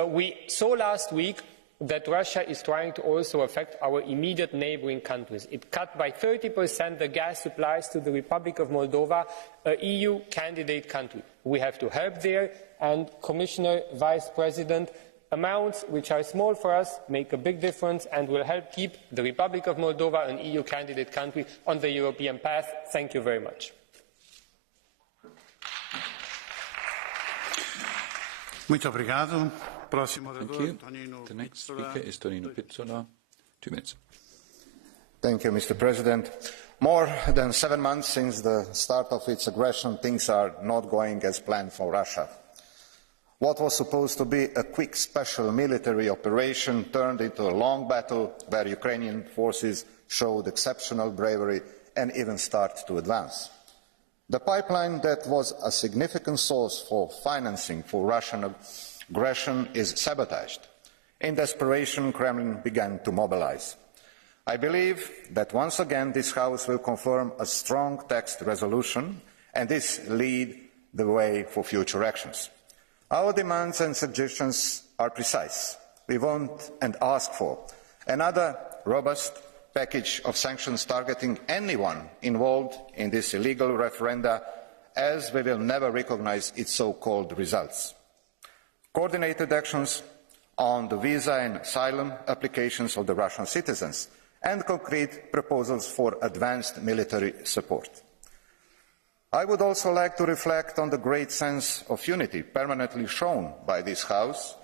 We saw last week that Russia is trying to also affect our immediate neighbouring countries. It cut by 30% the gas supplies to the Republic of Moldova, an EU candidate country. We have to help there, and Commissioner, Vice President, amounts which are small for us make a big difference and will help keep the Republic of Moldova, an EU candidate country, on the European path. Thank you very much. Thank you. The next speaker is Tonino Pizzola. 2 minutes. Thank you, Mr. President. More than 7 months since the start of its aggression, things are not going as planned for Russia. What was supposed to be a quick special military operation turned into a long battle where Ukrainian forces showed exceptional bravery and even started to advance. The pipeline that was a significant source for financing for Russian aggression is sabotaged. In desperation, Kremlin began to mobilize. I believe that once again this House will confirm a strong text resolution and this lead the way for future actions. Our demands and suggestions are precise. We want and ask for another robust package of sanctions targeting anyone involved in this illegal referenda, as we will never recognise its so-called results. Coordinated actions on the visa and asylum applications of the Russian citizens, and concrete proposals for advanced military support. I would also like to reflect on the great sense of unity permanently shown by this House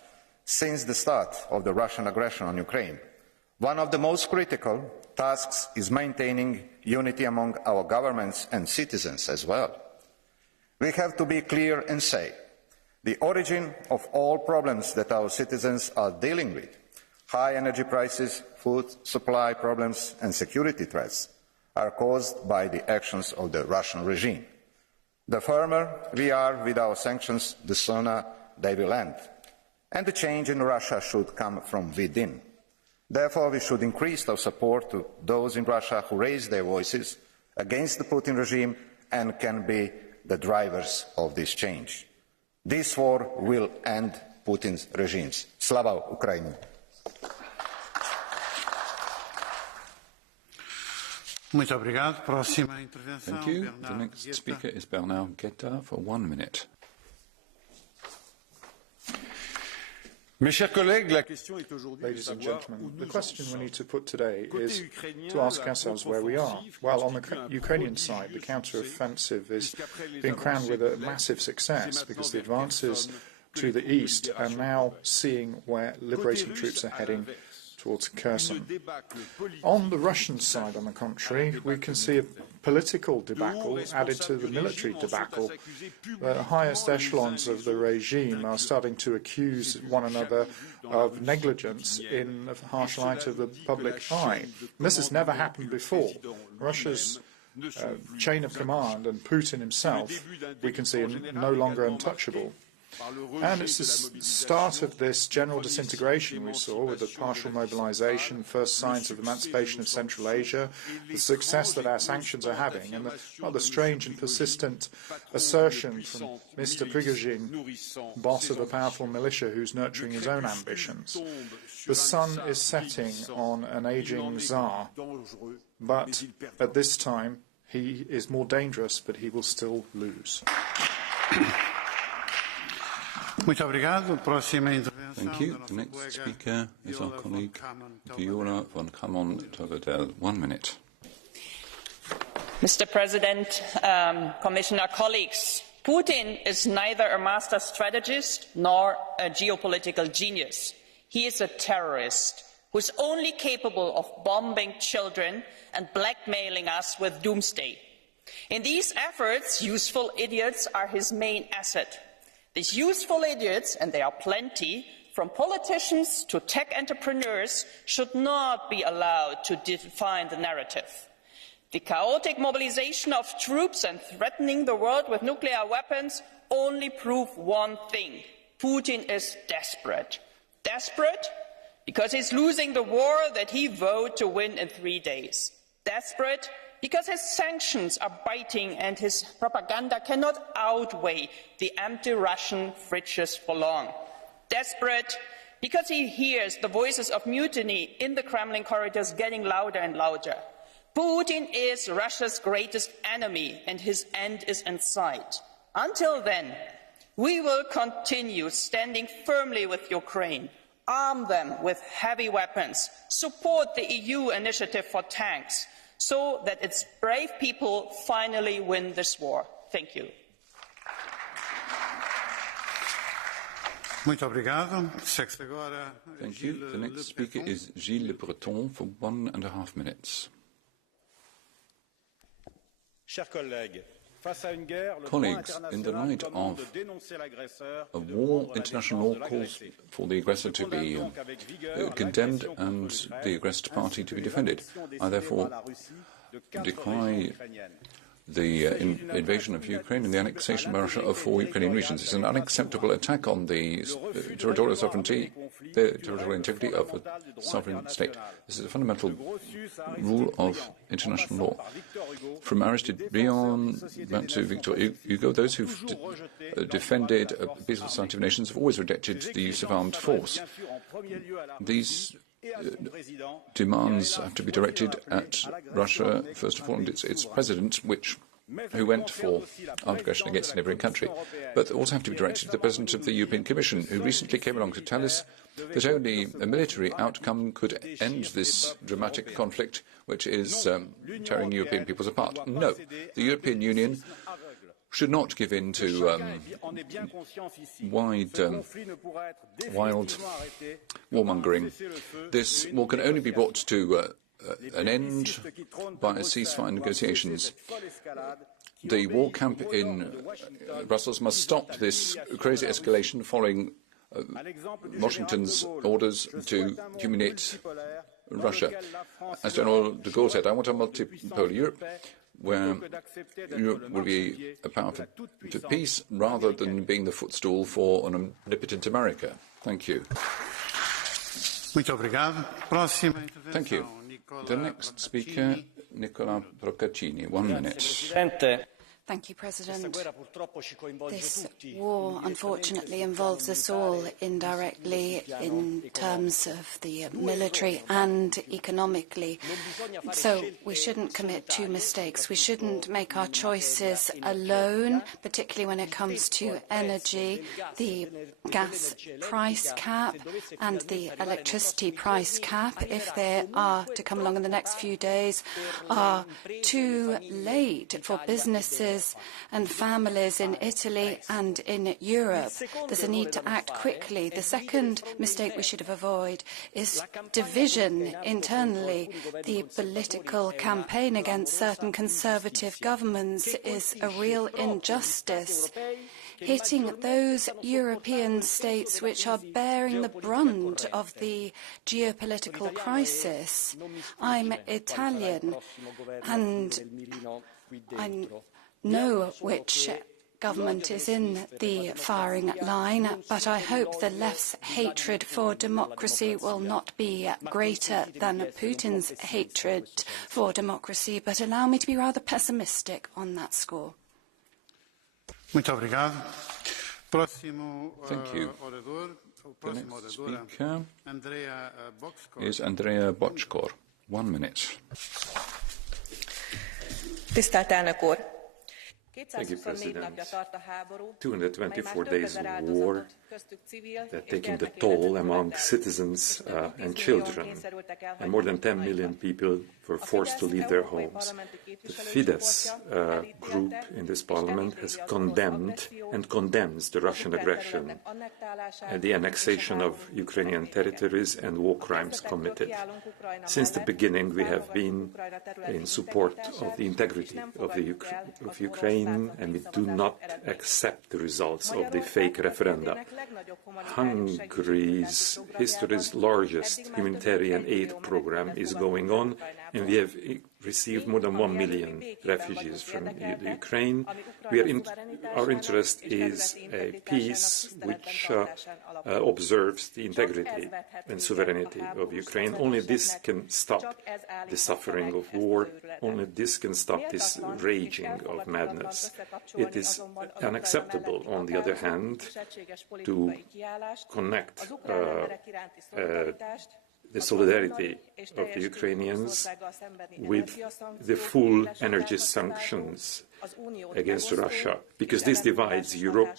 since the start of the Russian aggression on Ukraine. One of the most critical tasks is maintaining unity among our governments and citizens as well. We have to be clear and say the origin of all problems that our citizens are dealing with, high energy prices, food supply problems and security threats, are caused by the actions of the Russian regime. The firmer we are with our sanctions, the sooner they will end. And the change in Russia should come from within. Therefore, we should increase our support to those in Russia who raise their voices against the Putin regime and can be the drivers of this change. This war will end Putin's regimes. Slava Ukraini! Thank you. The next speaker is Bernard Guetta for 1 minute. Ladies and gentlemen, the question we need to put today is to ask ourselves where we are. Well, on the Ukrainian side, the counter-offensive is being crowned with a massive success because the advances to the east are now seeing where liberating troops are heading towards Kherson. On the Russian side, on the contrary, we can see a political debacle added to the military debacle. The highest echelons of the regime are starting to accuse one another of negligence in the harsh light of the public eye. And this has never happened before. Russia's chain of command and Putin himself, we can see, are no longer untouchable. And it's the start of this general disintegration we saw with the partial mobilization, first signs of emancipation of Central Asia, the success that our sanctions are having, and the rather strange and persistent assertion from Mr. Prigozhin, boss of a powerful militia who's nurturing his own ambitions. The sun is setting on an aging Tsar, but at this time he is more dangerous, but he will still lose. Thank you. The next speaker is our colleague Viola von Kramon-Tavedel. 1 minute. Mr. President, Commissioner, colleagues, Putin is neither a master strategist nor a geopolitical genius. He is a terrorist who is only capable of bombing children and blackmailing us with doomsday. In these efforts, useful idiots are his main asset. These useful idiots, and there are plenty, from politicians to tech entrepreneurs, should not be allowed to define the narrative. The chaotic mobilization of troops and threatening the world with nuclear weapons only prove one thing. Putin is desperate. Desperate because he's losing the war that he vowed to win in 3 days. Desperate because his sanctions are biting and his propaganda cannot outweigh the empty Russian fridges for long. Desperate because he hears the voices of mutiny in the Kremlin corridors getting louder and louder. Putin is Russia's greatest enemy and his end is in sight. Until then, we will continue standing firmly with Ukraine, arm them with heavy weapons, support the EU initiative for tanks, so that its brave people finally win this war. Thank you. Thank you. The next speaker is Gilles Le Breton for 1.5 minutes. Colleagues, in the light of a war, international law calls for the aggressor to be condemned and the aggressed party to be defended. I therefore decry the invasion of Ukraine and the annexation by Russia of 4 Ukrainian regions. It's an unacceptable attack on the territorial sovereignty, the territorial integrity of a sovereign state. This is a fundamental rule of international law. From Aristide Briand back to Victor Hugo, those who've defended a peaceful society of nations have always rejected the use of armed force. These demands have to be directed at Russia, first of all, and its president, who went for armed aggression against a neighbouring country. But they also have to be directed to the president of the European Commission, who recently came along to tell us that only a military outcome could end this dramatic conflict, which is tearing European peoples apart. No, the European Union should not give in to wild warmongering. This war can only be brought to an end by ceasefire negotiations. The war camp in Brussels must stop this crazy escalation following Washington's orders to humiliate Russia. As General de Gaulle said, I want a multipolar Europe, where Europe will be a power to peace rather than being the footstool for an omnipotent America. Thank you. Thank you. The next speaker, Nicola Procaccini. 1 minute. Thank you, President. This war, unfortunately, involves us all indirectly in terms of the military and economically. So we shouldn't commit 2 mistakes. We shouldn't make our choices alone, particularly when it comes to energy. The gas price cap and the electricity price cap, if they are to come along in the next few days, are too late for businesses and families in Italy and in Europe. There's a need to act quickly. The second mistake we should have avoided is division internally. The political campaign against certain conservative governments is a real injustice, hitting those European states which are bearing the brunt of the geopolitical crisis. I'm Italian, and I know which government is in the firing line, but I hope the left's hatred for democracy will not be greater than Putin's hatred for democracy. But allow me to be rather pessimistic on that score. Thank you. The next speaker is Andrea Bocskor. 1 minute. Thank you, President. 224 days of war that taking the toll among citizens and children, and more than 10 million people were forced to leave their homes. The Fidesz group in this parliament has condemned and condemns the Russian aggression and the annexation of Ukrainian territories and war crimes committed. Since the beginning, we have been in support of the integrity of Ukraine, and we do not accept the results of the fake referenda. Hungary's history's largest humanitarian aid program is going on, and we have received more than 1 million refugees from Ukraine. Our interest is a peace which observes the integrity and sovereignty of Ukraine. Only this can stop the suffering of war. Only this can stop this raging of madness. It is unacceptable, on the other hand, to connect the solidarity of the Ukrainians with the full energy sanctions against Russia, because this divides Europe,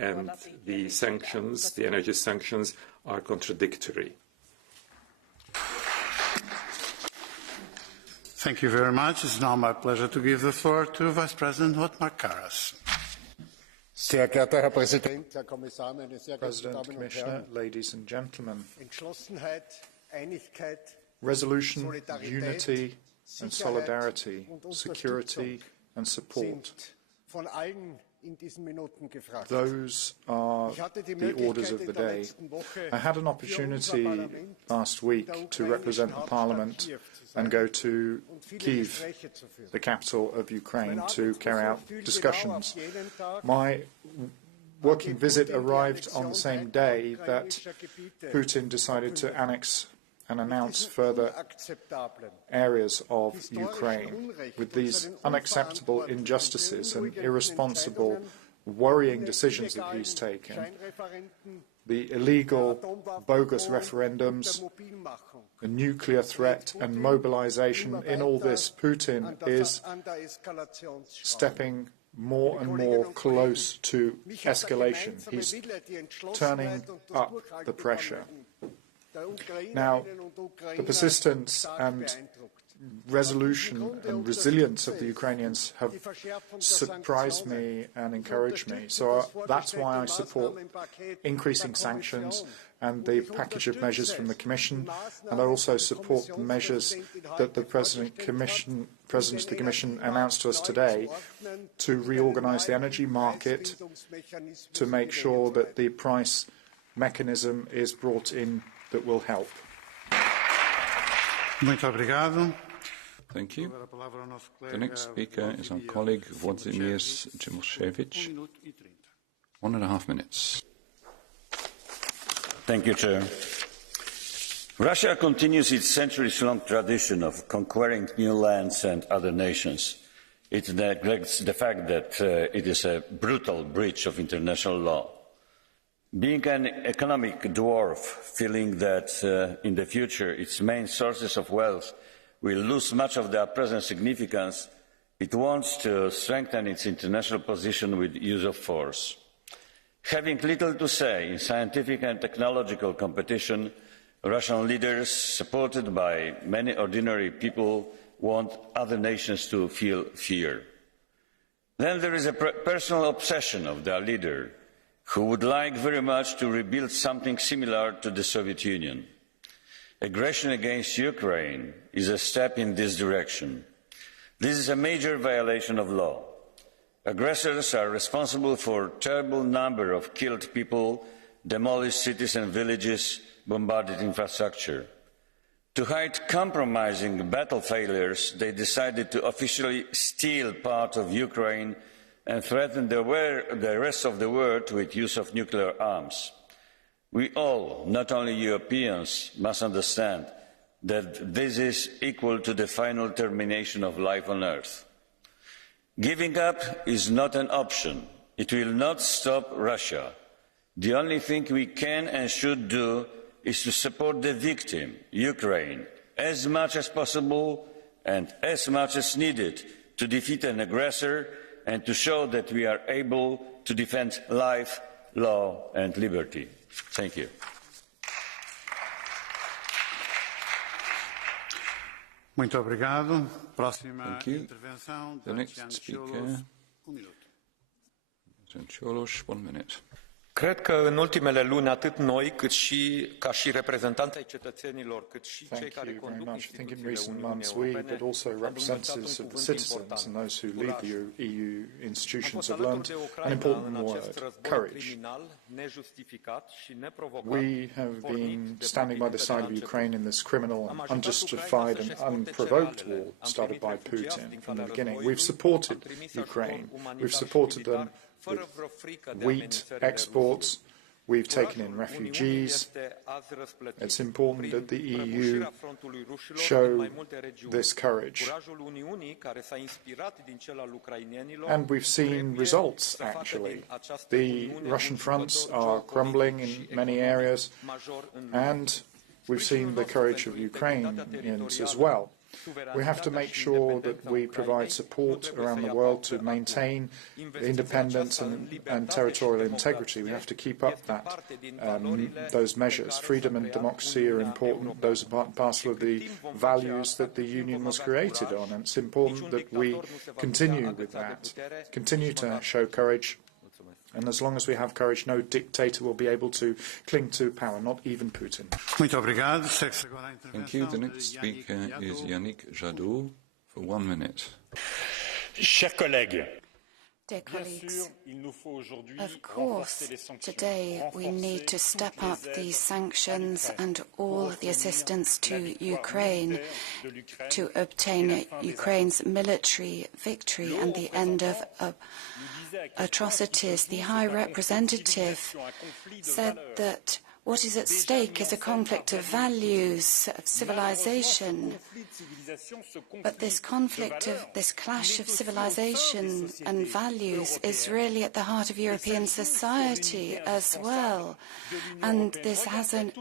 and the sanctions, the energy sanctions, are contradictory. Thank you very much. It's now my pleasure to give the floor to Vice President Othmar Karas. Sehr geehrter Herr Präsident, Herr Kommissar, meine sehr geehrten President, Damen und Commissioner, Herren. ladies and gentlemen. Entschlossenheit, Einigkeit, Resolution, unity and solidarity, security and support. Von allen in diesen Minuten gefragt. Those are the orders of the day. I had an opportunity last week to represent the Parliament and go to Kiev, the capital of Ukraine, to carry out discussions. My working visit arrived on the same day that Putin decided to annex and announce further areas of Ukraine. With these unacceptable injustices and irresponsible, worrying decisions that he's taken, the illegal, bogus referendums, the nuclear threat and mobilization, in all this, Putin is stepping more and more close to escalation. He's turning up the pressure. Now, the persistence and resolution and resilience of the Ukrainians have surprised me and encouraged me. So that's why I support increasing sanctions and the package of measures from the Commission, and I also support the measures that the President of the Commission announced to us today to reorganize the energy market, to make sure that the price mechanism is brought in that will help. Muito obrigado. Thank you. The next speaker is our colleague Vladimir Putin. 1.5 minutes. Thank you, Chair. Russia continues its centuries-long tradition of conquering new lands and other nations. It neglects the fact that it is a brutal breach of international law. Being an economic dwarf, feeling that in the future its main sources of wealth will lose much of their present significance, it wants to strengthen its international position with use of force. Having little to say in scientific and technological competition, Russian leaders, supported by many ordinary people, want other nations to feel fear. Then there is a personal obsession of their leader, who would like very much to rebuild something similar to the Soviet Union. Aggression against Ukraine is a step in this direction. This is a major violation of law. Aggressors are responsible for a terrible number of killed people, demolished cities and villages, bombarded infrastructure. To hide compromising battle failures, they decided to officially steal part of Ukraine and threaten the rest of the world with use of nuclear arms. We all, not only Europeans, must understand that this is equal to the final termination of life on Earth. Giving up is not an option. It will not stop Russia. The only thing we can and should do is to support the victim, Ukraine, as much as possible and as much as needed to defeat an aggressor and to show that we are able to defend life, law and liberty. Thank you. Muito obrigado. Thank you. The next speaker, Cioloș, 1 minute. Cred că în ultimele luni, atât noi, cât și ca și reprezentanți ai cetățenilor, cât și cei care conduc instituțiile Uniunii Europene, but also representatives of the citizens and those who lead the EU institutions have learned an important word, courage. We have been standing by the side of Ukraine in this criminal, unjustified and unprovoked war started by Putin from the beginning. We've supported Ukraine. We've supported them with wheat exports. We've taken in refugees. It's important that the EU show this courage. And we've seen results, actually. The Russian fronts are crumbling in many areas, and we've seen the courage of Ukrainians as well. We have to make sure that we provide support around the world to maintain independence and territorial integrity. We have to keep up those measures. Freedom and democracy are important. Those are part and parcel of the values that the Union was created on, and it's important that we continue with that, continue to show courage. And as long as we have courage, no dictator will be able to cling to power, not even Putin. Thank you. The next speaker is Yannick Jadot for 1 minute. Chers collègues, Dear colleagues, of course, today we need to step up these sanctions and all the assistance to Ukraine to obtain Ukraine's military victory and the end of atrocities. The High Representative said that what is at stake is a conflict of values, of civilization. But this conflict of this clash of civilization and values is really at the heart of European society as well. And this has an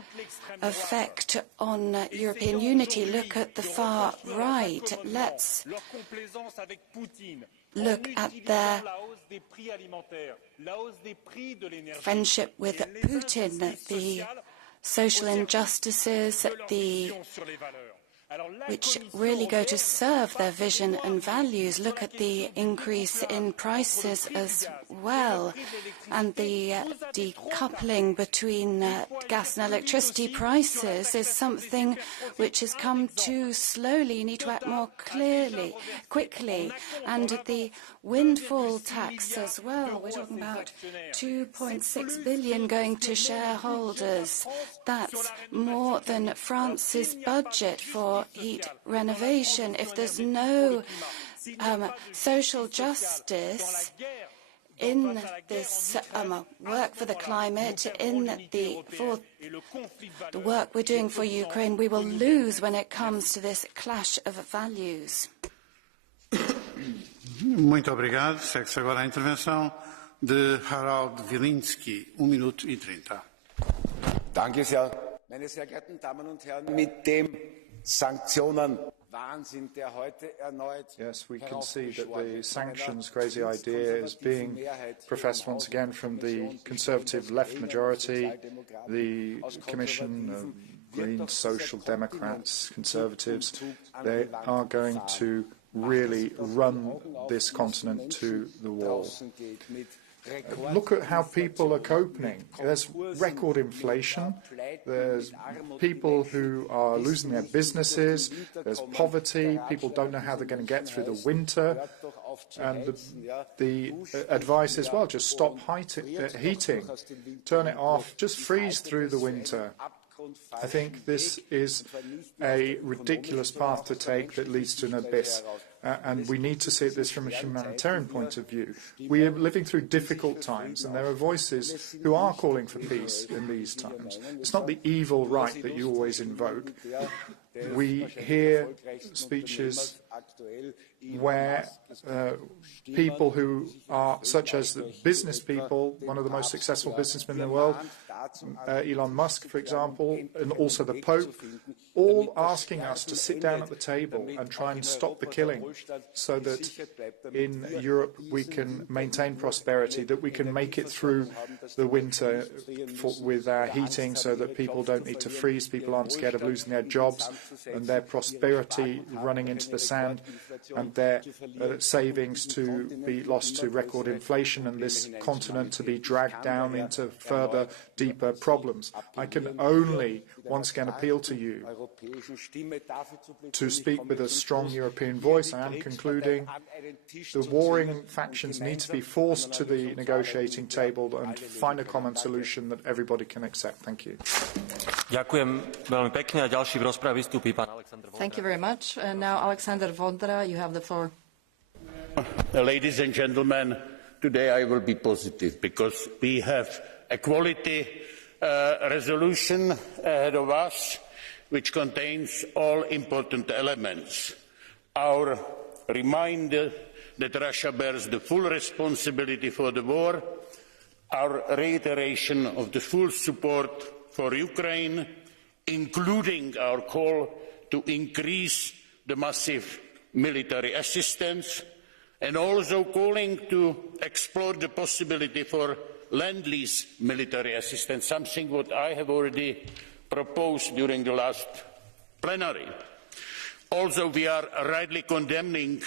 effect on European unity. Look at the far right. Let's look at their friendship with Putin, the social injustices, which really go to serve their vision and values. Look at the increase in prices as well, and the decoupling between gas and electricity prices is something which has come too slowly. You need to act more quickly. And the windfall tax as well. We're talking about 2.6 billion going to shareholders. That's more than France's budget for heat renovation. If there's no social justice in this work for the climate, for the work we're doing for Ukraine, we will lose when it comes to this clash of values. Muito obrigado. Segue-se agora a intervenção de Harald Wilimski, 1 minuto e 30. Danke sehr. Meine sehr geehrten Damen und Herren, mit dem Sanktionen-Wahnsinn, der heute erneut Yes, we can see that the sanctions crazy idea is being professed once again from the conservative left majority, the Commission of Green Social Democrats, Conservatives. They are going to really run this continent to the wall. Look at how people are coping. There's record inflation. There's people who are losing their businesses. There's poverty. People don't know how they're going to get through the winter. And the advice is, well, just stop heating. Turn it off. Just freeze through the winter. I think this is a ridiculous path to take that leads to an abyss. And we need to see this from a humanitarian point of view. We are living through difficult times, and there are voices who are calling for peace in these times. It's not the evil right that you always invoke. We hear speeches where people who are, such as the business people, one of the most successful businessmen in the world, Elon Musk, for example, and also the Pope, all asking us to sit down at the table and try and stop the killing so that in Europe we can maintain prosperity, that we can make it through the winter with our heating so that people don't need to freeze, people aren't scared of losing their jobs and their prosperity running into the sand and their savings to be lost to record inflation and this continent to be dragged down into further deeper problems. I can only once again appeal to you to speak with a strong European voice. I am concluding. The warring factions need to be forced to the negotiating table and find a common solution that everybody can accept. Thank you. Thank you very much. And now, Alexander Vondra, you have the floor. Ladies and gentlemen, today I will be positive because we have a quality resolution ahead of us which contains all important elements. Our reminder that Russia bears the full responsibility for the war, our reiteration of the full support for Ukraine, including our call to increase the massive military assistance, and also calling to explore the possibility for Lend-Lease military assistance, something what I have already proposed during the last plenary. Also, we are rightly condemning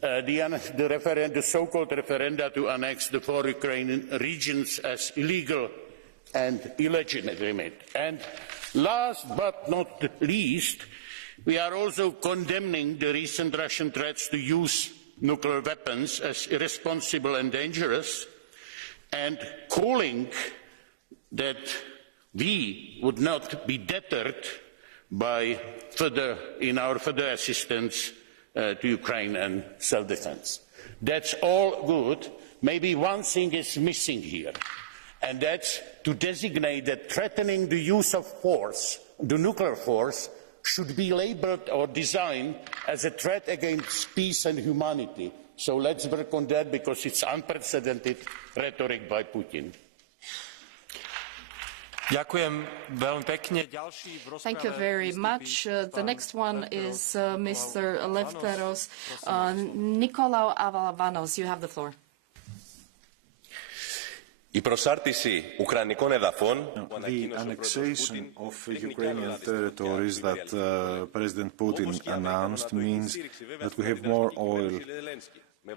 the so-called referenda to annex the 4 Ukrainian regions as illegal and illegitimate. And last but not least, we are also condemning the recent Russian threats to use nuclear weapons as irresponsible and dangerous, and calling that we would not be deterred by our further assistance to Ukraine and self-defense. That's all good. Maybe one thing is missing here, and that's to designate that threatening the use of force, the nuclear force, should be labelled or designed as a threat against peace and humanity. So let's work on that, because it's unprecedented rhetoric by Putin. Thank you very much. The next one is Mr. Lefteros. Nikolaou Avavanos, you have the floor. The annexation of Ukrainian territories that President Putin announced means that we have more oil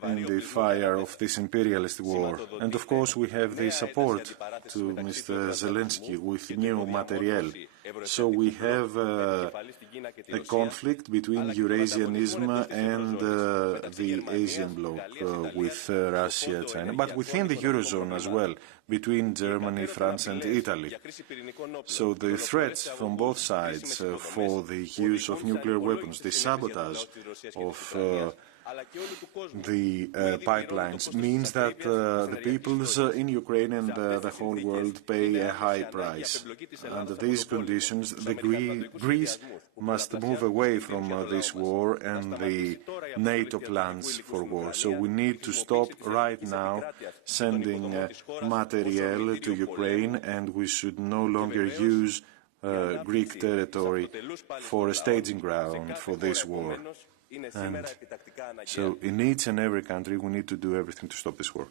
in the fire of this imperialist war. And of course we have the support to Mr. Zelensky with new materiel. So we have a conflict between Eurasianism and the Asian bloc with Russia, China, but within the Eurozone as well, between Germany, France and Italy. So the threats from both sides for the use of nuclear weapons, the sabotage of the pipelines means that the peoples in Ukraine and the whole world pay a high price. Under these conditions, Greece must move away from this war and the NATO plans for war. So we need to stop right now sending materiel to Ukraine, and we should no longer use Greek territory for a staging ground for this war. And so in each and every country we need to do everything to stop this war.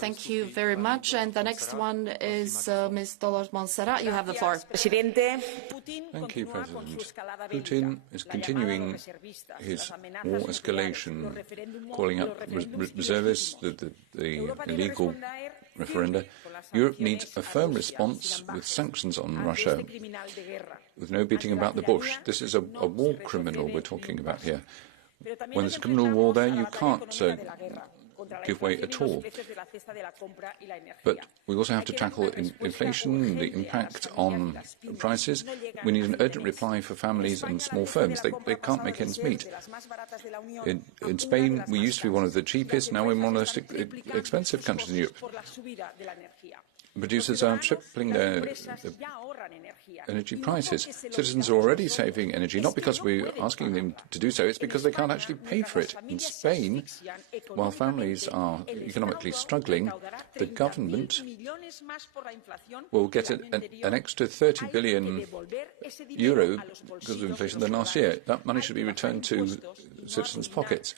Thank you very much. And the next one is Ms. Dolores Montserrat. You have the floor. Thank you, President. Putin is continuing his war escalation, calling up reservists, the illegal referenda. Europe needs a firm response with sanctions on Russia, with no beating about the bush. This is a war criminal we're talking about here. When there's a criminal war there, you can't give way at all. But we also have to tackle inflation, the impact on prices. We need an urgent reply for families and small firms. They can't make ends meet. In Spain, we used to be one of the cheapest, now we're one of the most expensive countries in Europe. Producers are tripling their energy prices. Citizens are already saving energy, not because we're asking them to do so, it's because they can't actually pay for it. In Spain, while families are economically struggling, the government will get an extra 30 billion euro because of inflation than last year. That money should be returned to citizens' pockets.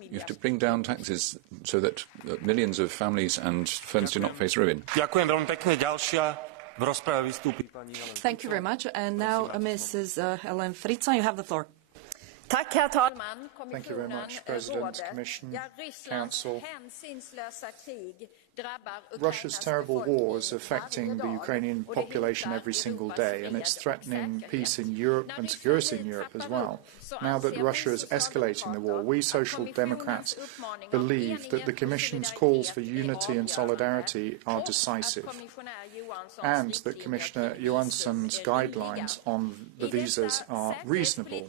You have to bring down taxes so that millions of families and firms do not face ruin. Thank you very much. And now Mrs. Helen Fritza, you have the floor. Thank you very much, President, Commission, Council. Russia's terrible war is affecting the Ukrainian population every single day, and it's threatening peace in Europe and security in Europe as well. Now that Russia is escalating the war, we Social Democrats believe that the Commission's calls for unity and solidarity are decisive, and that Commissioner Johansson's guidelines on the visas are reasonable.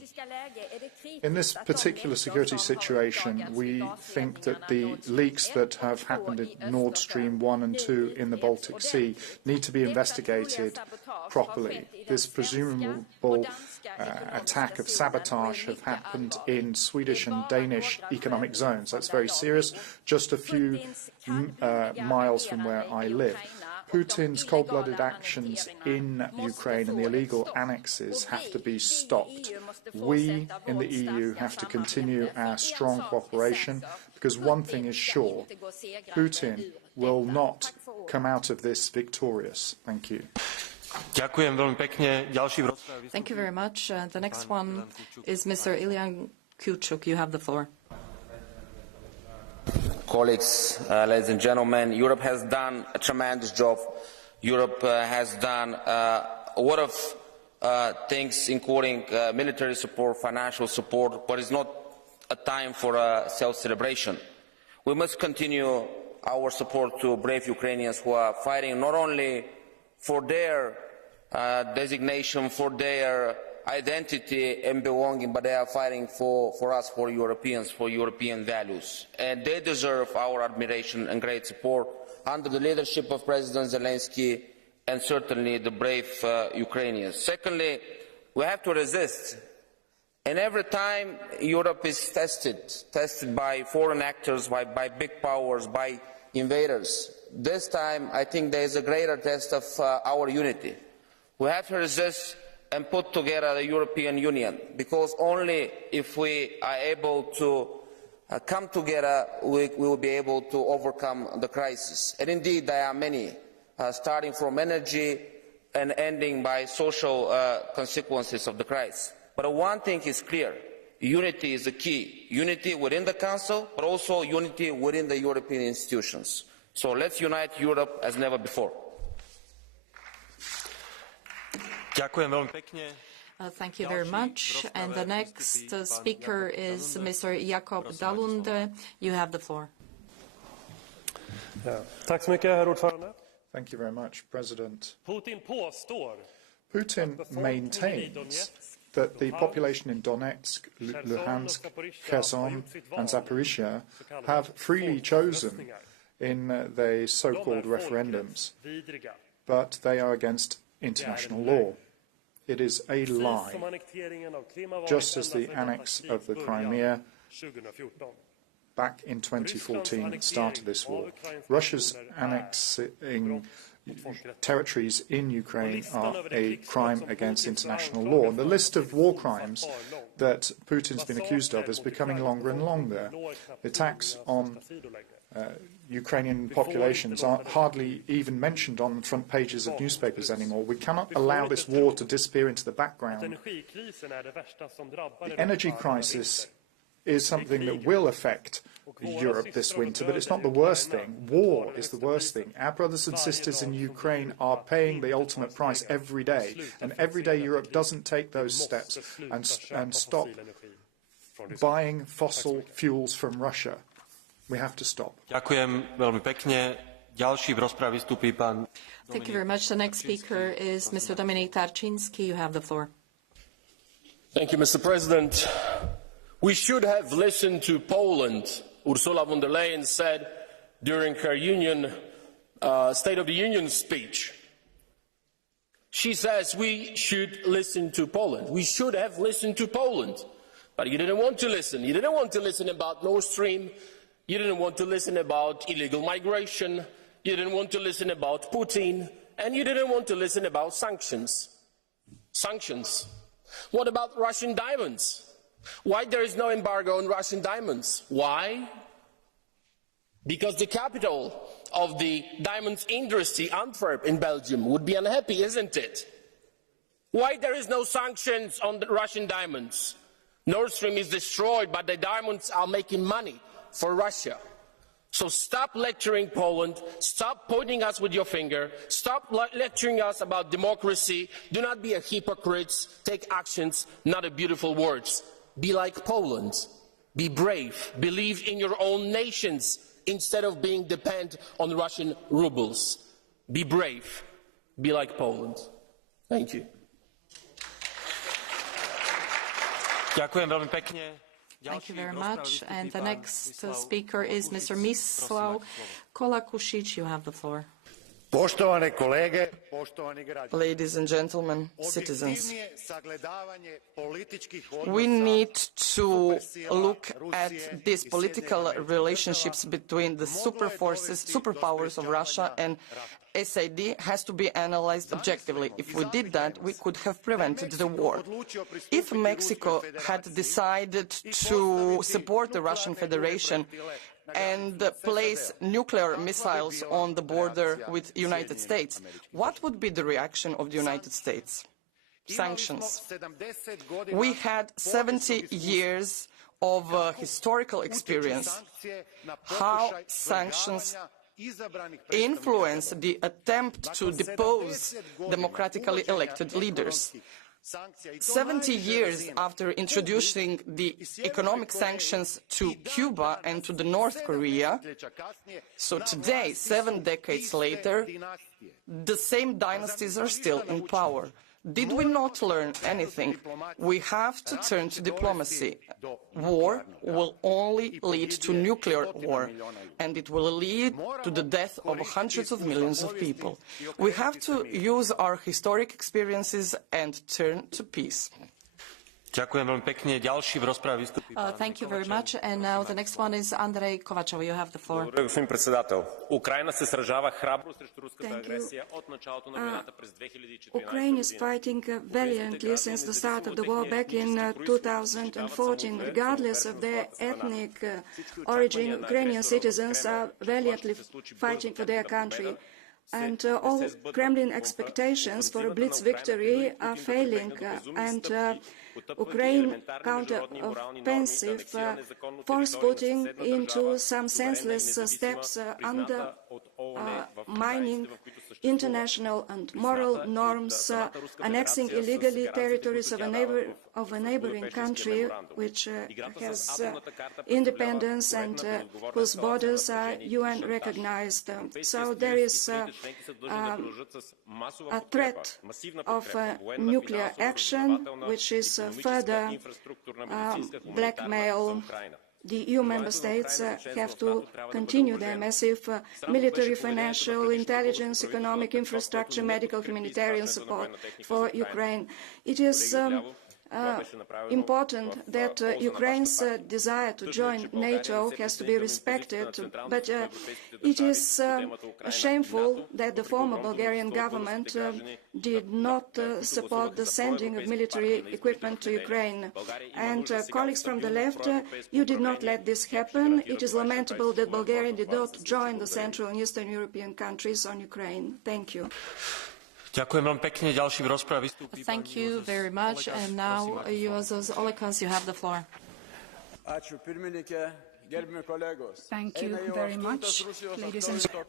In this particular security situation, we think that the leaks that have happened in Nord Stream 1 and 2 in the Baltic Sea need to be investigated properly. This presumable attack of sabotage have happened in Swedish and Danish economic zones. That's very serious, just a few miles from where I live. Putin's cold-blooded actions in Ukraine and the illegal annexes have to be stopped. We in the EU have to continue our strong cooperation, because one thing is sure, Putin will not come out of this victorious. Thank you. Thank you very much. The next one is Mr. Ilyan Kuchuk. You have the floor. Colleagues, ladies and gentlemen, Europe has done a tremendous job. Europe has done a lot of things including military support, financial support, but it's not a time for a self-celebration. We must continue our support to brave Ukrainians who are fighting not only for their designation, for their identity and belonging, but they are fighting for us, for Europeans, for European values. And they deserve our admiration and great support under the leadership of President Zelensky and certainly the brave Ukrainians. Secondly, we have to resist. And every time Europe is tested by foreign actors, by big powers, by invaders, this time I think there is a greater test of our unity. We have to resist and put together the European Union, because only if we are able to come together we will be able to overcome the crisis. And indeed there are many, starting from energy and ending by social consequences of the crisis. But one thing is clear: unity is the key. Unity within the Council, but also unity within the European institutions. So let's unite Europe as never before. Thank you very much. And the next speaker is Mr. Jakob Dalunde. You have the floor. Thank you very much, President. Putin maintains that the population in Donetsk, Lugansk, Kherson and Zaporozhye have freely chosen in the so-called referendums, but they are against international law. It is a lie, just as the annex of the Crimea back in 2014 started this war. Russia's annexing territories in Ukraine are a crime against international law. And the list of war crimes that Putin's been accused of is becoming longer and longer. The attacks on Ukrainian populations are hardly even mentioned on the front pages of newspapers anymore. We cannot allow this war to disappear into the background. The energy crisis is something that will affect Europe this winter, but it's not the worst thing. War is the worst thing. Our brothers and sisters in Ukraine are paying the ultimate price every day, and every day Europe doesn't take those steps and stop buying fossil fuels from Russia. We have to stop. Thank you very much. The next speaker is Mr. Dominik Tarczyński. You have the floor. Thank you, Mr. President. We should have listened to Poland. Ursula von der Leyen said during her State of the Union speech. She says we should listen to Poland. We should have listened to Poland. But you didn't want to listen. You didn't want to listen about Nord Stream. You didn't want to listen about illegal migration. You didn't want to listen about Putin. And you didn't want to listen about sanctions. Sanctions. What about Russian diamonds? Why there is no embargo on Russian diamonds? Why? Because the capital of the diamonds industry, Antwerp in Belgium, would be unhappy, isn't it? Why there is no sanctions on the Russian diamonds? Nord Stream is destroyed, but the diamonds are making money for Russia. So stop lecturing Poland, stop pointing us with your finger, stop lecturing us about democracy, do not be a hypocrite, take actions, not a beautiful words. Be like Poland, be brave, believe in your own nations instead of being dependent on Russian rubles. Be brave, be like Poland. Thank you. Thank you very much. And the next speaker is Mr. Mislav Kolakušić. You have the floor. Ladies and gentlemen, citizens, we need to look at these political relationships between the superpowers of Russia and SAD has to be analyzed objectively. If we did that, we could have prevented the war. If Mexico had decided to support the Russian Federation and place nuclear missiles on the border with the United States, what would be the reaction of the United States? Sanctions. We had 70 years of historical experience how sanctions influence the attempt to depose democratically elected leaders. 70 years after introducing the economic sanctions to Cuba and to the North Korea, so today, 7 decades later, the same dynasties are still in power. Did we not learn anything? We have to turn to diplomacy. War will only lead to nuclear war, and it will lead to the death of hundreds of millions of people. We have to use our historic experiences and turn to peace. Thank you very much. And now the next one is Andrei Kovachov. You have the floor. Ukraine is fighting valiantly since the start of the war back in 2014. Regardless of their ethnic origin, Ukrainian citizens are valiantly fighting for their country. And all Kremlin expectations for a blitz victory are failing, and Ukraine counter-offensive force putting into some senseless steps undermining international and moral norms, annexing illegally territories of a neighboring country which has independence and whose borders are UN recognized. So there is a threat of nuclear action, which is further blackmail. The EU member states have to continue their massive military, financial, intelligence, economic, infrastructure, medical, humanitarian support for Ukraine. It is important that Ukraine's desire to join NATO has to be respected, but it is shameful that the former Bulgarian government did not support the sending of military equipment to Ukraine. And colleagues from the left, you did not let this happen. It is lamentable that Bulgaria did not join the Central and Eastern European countries on Ukraine. Thank you. Thank you very much. And now, Juozas Olekas, you have the floor. Thank you very much, ladies and gentlemen.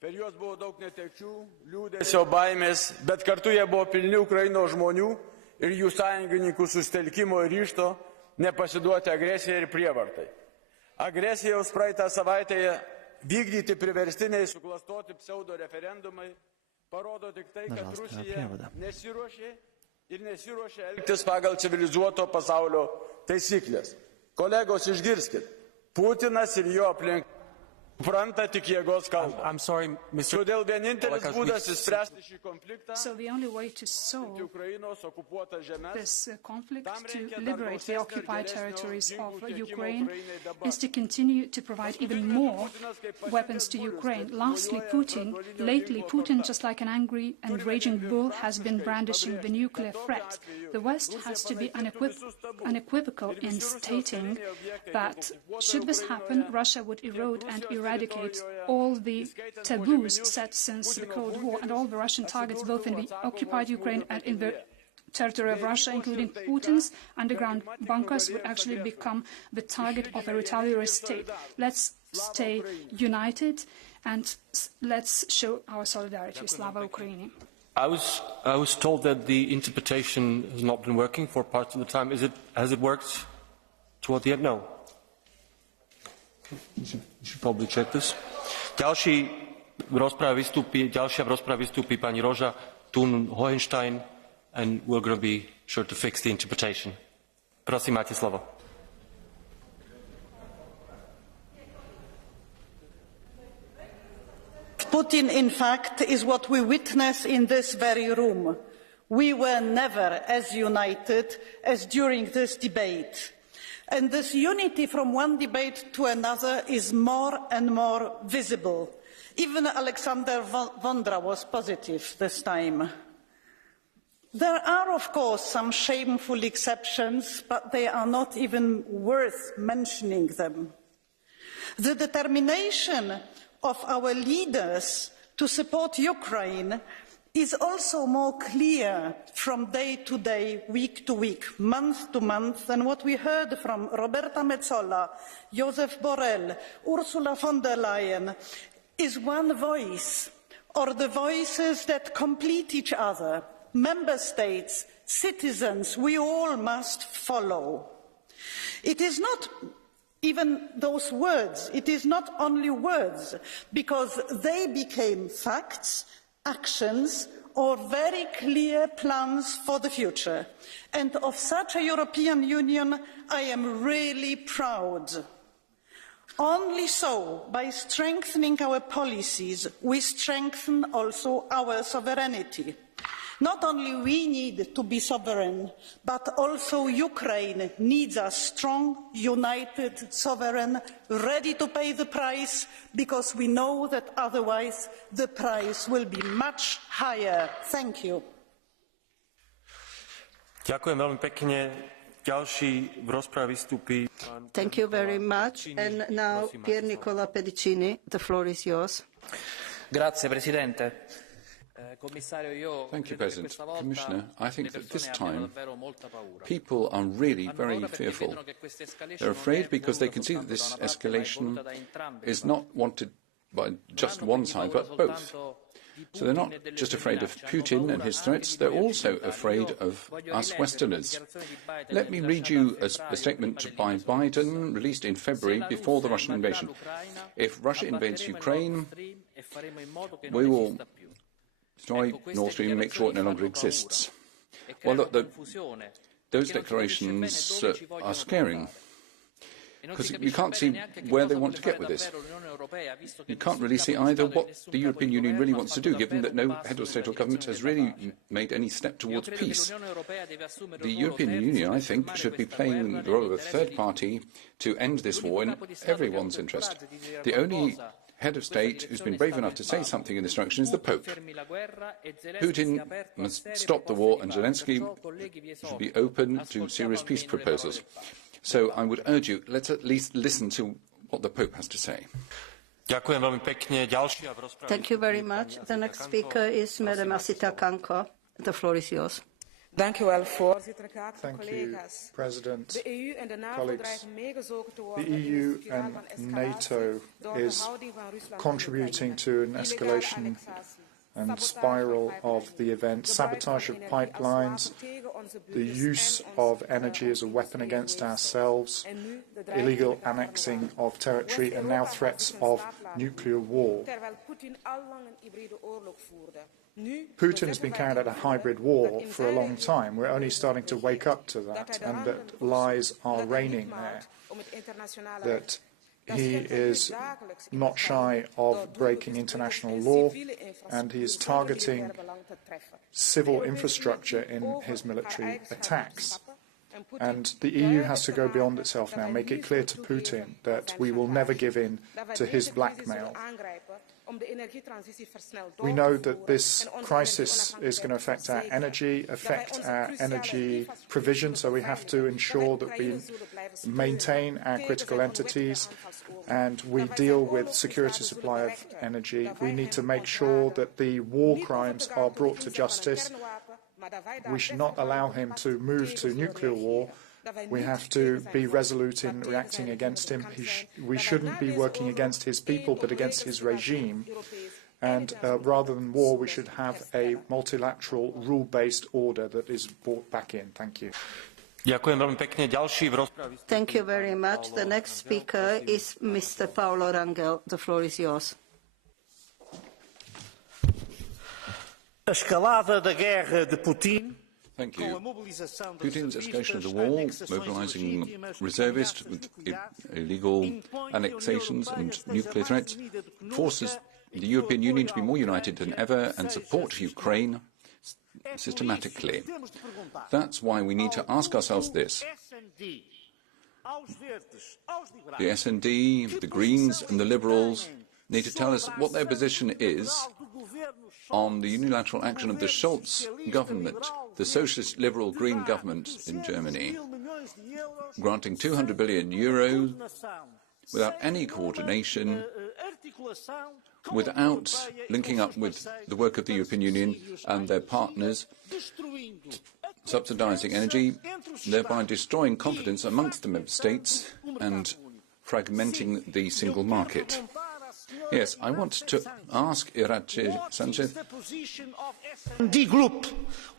Per juos buvo daug netekčių, liūdesio, baimės, bet kartu jie buvo pilni Ukrainos žmonių ir jų sąjungininkų susitelkimo ir ryžto nepasiduoti agresijai ir prievartai. Agresijos praeitą savaitę vykdyti priverstiniai suklastoti pseudo referendumai parodo tik tai, kad Rusija nesiruošė ir nesiruošė elgtis pagal civilizuoto pasaulio taisyklės. Kolegos, išgirskit, Putinas ir jo aplinka supranta tik jėgos kalbą. Todėl vienintelis būdas išspręsti šį konfliktą Ukrainos okupuotą žemės, this conflict to liberate the occupied territories of Ukraine is to continue to provide even more weapons to Ukraine. Lastly, lately Putin, just like an angry and raging bull, has been brandishing the nuclear threat. The West has to be unequivocal in stating that should this happen, Russia would erode and eradicate all the taboos set since the Cold War, and all the Russian targets both in the occupied Ukraine and in the territory of Russia, including Putin's underground bunkers, would actually become the target of a retaliatory state. Let's stay united and let's show our solidarity. Slava Ukraini. I was told that the interpretation has not been working for parts of the time. Has it worked toward the end? No. You should probably check this. Ďalšia v rozprave vystúpi pani Roža Thun-Hohenstein, and we're going to be sure to fix the interpretation. Prosím, máte slovo. Putin, in fact, is what we witness in this very room. We were never as united as during this debate. And this unity from one debate to another is more and more visible. Even Alexander Vondra was positive this time. There are, of course, some shameful exceptions, but they are not even worth mentioning them. The determination of our leaders to support Ukraine is also more clear from day to day, week to week, month to month than what we heard from Roberta Metsola, Josep Borrell, Ursula von der Leyen, is one voice, or the voices that complete each other, member states, citizens, we all must follow. It is not even those words, it is not only words, because they became facts, actions, or very clear plans for the future. And of such a European Union, I am really proud. Only so, by strengthening our policies, we strengthen also our sovereignty. Not only we need to be sovereign, but also Ukraine needs a strong, united, sovereign, ready to pay the price, because we know that otherwise the price will be much higher. Thank you. Ďakujem veľmi pekne. Ďalší v rozprave vystúpi. Thank you very much. And now, Pier Nicola Pedicini, the floor is yours. Grazie, Presidente. Thank you, President. Commissioner, I think that this time people are really very fearful. They're afraid because they can see that this escalation is not wanted by just one side, but both. So they're not just afraid of Putin and his threats, they're also afraid of us Westerners. Let me read you a statement by Biden released in February before the Russian invasion. If Russia invades Ukraine, we will destroy Nord Stream and make sure it no longer exists. Well, look, those declarations are scaring, because you can't see where they want to get with this. You can't really see either what the European Union really wants to do, given that no head of state or government has really made any step towards peace. The European Union, I think, should be playing the role of a third party to end this war in everyone's interest. The only head of state who's been brave enough to say something in this direction is the Pope. Putin must stop the war, and Zelensky should be open to serious peace proposals. So I would urge you, let's at least listen to what the Pope has to say. Thank you very much. The next speaker is Madam Asita Kanko. The floor is yours. Thank you, President. Colleagues, the EU and NATO is contributing to an escalation and spiral of the event, sabotage of pipelines, the use of energy as a weapon against ourselves, illegal annexing of territory, and now threats of nuclear war. Putin has been carrying out a hybrid war for a long time. We're only starting to wake up to that, and that lies are reigning there, that he is not shy of breaking international law, and he is targeting civil infrastructure in his military attacks. And the EU has to go beyond itself now, make it clear to Putin that we will never give in to his blackmail. We know that this crisis is going to affect our energy provision, so we have to ensure that we maintain our critical entities and we deal with security supply of energy. We need to make sure that the war crimes are brought to justice. We should not allow him to move to nuclear war. We have to be resolute in reacting against him. We shouldn't be working against his people, but against his regime. And rather than war, we should have a multilateral, rule-based order that is brought back in. Thank you. Thank you very much. The next speaker is Mr. Paolo Rangel. The floor is yours. A escalada da guerra de Putin. Thank you. Putin's escalation of the war, mobilizing reservists with illegal annexations and nuclear threats, forces the European Union to be more united than ever and support Ukraine systematically. That's why we need to ask ourselves this. The SD, the Greens and the Liberals need to tell us what their position is on the unilateral action of the Scholz government, the socialist liberal green government in Germany, granting 200 billion euros without any coordination, without linking up with the work of the European Union and their partners, subsidising energy, thereby destroying confidence amongst the member states and fragmenting the single market. Yes, I want to ask Irache Sanchez S&D Group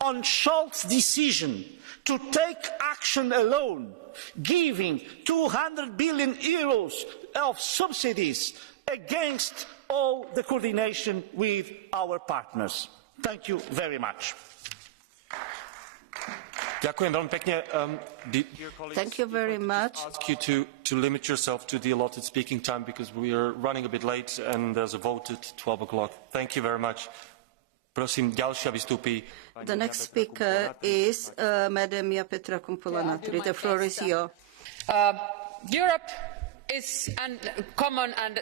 on Scholz's decision to take action alone, giving 200 billion euros of subsidies against all the coordination with our partners. Thank you very much. Thank you very much. I ask you to limit yourself to the allotted speaking time because we are running a bit late and there's a vote at 12 o'clock. Thank you very much. Prosím, ďalšia vystúpi. The next speaker is Madam Petra Kumpula-Natri. The floor is yours. Europe is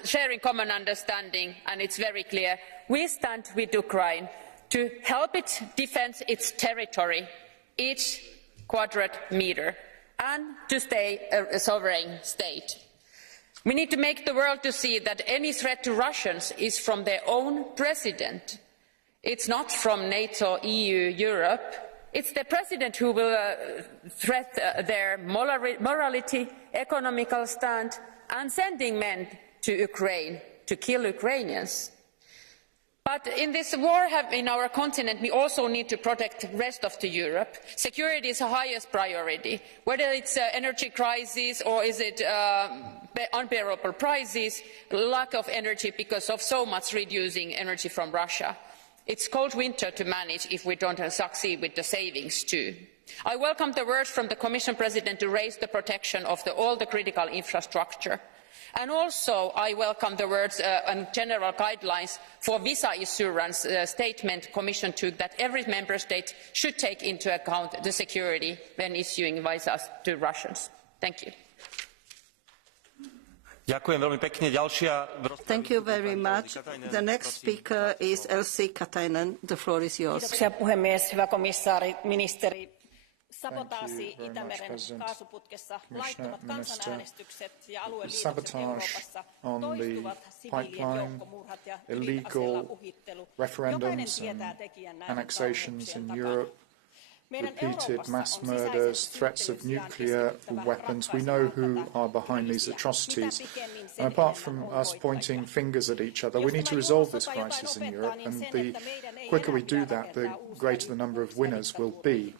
sharing common understanding, and it's very clear. We stand with Ukraine to help it defend its territory, each quadrat meter, and to stay a sovereign state. We need to make the world to see that any threat to Russians is from their own president. It's not from NATO, EU, Europe. It's the president who will threaten their morality, economical stand, and sending men to Ukraine to kill Ukrainians. But in this war in our continent, we also need to protect the rest of Europe. Security is the highest priority. Whether it's an energy crisis or is it unbearable prices, lack of energy because of so much reducing energy from Russia. It's cold winter to manage if we don't succeed with the savings too. I welcome the words from the Commission President to raise the protection of all the critical infrastructure. And also I welcome the words and general guidelines for visa assurance statement Commission took that every member state should take into account the security when issuing visas to Russians. Thank you. Thank you very much. The next speaker is Elsi Katainen. The floor is yours. Kiitoksia puhemies, hyvä komissaari, ministeri. Sabotaasi Itämeren kaasuputkessa, laittomat kansanäänestykset ja alueelliitokset Euroopassa, toistuvat siviilien joukkomurhat ja ydinaseilla uhittelu. Jokainen tietää tekijän näiden annexations in Europe, repeated mass murders, threats of nuclear weapons. We know who are behind these atrocities. And apart from us pointing fingers at each other, we need to resolve this crisis in Europe. And the quicker we do that, the greater the number of winners will be.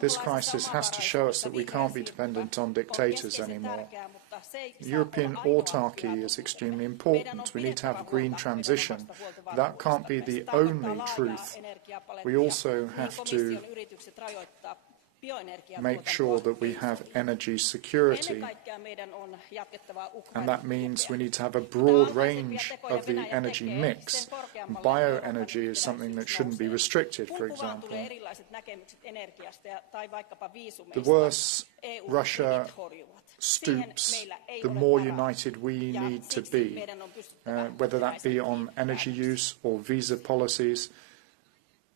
This crisis has to show us that we can't be dependent on dictators anymore. European autarky is extremely important. We need to have a green transition. That can't be the only truth. We also have to make sure that we have energy security. And that means we need to have a broad range of the energy mix. Bioenergy is something that shouldn't be restricted, for example. The worse Russia stoops, the more united we need to be, whether that be on energy use or visa policies.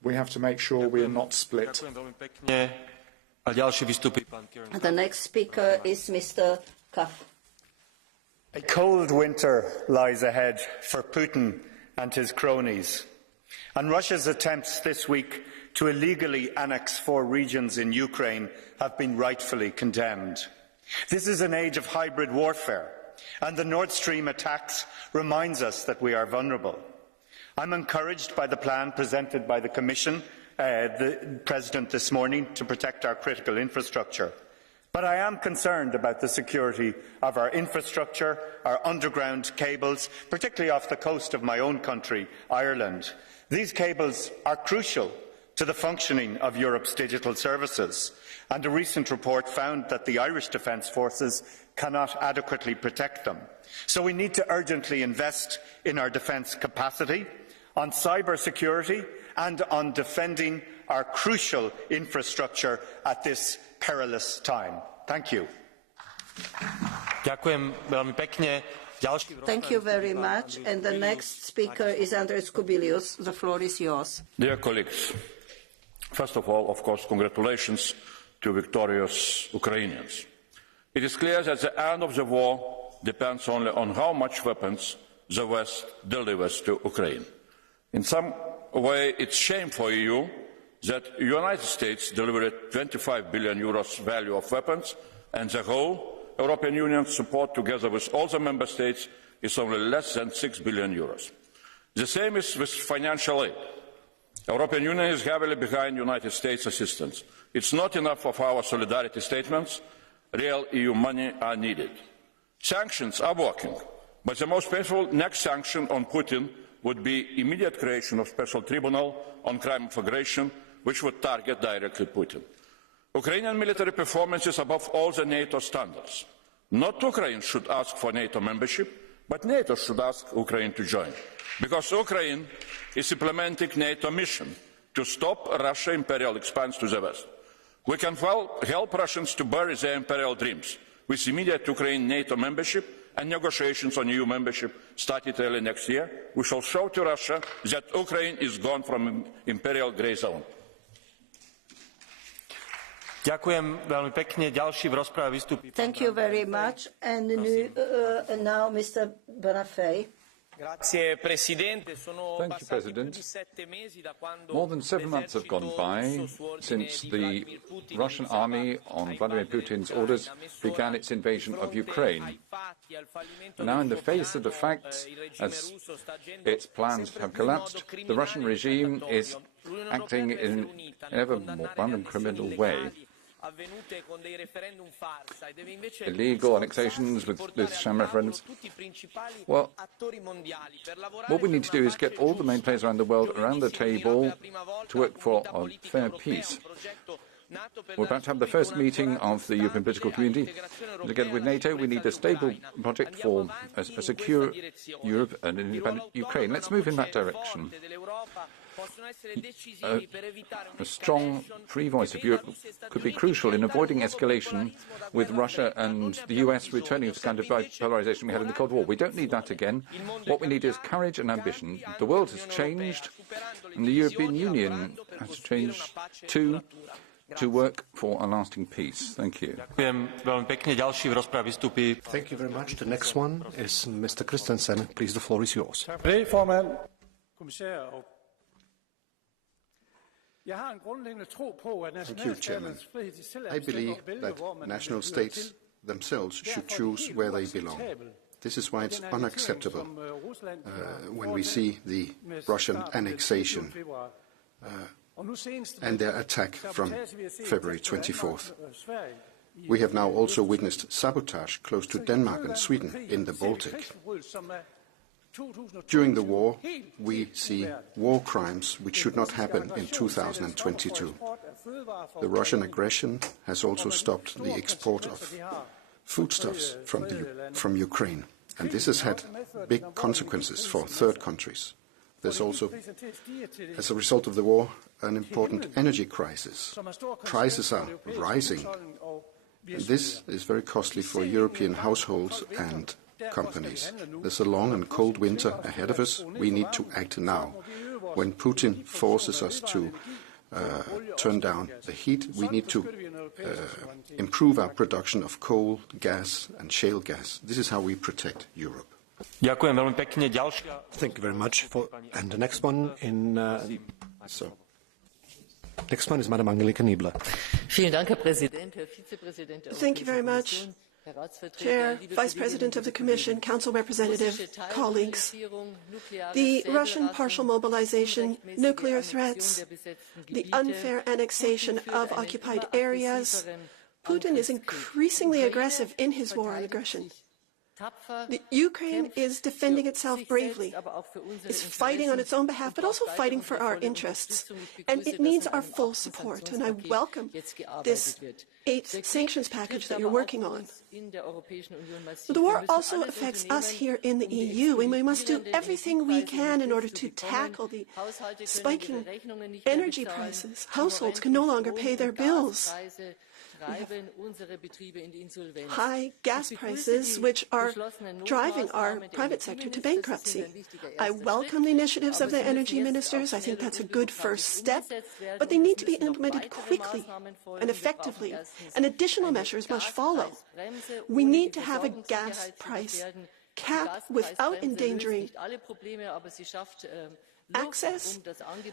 We have to make sure we are not split. The next speaker is Mr. Kaff. A cold winter lies ahead for Putin and his cronies. And Russia's attempts this week to illegally annex 4 regions in Ukraine have been rightfully condemned. This is an age of hybrid warfare, and the Nord Stream attacks reminds us that we are vulnerable. I'm encouraged by the plan presented by the Commission, the President this morning, to protect our critical infrastructure. But I am concerned about the security of our infrastructure, our underground cables, particularly off the coast of my own country, Ireland. These cables are crucial to the functioning of Europe's digital services, and a recent report found that the Irish Defence Forces cannot adequately protect them. So we need to urgently invest in our defence capacity, on cyber security, and on defending our crucial infrastructure at this perilous time. Thank you. Thank you very much. And the next speaker is Andres Kubilius. The floor is yours. Dear colleagues, first of all, of course, congratulations to victorious Ukrainians. It is clear that the end of the war depends only on how much weapons the West delivers to Ukraine. In some way, it's a shame for the EU that the United States delivered 25 billion euros value of weapons, and the whole European Union support, together with all the member states, is only less than 6 billion euros. The same is with financial aid. The European Union is heavily behind United States assistance. It's not enough of our solidarity statements. Real EU money are needed. Sanctions are working, but the most painful next sanction on Putin would be immediate creation of special tribunal on crime of aggression, which would target directly Putin. Ukrainian military performance is above all the NATO standards. Not Ukraine should ask for NATO membership, but NATO should ask Ukraine to join, because Ukraine is implementing NATO mission to stop Russia's imperial expanse to the west. We can help Russians to bury their imperial dreams with immediate Ukraine NATO membership and negotiations on EU membership started early next year. We shall show to Russia that Ukraine is gone from imperial grey zone. Ďakujem veľmi pekne. Ďalší v rozprave vystúpi. Thank you very much. And now Mr. Bonafé. Thank you, President. More than 7 months have gone by since the Russian army, on Vladimir Putin's orders, began its invasion of Ukraine. And now, in the face of the facts, as its plans have collapsed, the Russian regime is acting in an ever more violent criminal way. Illegal annexations with sham referendums. Well, what we need to do is get all the main players around the world around the table to work for a fair peace. We're about to have the first meeting of the European political community. Together with NATO, we need a stable project for a secure Europe and an independent Ukraine. Let's move in that direction. A strong, free voice of Europe could be crucial in avoiding escalation, with Russia and the US returning to the kind of bipolarization we had in the Cold War. We don't need that again. What we need is courage and ambition. The world has changed, and the European Union has to change too, to work for a lasting peace. Thank you. Thank you very much. The next one is Mr. Christensen. Please, the floor is yours. Thank you, Chairman. I believe that national states themselves should choose where they belong. This is why it's unacceptable when we see the Russian annexation and their attack from February 24th. We have now also witnessed sabotage close to Denmark and Sweden in the Baltic. During the war, we see war crimes which should not happen in 2022. The Russian aggression has also stopped the export of foodstuffs from Ukraine, and this has had big consequences for third countries. There's also, as a result of the war, an important energy crisis. Prices are rising. This is very costly for European households and companies. There's a long and cold winter ahead of us. We need to act now. When Putin forces us to turn down the heat, we need to improve our production of coal, gas and shale gas. This is how we protect Europe. Thank you very much. And the next one next one is Madam Angelika Niebler. Thank you very much. Chair, Vice President of the Commission, Council Representative, colleagues. The Russian partial mobilization, nuclear threats, the unfair annexation of occupied areas. Putin is increasingly aggressive in his war on aggression. The Ukraine is defending itself bravely. It's fighting on its own behalf, but also fighting for our interests. And it needs our full support. And I welcome this 8th sanctions package that you're working on. But the war also affects us here in the EU, and we must do everything we can in order to tackle the spiking energy prices. Households can no longer pay their bills. High gas prices, which are driving our private sector to bankruptcy. I welcome the initiatives of the energy ministers. I think that's a good first step, but they need to be implemented quickly and effectively, and additional measures must follow. We need to have a gas price cap without endangering access.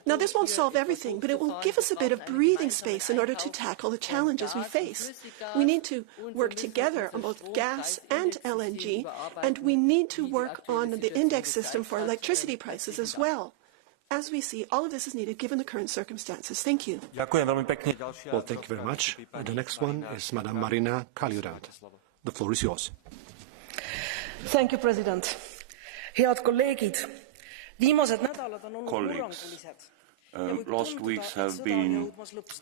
Now, this won't solve everything, but it will give us a bit of breathing space in order to tackle the challenges we face. We need to work together on both gas and LNG, and we need to work on the index system for electricity prices as well. as we see, all of this is needed given the current circumstances. Thank you. Well, thank you very much. The next one is Madam Marina Kaliurand. The floor is yours. Thank you, President. Head kolleegid, viimased nädalad on olnud murrangulised. Last weeks have been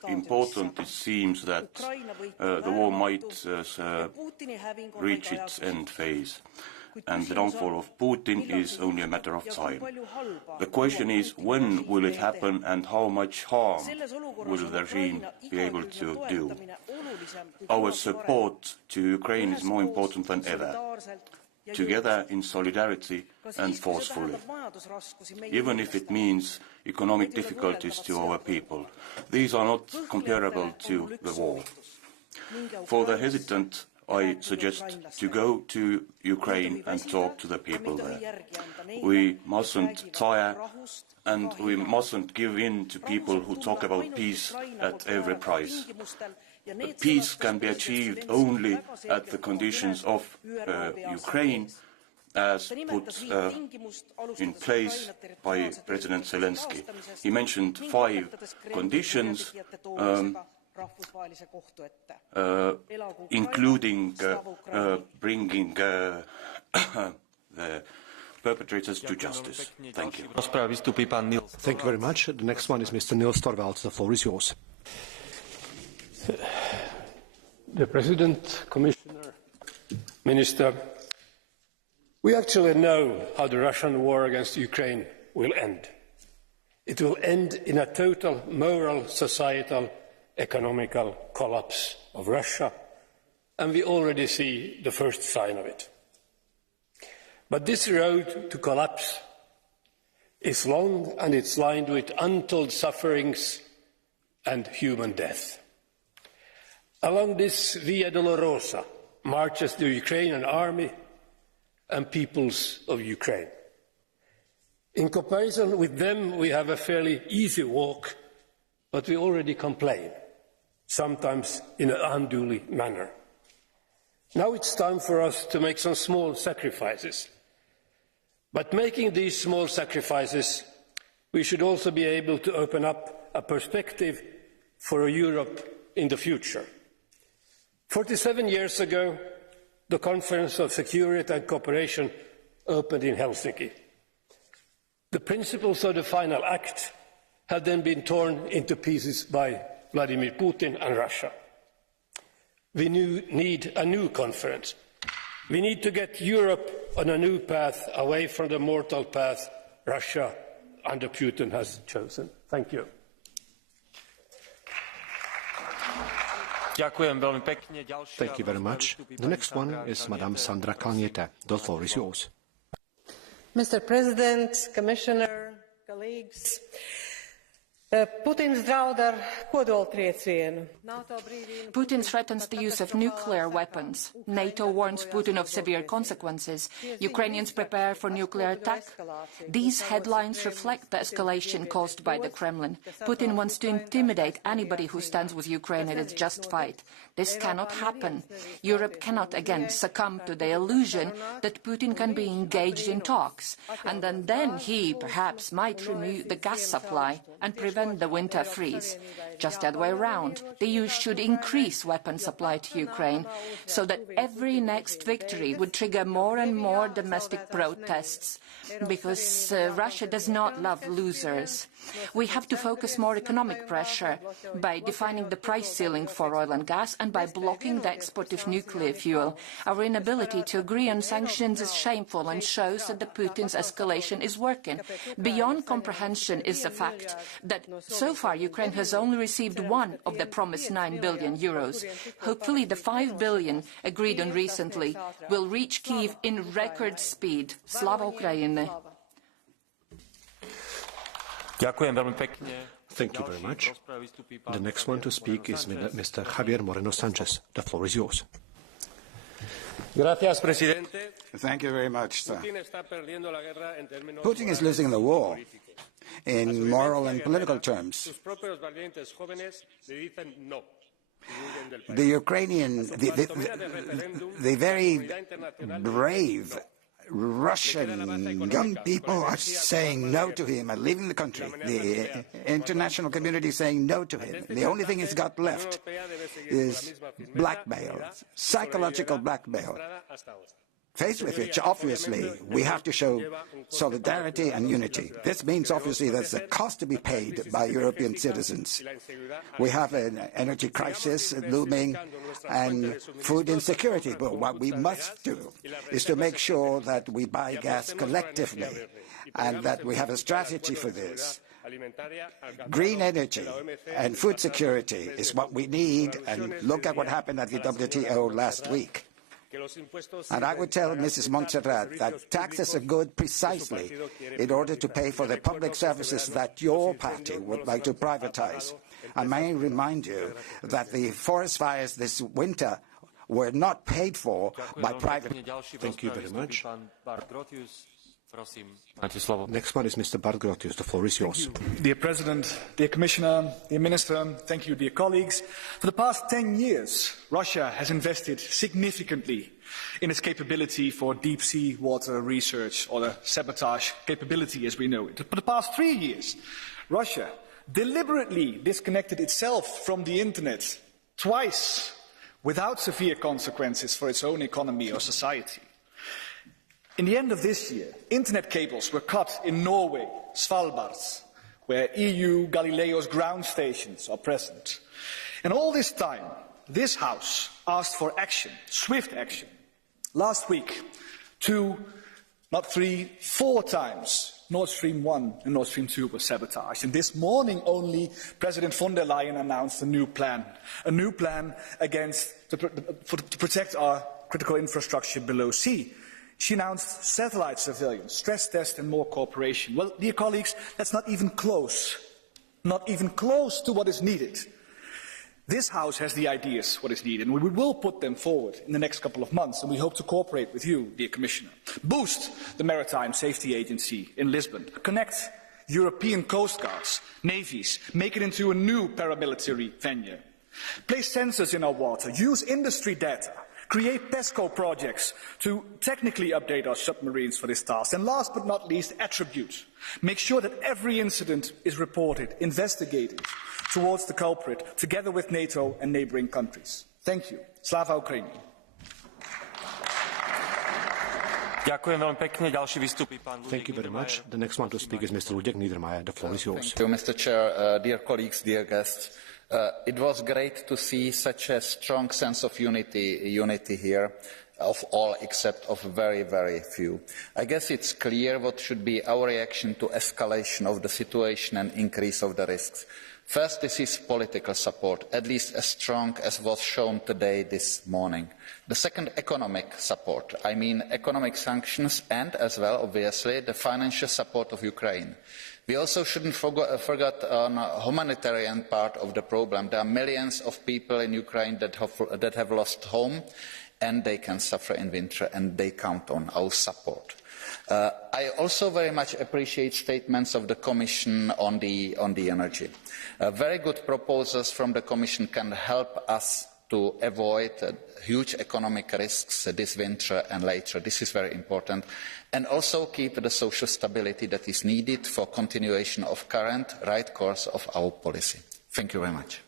important. It seems that the war might reach its end phase, and the downfall of Putin is only a matter of time. The question is, when will it happen and how much harm will the regime be able to do? Our support to Ukraine is more important than ever, together in solidarity and forcefully, even if it means economic difficulties to our people. These are not comparable to the war. For the hesitant, I suggest to go to Ukraine and talk to the people there. We mustn't tire and we mustn't give in to people who talk about peace at every price. But peace can be achieved only at the conditions of Ukraine as put in place by President Zelensky. He mentioned 5 conditions, including bringing the perpetrators to justice. Thank you. Thank you very much. The next one is Mr. Niels Torvalds. The floor is yours. The President, Commissioner, Minister, we actually know how the Russian war against Ukraine will end. It will end in a total moral, societal, economical collapse of Russia, and we already see the first sign of it. But this road to collapse is long and it's lined with untold sufferings and human death. Along this Via Dolorosa marches the Ukrainian army and peoples of Ukraine. In comparison with them, we have a fairly easy walk, but we already complain, sometimes in an unduly manner. Now it's time for us to make some small sacrifices. But making these small sacrifices, we should also be able to open up a perspective for Europe in the future. 47 years ago, the Conference of Security and Cooperation opened in Helsinki. The principles of the final act had then been torn into pieces by Vladimir Putin and Russia. We need a new conference. We need to get Europe on a new path away from the mortal path Russia under Putin has chosen. Thank you. Thank you very much. The next one is Madame Sandra Kalniete. The floor is yours. Mr. President, Commissioner, colleagues, Putin threatens the use of nuclear weapons. NATO warns Putin of severe consequences. Ukrainians prepare for nuclear attack. These headlines reflect the escalation caused by the Kremlin. Putin wants to intimidate anybody who stands with Ukraine in its just fight. This cannot happen. Europe cannot again succumb to the illusion that Putin can be engaged in talks, and then he perhaps might remove the gas supply and prevent the winter freeze. Just the other way around, the EU should increase weapon supply to Ukraine so that every next victory would trigger more and more domestic protests, because Russia does not love losers. We have to focus more economic pressure by defining the price ceiling for oil and gas and by blocking the export of nuclear fuel. Our inability to agree on sanctions is shameful and shows that the Putin's escalation is working. Beyond comprehension is the fact that so far Ukraine has only received one of the promised 9 billion euros. Hopefully the 5 billion agreed on recently will reach Kiev in record speed. Slava Ukraini! Thank you very much. The next one to speak is Mr. Javier Moreno Sanchez. The floor is yours. Gracias, Presidente. Thank you very much, sir. Putin is losing the war in moral and political terms. The Ukrainian, the very brave Russian young people are saying no to him and leaving the country. The international community is saying no to him. The only thing he's got left is blackmail, psychological blackmail. Faced with which, obviously, we have to show solidarity and unity. This means, obviously, there's a cost to be paid by European citizens. We have an energy crisis looming and food insecurity. But what we must do is to make sure that we buy gas collectively and that we have a strategy for this. Green energy and food security is what we need, and look at what happened at the WTO last week. And I would tell Mrs. Montserrat that taxes are good precisely in order to pay for the public services that your party would like to privatize. I may remind you that the forest fires this winter were not paid for by private... Thank you very much. Next one is Mr. Bart Grotius. The floor is yours. Dear President, dear Commissioner, dear Minister, thank you, dear colleagues. For the past 10 years, Russia has invested significantly in its capability for deep-sea water research, or the sabotage capability as we know it. For the past 3 years, Russia deliberately disconnected itself from the internet twice without severe consequences for its own economy or society. In the end of this year, internet cables were cut in Norway, Svalbard, where EU Galileo's ground stations are present. And all this time, this House asked for action, swift action. Last week, 2, not 3, 4 times, Nord Stream 1 and Nord Stream 2 were sabotaged. And this morning only, President von der Leyen announced a new plan to protect our critical infrastructure below sea. She announced satellite surveillance, stress tests and more cooperation. Well, dear colleagues, that's not even close to what is needed. This House has the ideas what is needed, and we will put them forward in the next couple of months, and we hope to cooperate with you, dear Commissioner. Boost the Maritime Safety Agency in Lisbon. Connect European coast guards, navies, make it into a new paramilitary venue. Place sensors in our water, use industry data. Create PESCO projects to technically update our submarines for this task. And last but not least, attribute. Make sure that every incident is reported, investigated towards the culprit, together with NATO and neighboring countries. Thank you. Slava Ukraini. Thank you very much. The next one to speak is Mr. Luděk Niedermayer. The floor is yours. Thank you, Mr. Chair, dear colleagues, dear guests. It was great to see such a strong sense of unity here, of all except of very, very few. I guess it's clear what should be our reaction to escalation of the situation and increase of the risks. First, this is political support, at least as strong as was shown today, this morning. The second, economic support. I mean economic sanctions and, as well, obviously, the financial support of Ukraine. We also shouldn't forget on the humanitarian part of the problem. There are millions of people in Ukraine that have lost home, and they can suffer in winter, and they count on our support. I also very much appreciate statements of the Commission on the energy. Very good proposals from the Commission can help us to avoid huge economic risks this winter and later. This is very important. And also keep the social stability that is needed for continuation of current right course of our policy. Thank you very much.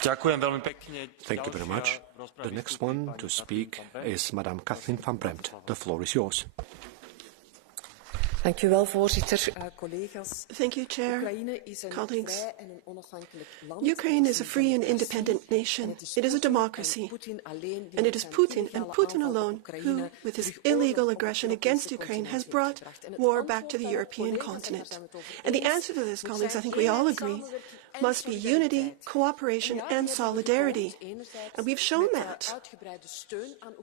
Thank you very much. The next one to speak is Madame Kathleen van Bremt. The floor is yours. Dank u wel, voorzitter, collega's. Thank you, Chair. Colleagues, Ukraine is a free and independent nation. It is a democracy. And it is Putin, and Putin alone, who, with his illegal aggression against Ukraine, has brought war back to the European continent. And the answer to this, colleagues, I think we all agree, must be unity, cooperation, and solidarity. And we've shown that.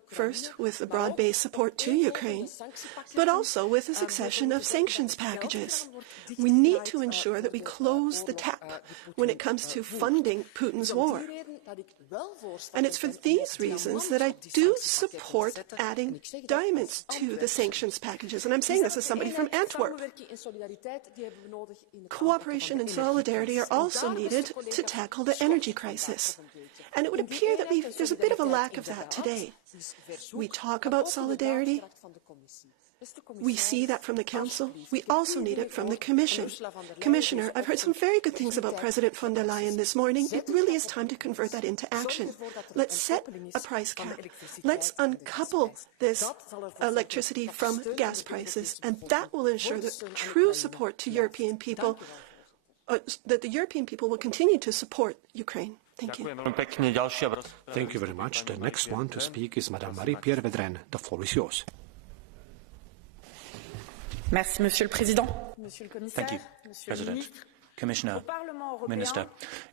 First, with the broad-based support to Ukraine, but also with the succession of sanctions packages. We need to ensure that we close the tap when it comes to funding Putin's war. And it's for these reasons that I do support adding diamonds to the sanctions packages. And I'm saying this as somebody from Antwerp. Cooperation and solidarity are also needed to tackle the energy crisis. And it would appear that there's a bit of a lack of that today. We talk about solidarity. We see that from the Council. We also need it from the Commission. Commissioner, I've heard some very good things about President von der Leyen this morning. It really is time to convert that into action. Let's set a price cap. Let's uncouple this electricity from gas prices, and that will ensure that true support to European people, that the European people will continue to support Ukraine. Thank you. Thank you very much. The next one to speak is Madame Marie-Pierre Vedren. The floor is yours. Merci, Monsieur le Président. Thank you, President, Commissioner, Minister.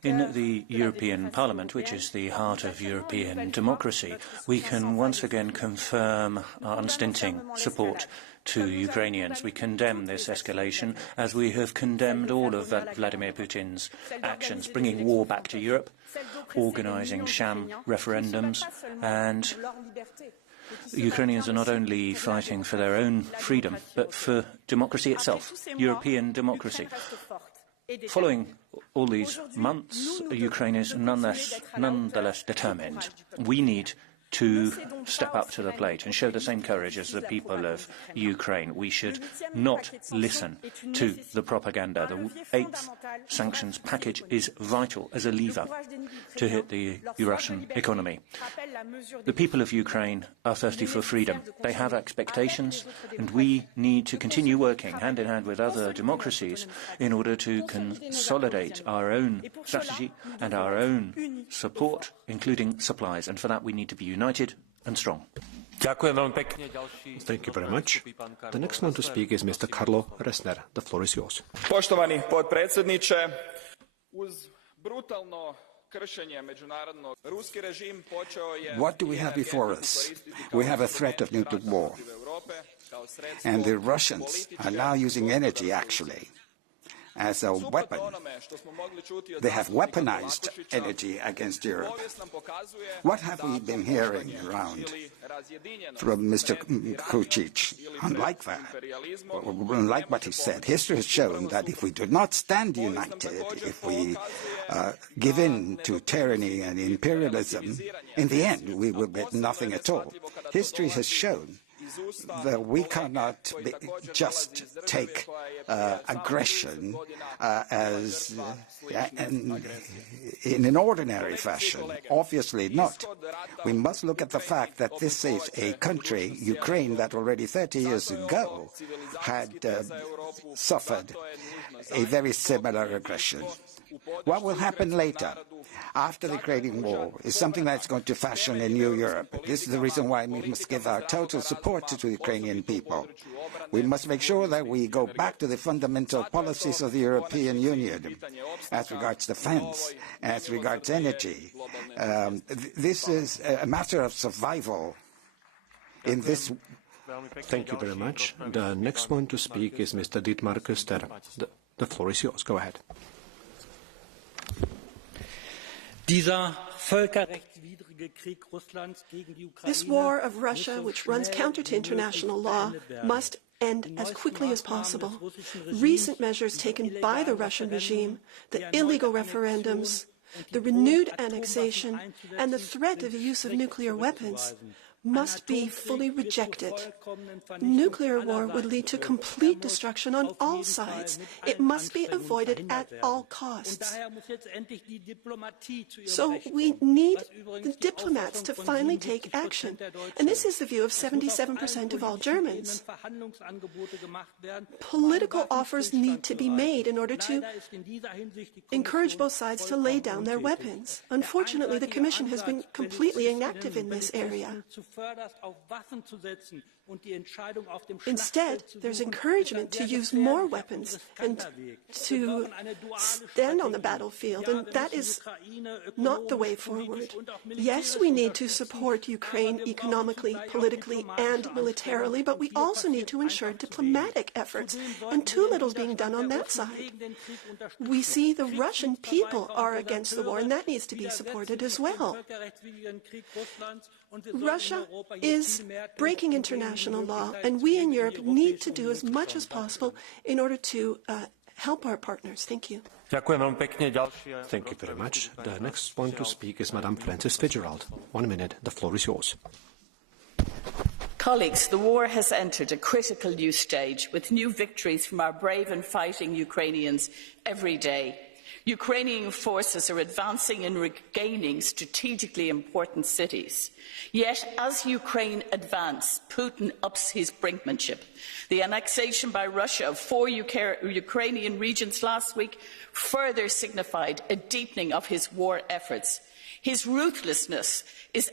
In the European Parliament, which is the heart of European democracy, we can once again confirm our unstinting support to Ukrainians. We condemn this escalation, as we have condemned all of Vladimir Putin's actions, bringing war back to Europe, organising sham referendums, and Ukrainians are not only fighting for their own freedom, but for democracy itself, European democracy. Following all these months, Ukraine is nonetheless determined. We need to step up to the plate and show the same courage as the people of Ukraine. We should not listen to the propaganda. The 8th sanctions package is vital as a lever to hit the Russian economy. The people of Ukraine are thirsty for freedom. They have expectations, and we need to continue working hand in hand with other democracies in order to consolidate our own strategy and our own support, including supplies. And for that, we need to be united and strong. Thank you very much. The next one to speak is Mr. Karlo Resner. The floor is yours. Poštovani podpredsjedniče, uz brutalno kršenje međunarodnog ruski režim počeo je. What do we have before us? We have a threat of nuclear war. And the Russians are now using energy, actually, as a weapon. They have weaponized energy against Europe. What have we been hearing around from Mr. Kucic? Unlike that, unlike what he said, history has shown that if we do not stand united, if we give in to tyranny and imperialism, in the end we will get nothing at all. History has shown that we cannot just take aggression in an ordinary fashion. Obviously not. We must look at the fact that this is a country, Ukraine, that already 30 years ago had suffered a very similar aggression. What will happen later, after the Ukrainian war, is something that's going to fashion a new Europe. This is the reason why we must give our total support to the Ukrainian people. We must make sure that we go back to the fundamental policies of the European Union as regards defense, as regards energy. This is a matter of survival in this. Thank you very much. The next one to speak is Mr. Dietmar Köster. The floor is yours. Go ahead. This war of Russia, which runs counter to international law, must end as quickly as possible. Recent measures taken by the Russian regime, the illegal referendums, the renewed annexation, and the threat of the use of nuclear weapons must be fully rejected. Nuclear war would lead to complete destruction on all sides. It must be avoided at all costs. So we need the diplomats to finally take action. And this is the view of 77% of all Germans. Political offers need to be made in order to encourage both sides to lay down their weapons. Unfortunately, the Commission has been completely inactive in this area. Instead, there's encouragement to use more weapons and to stand on the battlefield, and that is not the way forward. Yes, we need to support Ukraine economically, politically, and militarily, but we also need to ensure diplomatic efforts, and too little is being done on that side. We see the Russian people are against the war, and that needs to be supported as well. Russia is breaking international law, and we in Europe need to do as much as possible in order to help our partners. Thank you. Thank you very much. The next one to speak is Madame Frances Fitzgerald. 1 minute. The floor is yours. Colleagues, the war has entered a critical new stage with new victories from our brave and fighting Ukrainians every day. Ukrainian forces are advancing and regaining strategically important cities. Yet, as Ukraine advances, Putin ups his brinkmanship. The annexation by Russia of 4 Ukrainian regions last week further signified a deepening of his war efforts. His ruthlessness is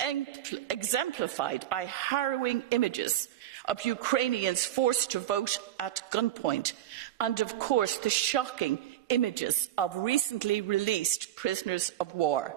exemplified by harrowing images of Ukrainians forced to vote at gunpoint, and of course the shocking images of recently released prisoners of war.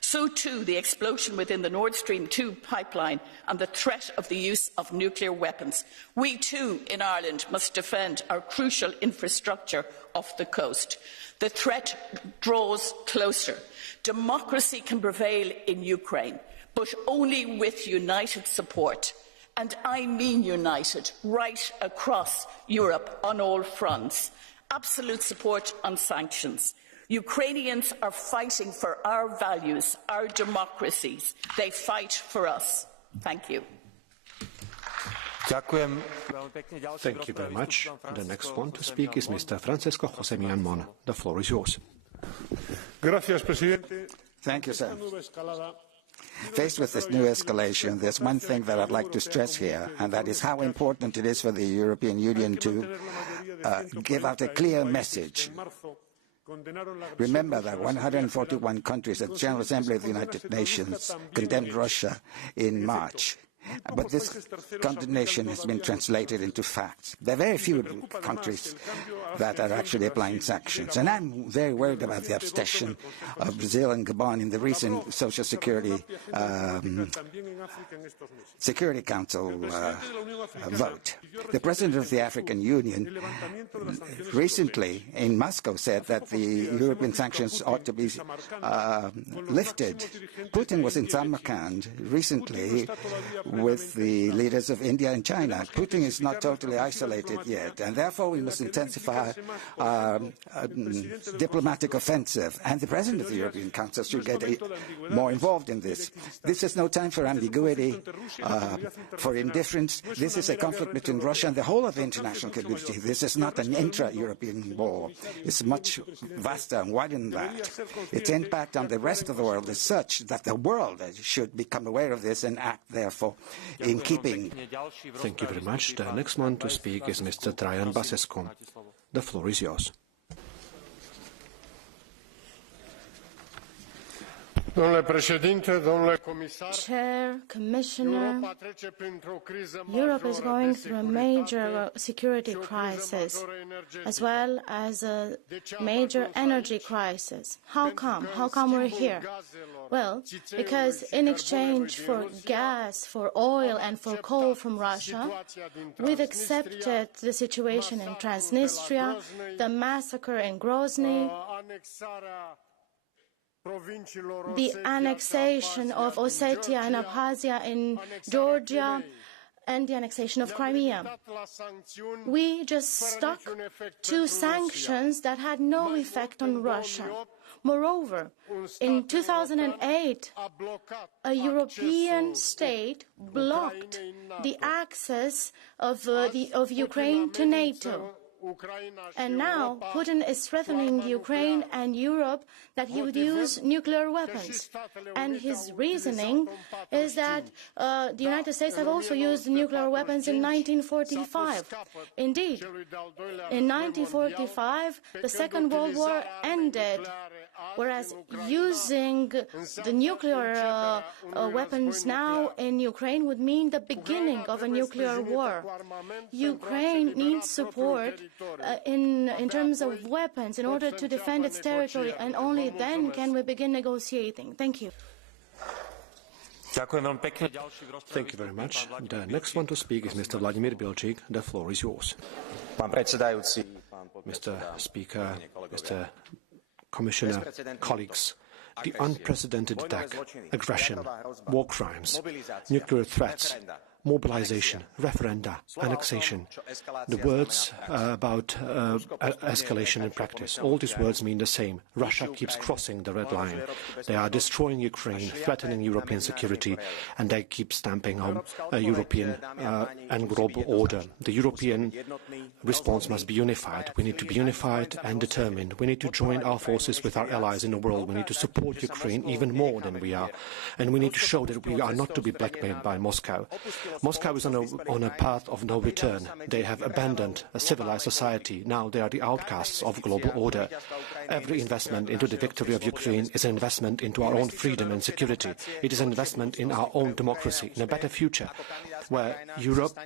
So too the explosion within the Nord Stream 2 pipeline and the threat of the use of nuclear weapons. We too in Ireland must defend our crucial infrastructure off the coast. The threat draws closer. Democracy can prevail in Ukraine, but only with united support. And I mean united, right across Europe on all fronts. Absolute support on sanctions. Ukrainians are fighting for our values, our democracies. They fight for us. Thank you. Thank you very much. The next one to speak is Mr. Francisco José Millán Mon. The floor is yours. Thank you, sir. Faced with this new escalation, there's one thing that I'd like to stress here, and that is how important it is for the European Union to give out a clear message. Remember that 141 countries at the General Assembly of the United Nations condemned Russia in March. But this condemnation has been translated into facts. There are very few countries that are actually applying sanctions. And I'm very worried about the abstention of Brazil and Gabon in the recent Social Security Council vote. The President of the African Union recently in Moscow said that the European sanctions ought to be lifted. Putin was in Samarkand recently with the leaders of India and China. Putin is not totally isolated yet, and therefore we must intensify our diplomatic offensive, and the President of the European Council should get more involved in this. This is no time for ambiguity, for indifference. This is a conflict between Russia and the whole of the international community. This is not an intra-European war. It's much vaster and wider than that. Its impact on the rest of the world is such that the world should become aware of this and act, therefore, in keeping. Thank you very much. The next one to speak is Mr. Traian Basescu. The floor is yours. Chair, Commissioner, Europe is going through a major security crisis as well as a major energy crisis. How come? How come we're here? Well, because in exchange for gas, for oil and for coal from Russia, we've accepted the situation in Transnistria, the massacre in Grozny, the annexation of Ossetia and Abkhazia in Georgia, and the annexation of Crimea. We just stuck to sanctions that had no effect on Russia. Moreover, in 2008, a European state blocked the access of Ukraine to NATO. And now Putin is threatening Ukraine and Europe that he would use nuclear weapons. And his reasoning is that the United States have also used nuclear weapons in 1945. Indeed, in 1945, the Second World War ended, whereas using the nuclear weapons now in Ukraine would mean the beginning of a nuclear war. Ukraine needs support in terms of weapons in order to defend its territory, and only then can we begin negotiating. Thank you. Thank you very much. The next one to speak is Mr. Vladimir Bilčík. The floor is yours. Mr. Speaker, Mr. Commissioner, colleagues, the unprecedented attack, aggression, war crimes, nuclear threats, mobilization, referenda, annexation, the words about escalation in practice. All these words mean the same. Russia keeps crossing the red line. They are destroying Ukraine, threatening European security, and they keep stamping on a European and global order. The European response must be unified. We need to be unified and determined. We need to join our forces with our allies in the world. We need to support Ukraine even more than we are. And we need to show that we are not to be blackmailed by Moscow. Moscow is on a path of no return. They have abandoned a civilized society. Now they are the outcasts of global order. Every investment into the victory of Ukraine is an investment into our own freedom and security. It is an investment in our own democracy, in a better future, where Europe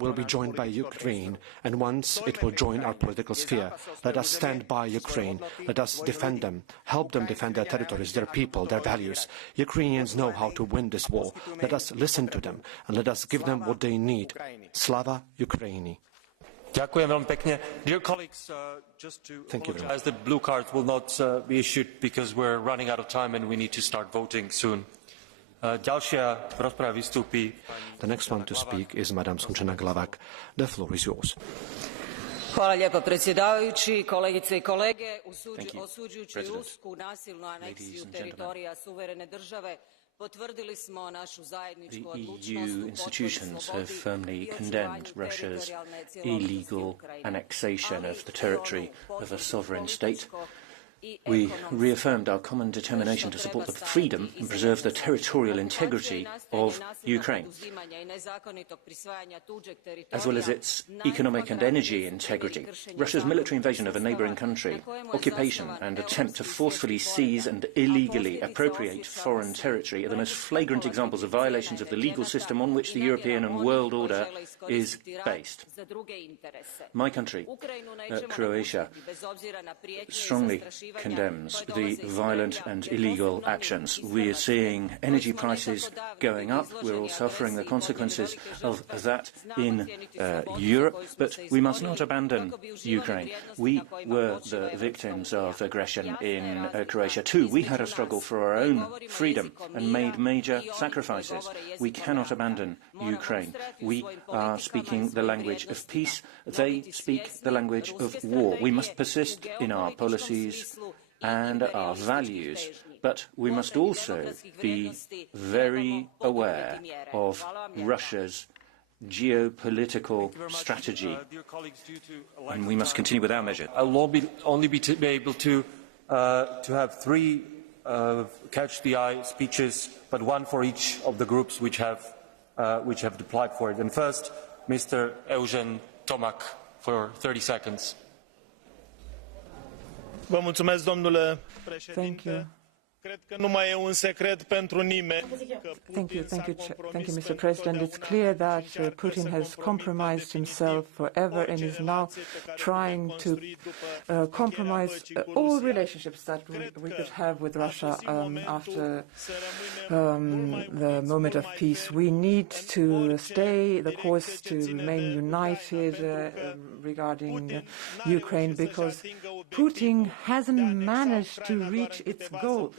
will be joined by Ukraine, and once it will join our political sphere. Let us stand by Ukraine. Let us defend them, help them defend their territories, their people, their values. Ukrainians know how to win this war. Let us listen to them, and let us give them what they need. Slava Ukraini. Ďakujem veľmi pekne. Dear colleagues, just to apologize, the blue cards will not be issued because we're running out of time and we need to start voting soon. Ďalšia v rozprave vystúpi. The next one to speak is Madame Sunčana Glavak. The floor is yours. Hvala lijepa predsjedavajući, kolegice i kolege. Osuđujući rusku nasilnu aneksiju teritorija suverene države, potvrdili smo našu zajedničku odlučnost The EU institutions have firmly condemned Russia's illegal annexation of the territory of a sovereign state. We reaffirmed our common determination to support the freedom and preserve the territorial integrity of Ukraine, as well as its economic and energy integrity. Russia's military invasion of a neighbouring country, occupation and attempt to forcefully seize and illegally appropriate foreign territory are the most flagrant examples of violations of the legal system on which the European and world order is based. My country, Croatia, strongly condemns the violent and illegal actions. We are seeing energy prices going up. We're all suffering the consequences of that in Europe, but we must not abandon Ukraine. We were the victims of aggression in Croatia too. We had a struggle for our own freedom and made major sacrifices. We cannot abandon Ukraine. We are speaking the language of peace. They speak the language of war. We must persist in our policies and our values, but we must also be very aware of Russia's geopolitical strategy, and we must continue with our measure. I'll only be able to have 3 catch-the-eye speeches, but 1 for each of the groups which have applied for it. And first, Mr. Eugen Tomak for 30 seconds. Vă mulțumesc, domnule președinte. Cred că nu mai e un secret pentru nimeni. Thank you, Mr. President. It's clear that Putin has compromised himself forever and is now trying to compromise all relationships that we could have with Russia after the moment of peace. We need to stay the course, to remain united regarding Ukraine, because Putin hasn't managed to reach its goal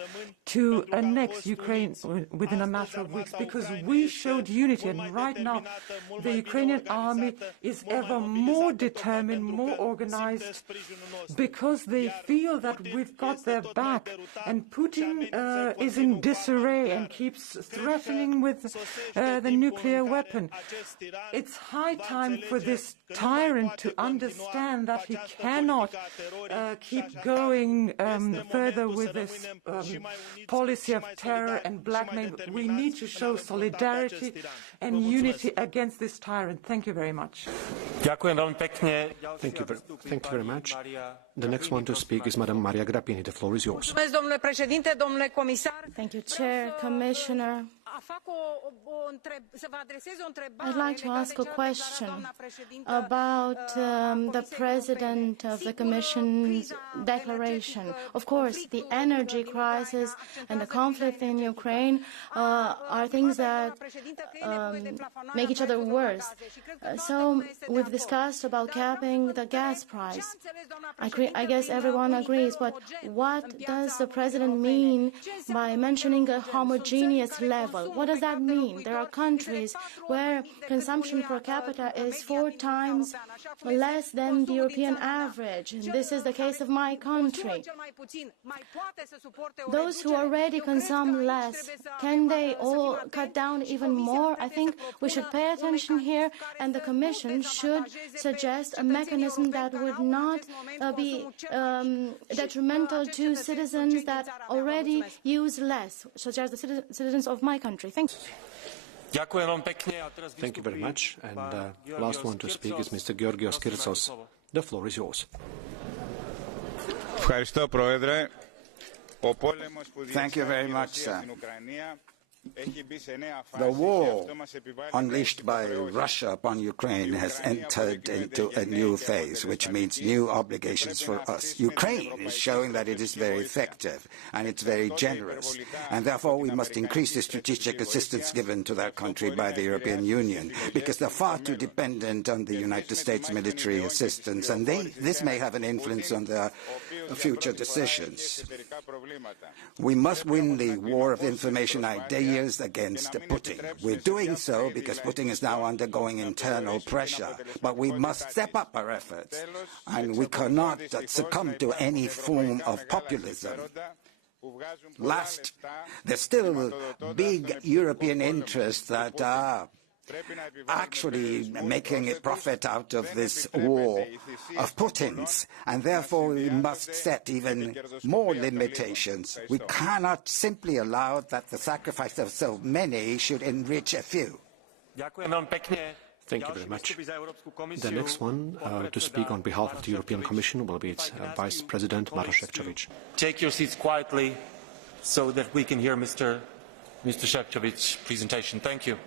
to annex Ukraine within a matter of weeks, because we showed unity, and right now the Ukrainian army is ever more determined, more organized, because they feel that we've got their back, and Putin is in disarray and keeps threatening with the nuclear weapon. It's high time for this tyrant to understand that he cannot keep going further with this policy of terror and blackmail. We need to show solidarity and unity against this tyrant. Thank you very much. Thank you very much. The next one to speak is Madam Maria Grappini. The floor is yours. Thank you, Chair, Commissioner. I'd like to ask a question about the President of the Commission's declaration. Of course, the energy crisis and the conflict in Ukraine are things that make each other worse. So we've discussed about capping the gas price. I guess everyone agrees, but what does the President mean by mentioning a homogeneous level? What does that mean? There are countries where consumption per capita is 4 times less than the European average. And this is the case of my country. Those who already consume less, can they all cut down even more? I think we should pay attention here, and the Commission should suggest a mechanism that would not be detrimental to citizens that already use less, such as the citizens of my country. Thank you. Thank you very much. And last one to speak is Mr. Georgios Kyrtsos. The floor is yours. Thank you very much, sir. The war unleashed by Russia upon Ukraine has entered into a new phase, which means new obligations for us. Ukraine is showing that it is very effective and it's very generous, and therefore we must increase the strategic assistance given to that country by the European Union, because they're far too dependent on the United States military assistance, and this may have an influence on their future decisions. We must win the war of information ideas against Putin. We're doing so because Putin is now undergoing internal pressure, but we must step up our efforts, and we cannot succumb to any form of populism. Last, there's still big European interests that are actually making a profit out of this war of Putin's, and therefore we must set even more limitations. We cannot simply allow that the sacrifice of so many should enrich a few. Thank you very much. The next one to speak on behalf of the European Commission will be its Vice President, Maroš Šefčovič. Take your seats quietly so that we can hear Mr. Šefčovič's presentation. Thank you.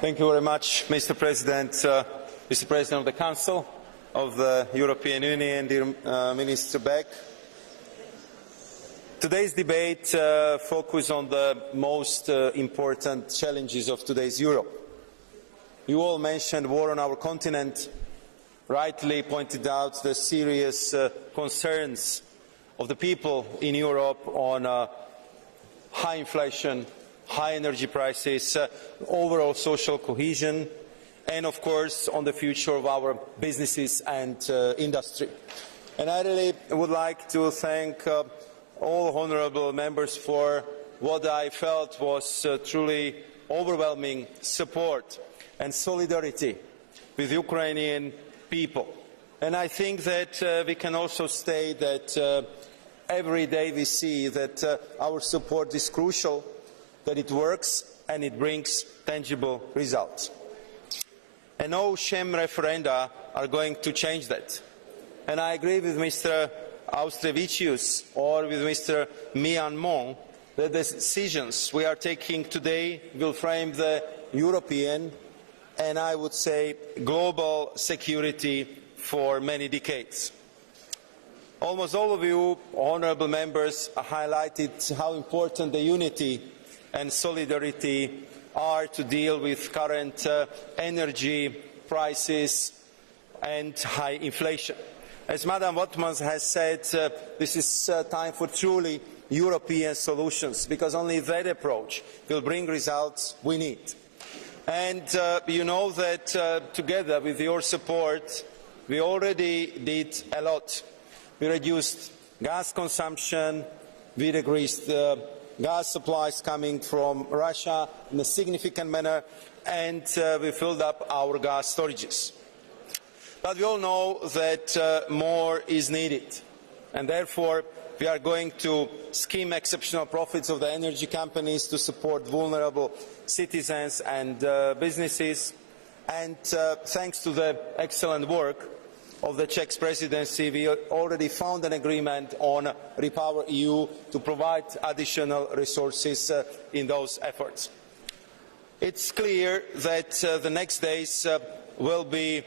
Thank you very much, Mr. President, Mr. President of the Council of the European Union, dear Minister Beck. Today's debate focuses on the most important challenges of today's Europe. You all mentioned war on our continent, rightly pointed out the serious concerns of the people in Europe on high inflation, high energy prices, overall social cohesion, and of course on the future of our businesses and industry. And I really would like to thank all honourable members for what I felt was truly overwhelming support and solidarity with Ukrainian people. And I think that we can also state that every day we see that our support is crucial, that it works and it brings tangible results. And no sham referenda are going to change that. And I agree with Mr. Austrevicius or with Mr. Mian Mon that the decisions we are taking today will frame the European and I would say global security for many decades. Almost all of you, honourable members, highlighted how important the unity and solidarity are to deal with current energy prices and high inflation. As Madam Wattmans has said, this is time for truly European solutions, because only that approach will bring results we need. And you know that together with your support, we already did a lot. We reduced gas consumption, we decreased gas supplies coming from Russia in a significant manner, and we filled up our gas storages. But we all know that more is needed, and therefore we are going to scheme exceptional profits of the energy companies to support vulnerable citizens and businesses. And thanks to the excellent work of the Czech presidency, we already found an agreement on Repower EU to provide additional resources in those efforts. It's clear that the next days will be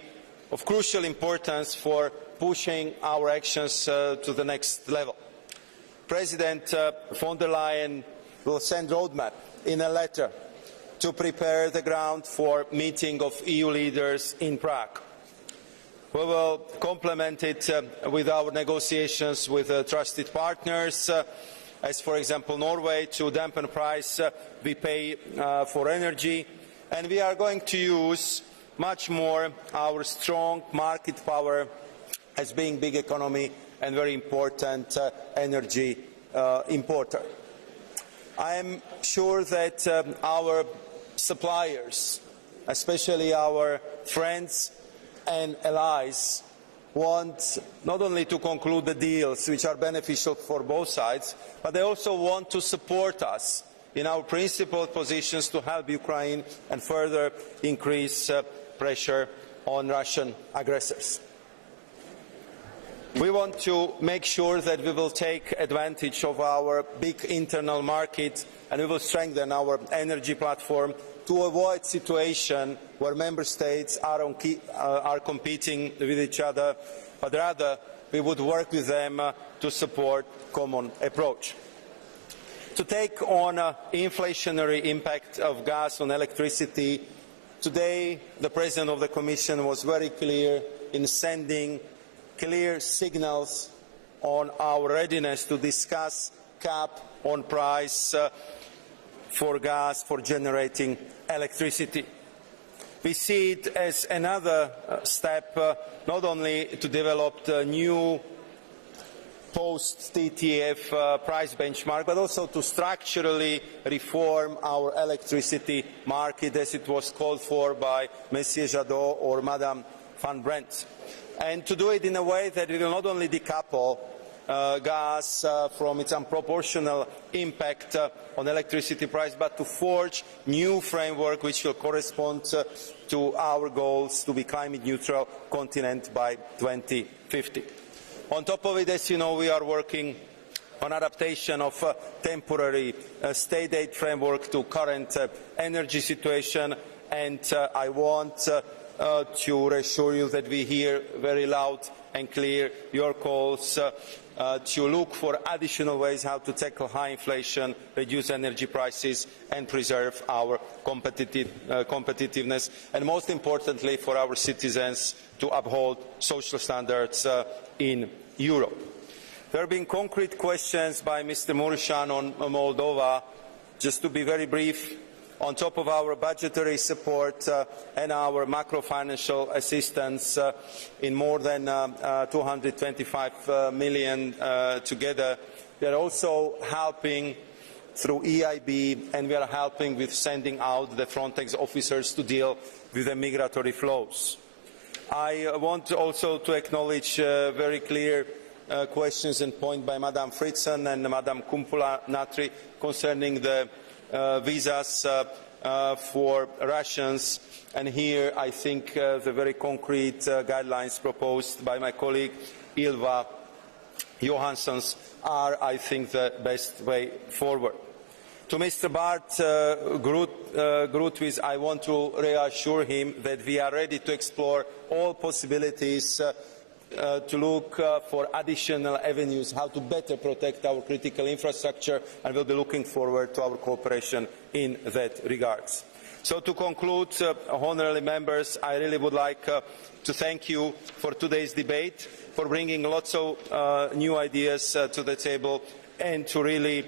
of crucial importance for pushing our actions to the next level. President von der Leyen will send a roadmap in a letter to prepare the ground for a meeting of EU leaders in Prague. We will complement it with our negotiations with trusted partners as for example Norway, to dampen price we pay for energy, and we are going to use much more our strong market power as being big economy and very important energy importer. I am sure that our suppliers, especially our friends and allies, want not only to conclude the deals which are beneficial for both sides, but they also want to support us in our principled positions to help Ukraine and further increase pressure on Russian aggressors. We want to make sure that we will take advantage of our big internal market and we will strengthen our energy platform to avoid a situation where member states are competing with each other, but rather we would work with them to support a common approach. To take on the inflationary impact of gas on electricity, today the President of the Commission was very clear in sending clear signals on our readiness to discuss cap on price for gas for generating electricity. We see it as another step not only to develop the new post-TTF price benchmark, but also to structurally reform our electricity market as it was called for by Monsieur Jadot or Madame Van Brandt. And to do it in a way that we will not only decouple gas from its unproportional impact on electricity price, but to forge new framework which will correspond to our goals to be climate neutral continent by 2050. On top of it, as you know, we are working on adaptation of temporary state aid framework to current energy situation, and I want to reassure you that we hear very loud and clear your calls to look for additional ways how to tackle high inflation, reduce energy prices and preserve our competitiveness, and most importantly for our citizens to uphold social standards in Europe. There have been concrete questions by Mr. Mureșan on Moldova. Just to be very brief, on top of our budgetary support and our macro-financial assistance in more than 225 million together, we are also helping through EIB, and we are helping with sending out the Frontex officers to deal with the migratory flows. I want also to acknowledge very clear questions and points by Madame Fritzen and Madame Kumpula-Natri concerning the visas for Russians, and here I think the very concrete guidelines proposed by my colleague Ylva Johansson are, I think, the best way forward. To Mr. Bart Groothuis, I want to reassure him that we are ready to explore all possibilities to look for additional avenues how to better protect our critical infrastructure, and will be looking forward to our cooperation in that regard. So to conclude, honourable members, I really would like to thank you for today's debate, for bringing lots of new ideas to the table, and to really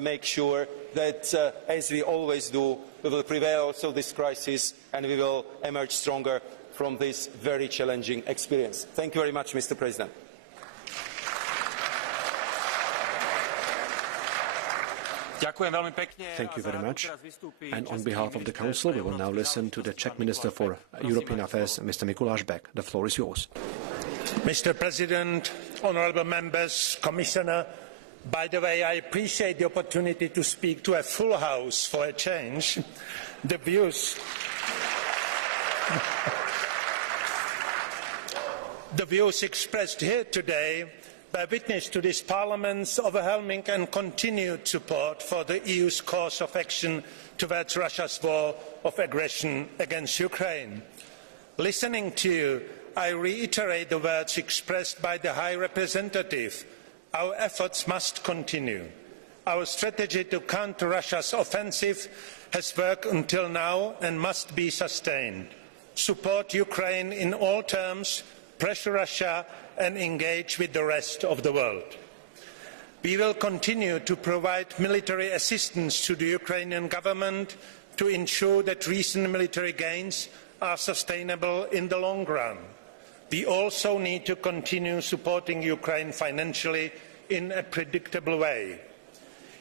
make sure that, as we always do, we will prevail also this crisis and we will emerge stronger from this very challenging experience. Thank you very much, Mr. President. Thank you very much. And on behalf of the Council, we will now listen to the Czech Minister for European Affairs, Mr. Mikuláš Bek. The floor is yours. Mr. President, honourable members, Commissioner, by the way, I appreciate the opportunity to speak to a full House for a change. The views expressed here today bear witness to this Parliament's overwhelming and continued support for the EU's course of action towards Russia's war of aggression against Ukraine. Listening to you, I reiterate the words expressed by the High Representative. Our efforts must continue. Our strategy to counter Russia's offensive has worked until now and must be sustained. Support Ukraine in all terms, pressure Russia and engage with the rest of the world. We will continue to provide military assistance to the Ukrainian government to ensure that recent military gains are sustainable in the long run. We also need to continue supporting Ukraine financially in a predictable way.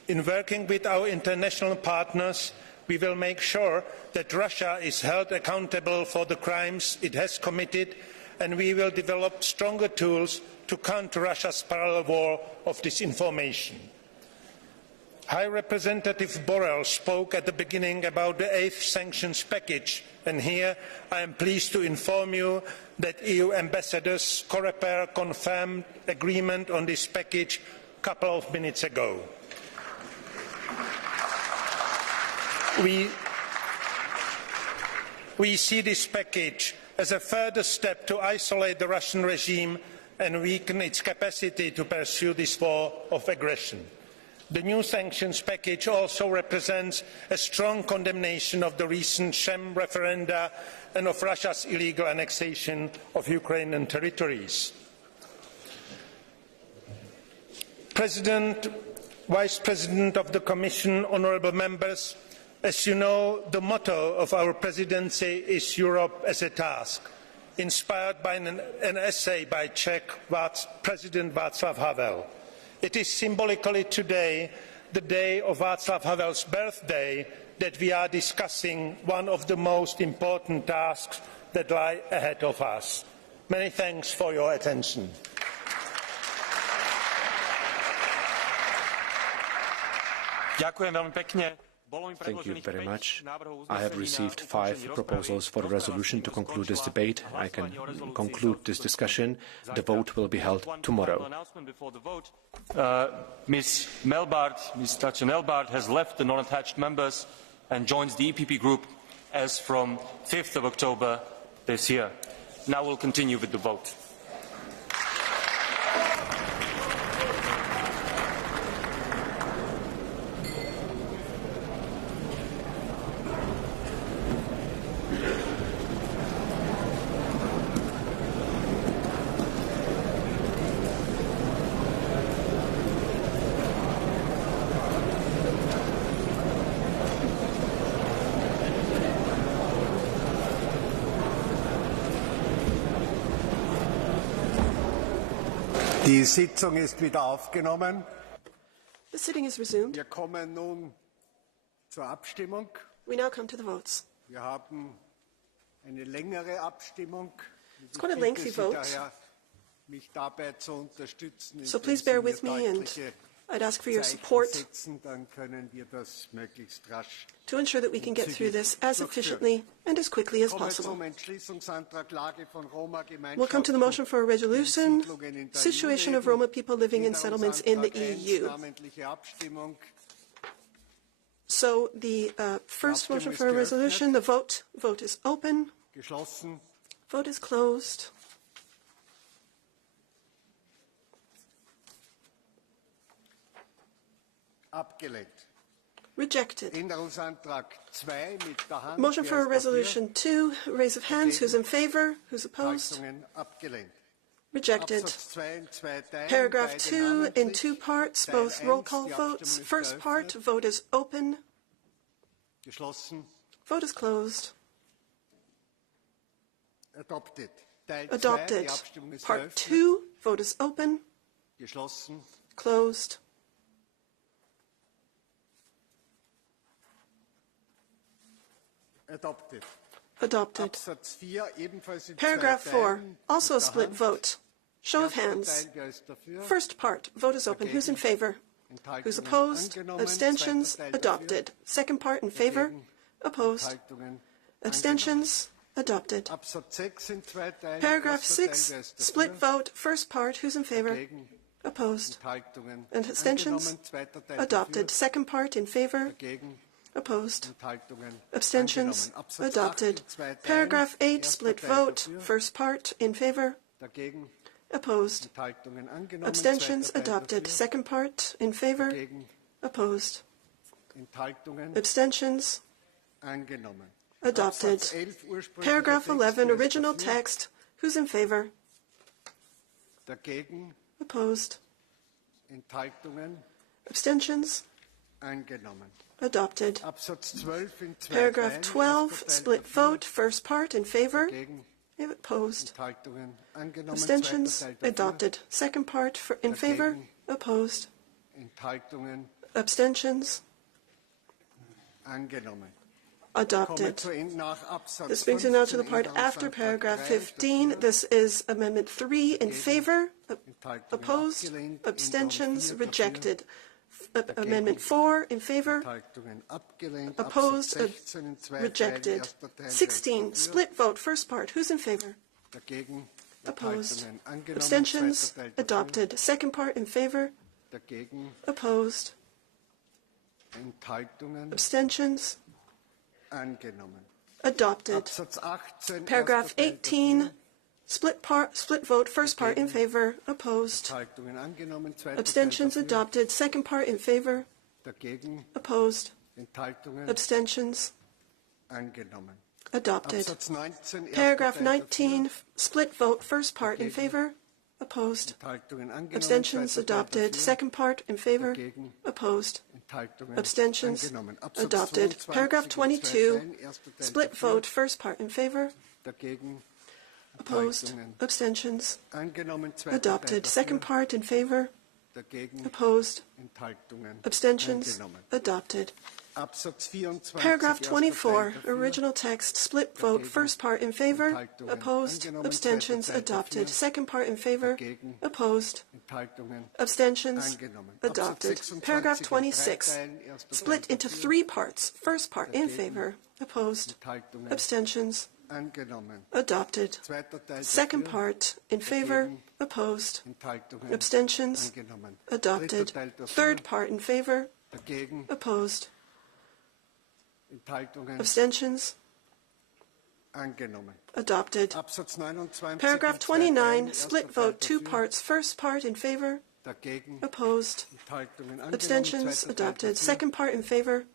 In working with our international partners, we will make sure that Russia is held accountable for the crimes it has committed, and we will develop stronger tools to counter Russia's parallel war of disinformation. High Representative Borrell spoke at the beginning about the 8th sanctions package, and here I am pleased to inform you that EU ambassadors Coreper confirmed agreement on this package a couple of minutes ago. We see this package as a further step to isolate the Russian regime and weaken its capacity to pursue this war of aggression. The new sanctions package also represents a strong condemnation of the recent sham referenda and of Russia's illegal annexation of Ukrainian territories. President, Vice President of the Commission, honourable members, as you know, the motto of our presidency is Europe as a task, inspired by an essay by Czech President Václav Havel. It is symbolically today, the day of Václav Havel's birthday, that we are discussing one of the most important tasks that lie ahead of us. Many thanks for your attention. Ďakujem veľmi pekne. Thank you very much. I have received 5 proposals for a resolution to conclude this debate. I can conclude this discussion. The vote will be held tomorrow. Ms. Tatjana Melbart has left the non-attached members and joins the EPP group as from 5th of October this year. Now we'll continue with the vote. Die Sitzung ist wieder aufgenommen. The sitting is resumed. Wir kommen nun zur Abstimmung. We now come to the votes. Wir haben eine längere Abstimmung. It's quite a lengthy vote. Daher, mich dabei zu unterstützen, so please bear with me, and I'd ask for your support dann können wir das möglichst rasch to ensure that we can get through this as efficiently and as quickly as possible. We'll come to the motion for a resolution, situation of Roma people living in settlements in the EU. So the first motion for a resolution, the vote is open. Vote is closed. Abgelehnt. Rejected. Änderungsantrag 2 mit der Hand. Motion for a resolution 2, raise of hands. Who's in favor? Who's opposed? Abgelehnt. Rejected. Paragraph 2 in 2 parts, both roll call votes. First part, vote is open. Geschlossen. Vote is closed. Adopted. Adopted. Part 2, vote is open. Geschlossen. Closed. Adopted. Adopted. Paragraph 4, also a split vote. Show of hands. First part, vote is open. Who's in favor? Who's opposed? Abstentions? Adopted. Second part, in favor? Opposed? Abstentions? Adopted. Paragraph 6, split vote. First part, who's in favor? Opposed? And abstentions? Adopted. Second part, in favor? Opposed? Abstentions? Adopted. Paragraph 8, split vote. First part, in favor? Opposed? Abstentions? Adopted. Second part, in favor? Opposed? Abstentions? Adopted. Paragraph 11, original text. Who's in favor? Opposed? Enthaltungen? Abstentions? Angenommen. Adopted. Absatz 12 in zwei Paragraph Teilen. 12, Erster Teil split dafür, vote, first part in favor, dagegen, opposed. Enthaltungen angenommen. Abstentions? Zweiter Teil dafür, Adopted. Second part in favor, dagegen, opposed. Enthaltungen Abstentions? angenommen. Adopted. Komme zu Ende nach Absatz This brings you now to the 15, part after Änderungsantrag paragraph 3 15. dafür, This is Amendment 3 in favor, Enthaltungen opposed, abgelehnt. abstentions, Änderung 4 rejected. dagegen, Amendment 4 in favor, Enthaltungen abgelehnt. opposed, Absatz 16 in zwei Teilen. rejected. Erster Teil, 16, dafür, split vote, first part. Who's in favor? dagegen, Opposed. Enthaltungen angenommen. Abstentions? Zweiter Teil dafür, Adopted. Second part in favor, dagegen, opposed. Enthaltungen Abstentions? angenommen. Adopted. Absatz 18, Paragraph erster Teil 18, split vote, first part in favor, opposed. dafür, Enthaltungen angenommen. Zweiter Abstentions Teil dafür, adopted. Second part in favor, dagegen, opposed. Enthaltungen Abstentions angenommen. adopted. Absatz 19, erster Paragraph Teil 19, dafür, split vote, first part in Dagegen. favor, opposed. Enthaltungen angenommen. Abstentions Zweiter Teil adopted. dafür, Second part in favor, dagegen, opposed. Enthaltungen Abstentions angenommen. Absatz adopted. 22 Paragraph in zwei 22, Teilen, erster Teil split dafür, vote, first part in favor, dagegen, opposed. Enthaltungen Abstentions angenommen. Zweiter adopted. Teil Second dafür, part in favor, dagegen, opposed. Enthaltungen Abstentions angenommen. adopted. Absatz 24, Paragraph erster 24, Teil dafür, original text, split vote, first part in favor, Enthaltungen opposed, angenommen. abstentions Zweiter Teil adopted. dafür, Second part in favor, dagegen, opposed, Enthaltungen abstentions angenommen. adopted. Absatz 26 Paragraph in drei 26, Teilen, erster split Teil into dafür, 3 parts. First part in dagegen, favor, opposed, Enthaltungen abstentions angenommen. adopted. Zweiter Teil Second dafür, part in favor, dagegen, opposed, Enthaltungen abstentions angenommen. adopted. Dritter Teil dafür, Third part in favor, dagegen, opposed, Enthaltungen abstentions angenommen. adopted. Absatz 29 Paragraph in zwei Teilen, 29, erster split Teil vote, 2 dafür, parts. First part in favor, dagegen, opposed, Enthaltungen angenommen. abstentions Zweiter Teil adopted. dafür, Second part in favor,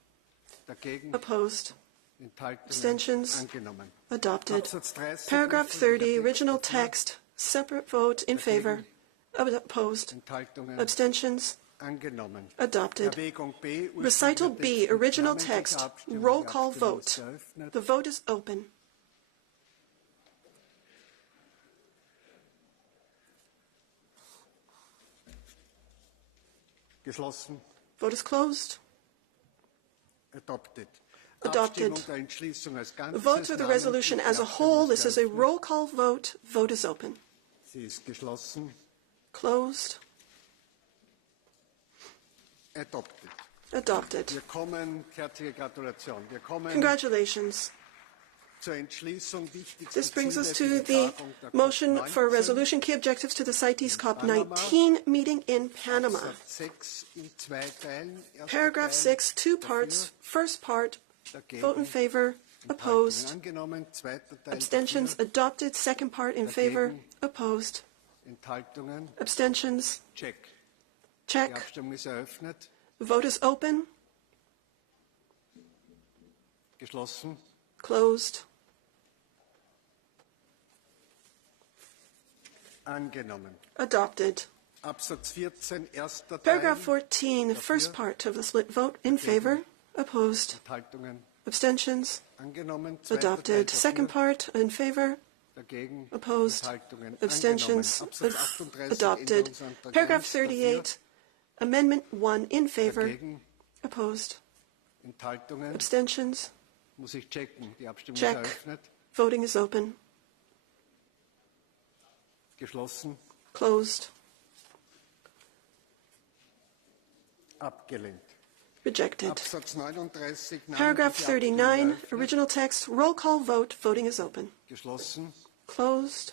dagegen, opposed, Enthaltungen abstentions angenommen. adopted. Absatz 30 Paragraph ursprünglicher 30, Text original dafür, text, separate vote in favor, opposed, Enthaltungen abstentions angenommen. adopted. Erwägung B, Recital ursprünglicher B, Text, original namentliche text, Abstimmung, roll die call Abstimmung vote. ist eröffnet. The vote is open. Geschlossen. Vote is closed. Adopted. Adopted. Abstimmung der Entschließung als Ganzes. Vote for the resolution as a whole. This is a roll call vote. Vote is open. Sie ist geschlossen. Closed. Adopted. Adopted. Wir kommen, herzliche Gratulation. Wir kommen Congratulations. zur Entschließung wichtigste This brings us Ziele to für die the Tagung der motion for a COP19. resolution, key objectives to the CITES COP19 meeting in Panama. Absatz 6 in zwei Teilen. Erster Paragraph Teil 6, 2 dafür, parts. First part, dagegen, vote in favor, Enthaltungen opposed, angenommen. Zweiter Teil abstentions dafür, adopted. Second part in favor, Dagegen. opposed, Enthaltungen. abstentions, Check. Die check. Abstimmung ist eröffnet. Vote is open, Geschlossen. closed, Angenommen. adopted. Absatz 14, erster Paragraph Teil. 14, first part of the split vote in favor, opposed, Enthaltungen abstentions, angenommen. Zweiter adopted. Teil Second dafür, part in favor, dagegen, opposed, Enthaltungen abstentions, angenommen. Absatz 38, adopted. Änderungsantrag Paragraph 1 dafür, 38, Amendment 1 in favor, dagegen, opposed, Enthaltungen. abstentions, Muss ich checken. Die Abstimmung check. ist eröffnet. Voting is open, Geschlossen. closed, Abgelehnt. rejected. Absatz 39, Paragraph namentliche Abstimmung 39, eröffnet. original text, roll call vote, voting is open, Geschlossen. closed,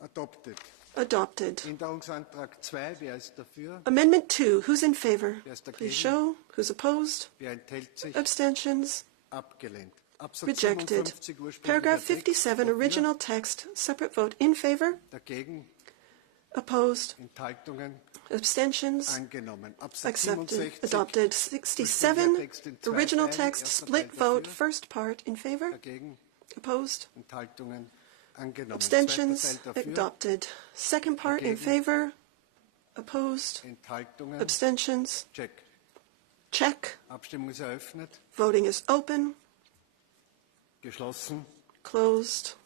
Adopted. adopted. Änderungsantrag 2, wer ist dafür? Amendment 2, who's in favor? Wer ist dagegen? Please show. Who's opposed? Wer enthält sich? Abstentions? Abgelehnt. Absatz Rejected. 57, ursprünglicher Paragraph Text, 57, dafür, original text, separate vote in favor, dagegen, opposed, Enthaltungen, abstentions, angenommen. Absatz accepted, 67, adopted. ursprünglicher 67, Text in zwei original Teilen, text, erster split Teil vote, dafür, first part in favor, dagegen, opposed, Enthaltungen, Angenommen. Abstentions? Zweiter Teil dafür. Adopted. Second part in favor? Opposed? Enthaltungen. Abstentions? Check. Check. Abstimmung ist eröffnet. Voting is open. Geschlossen. Closed.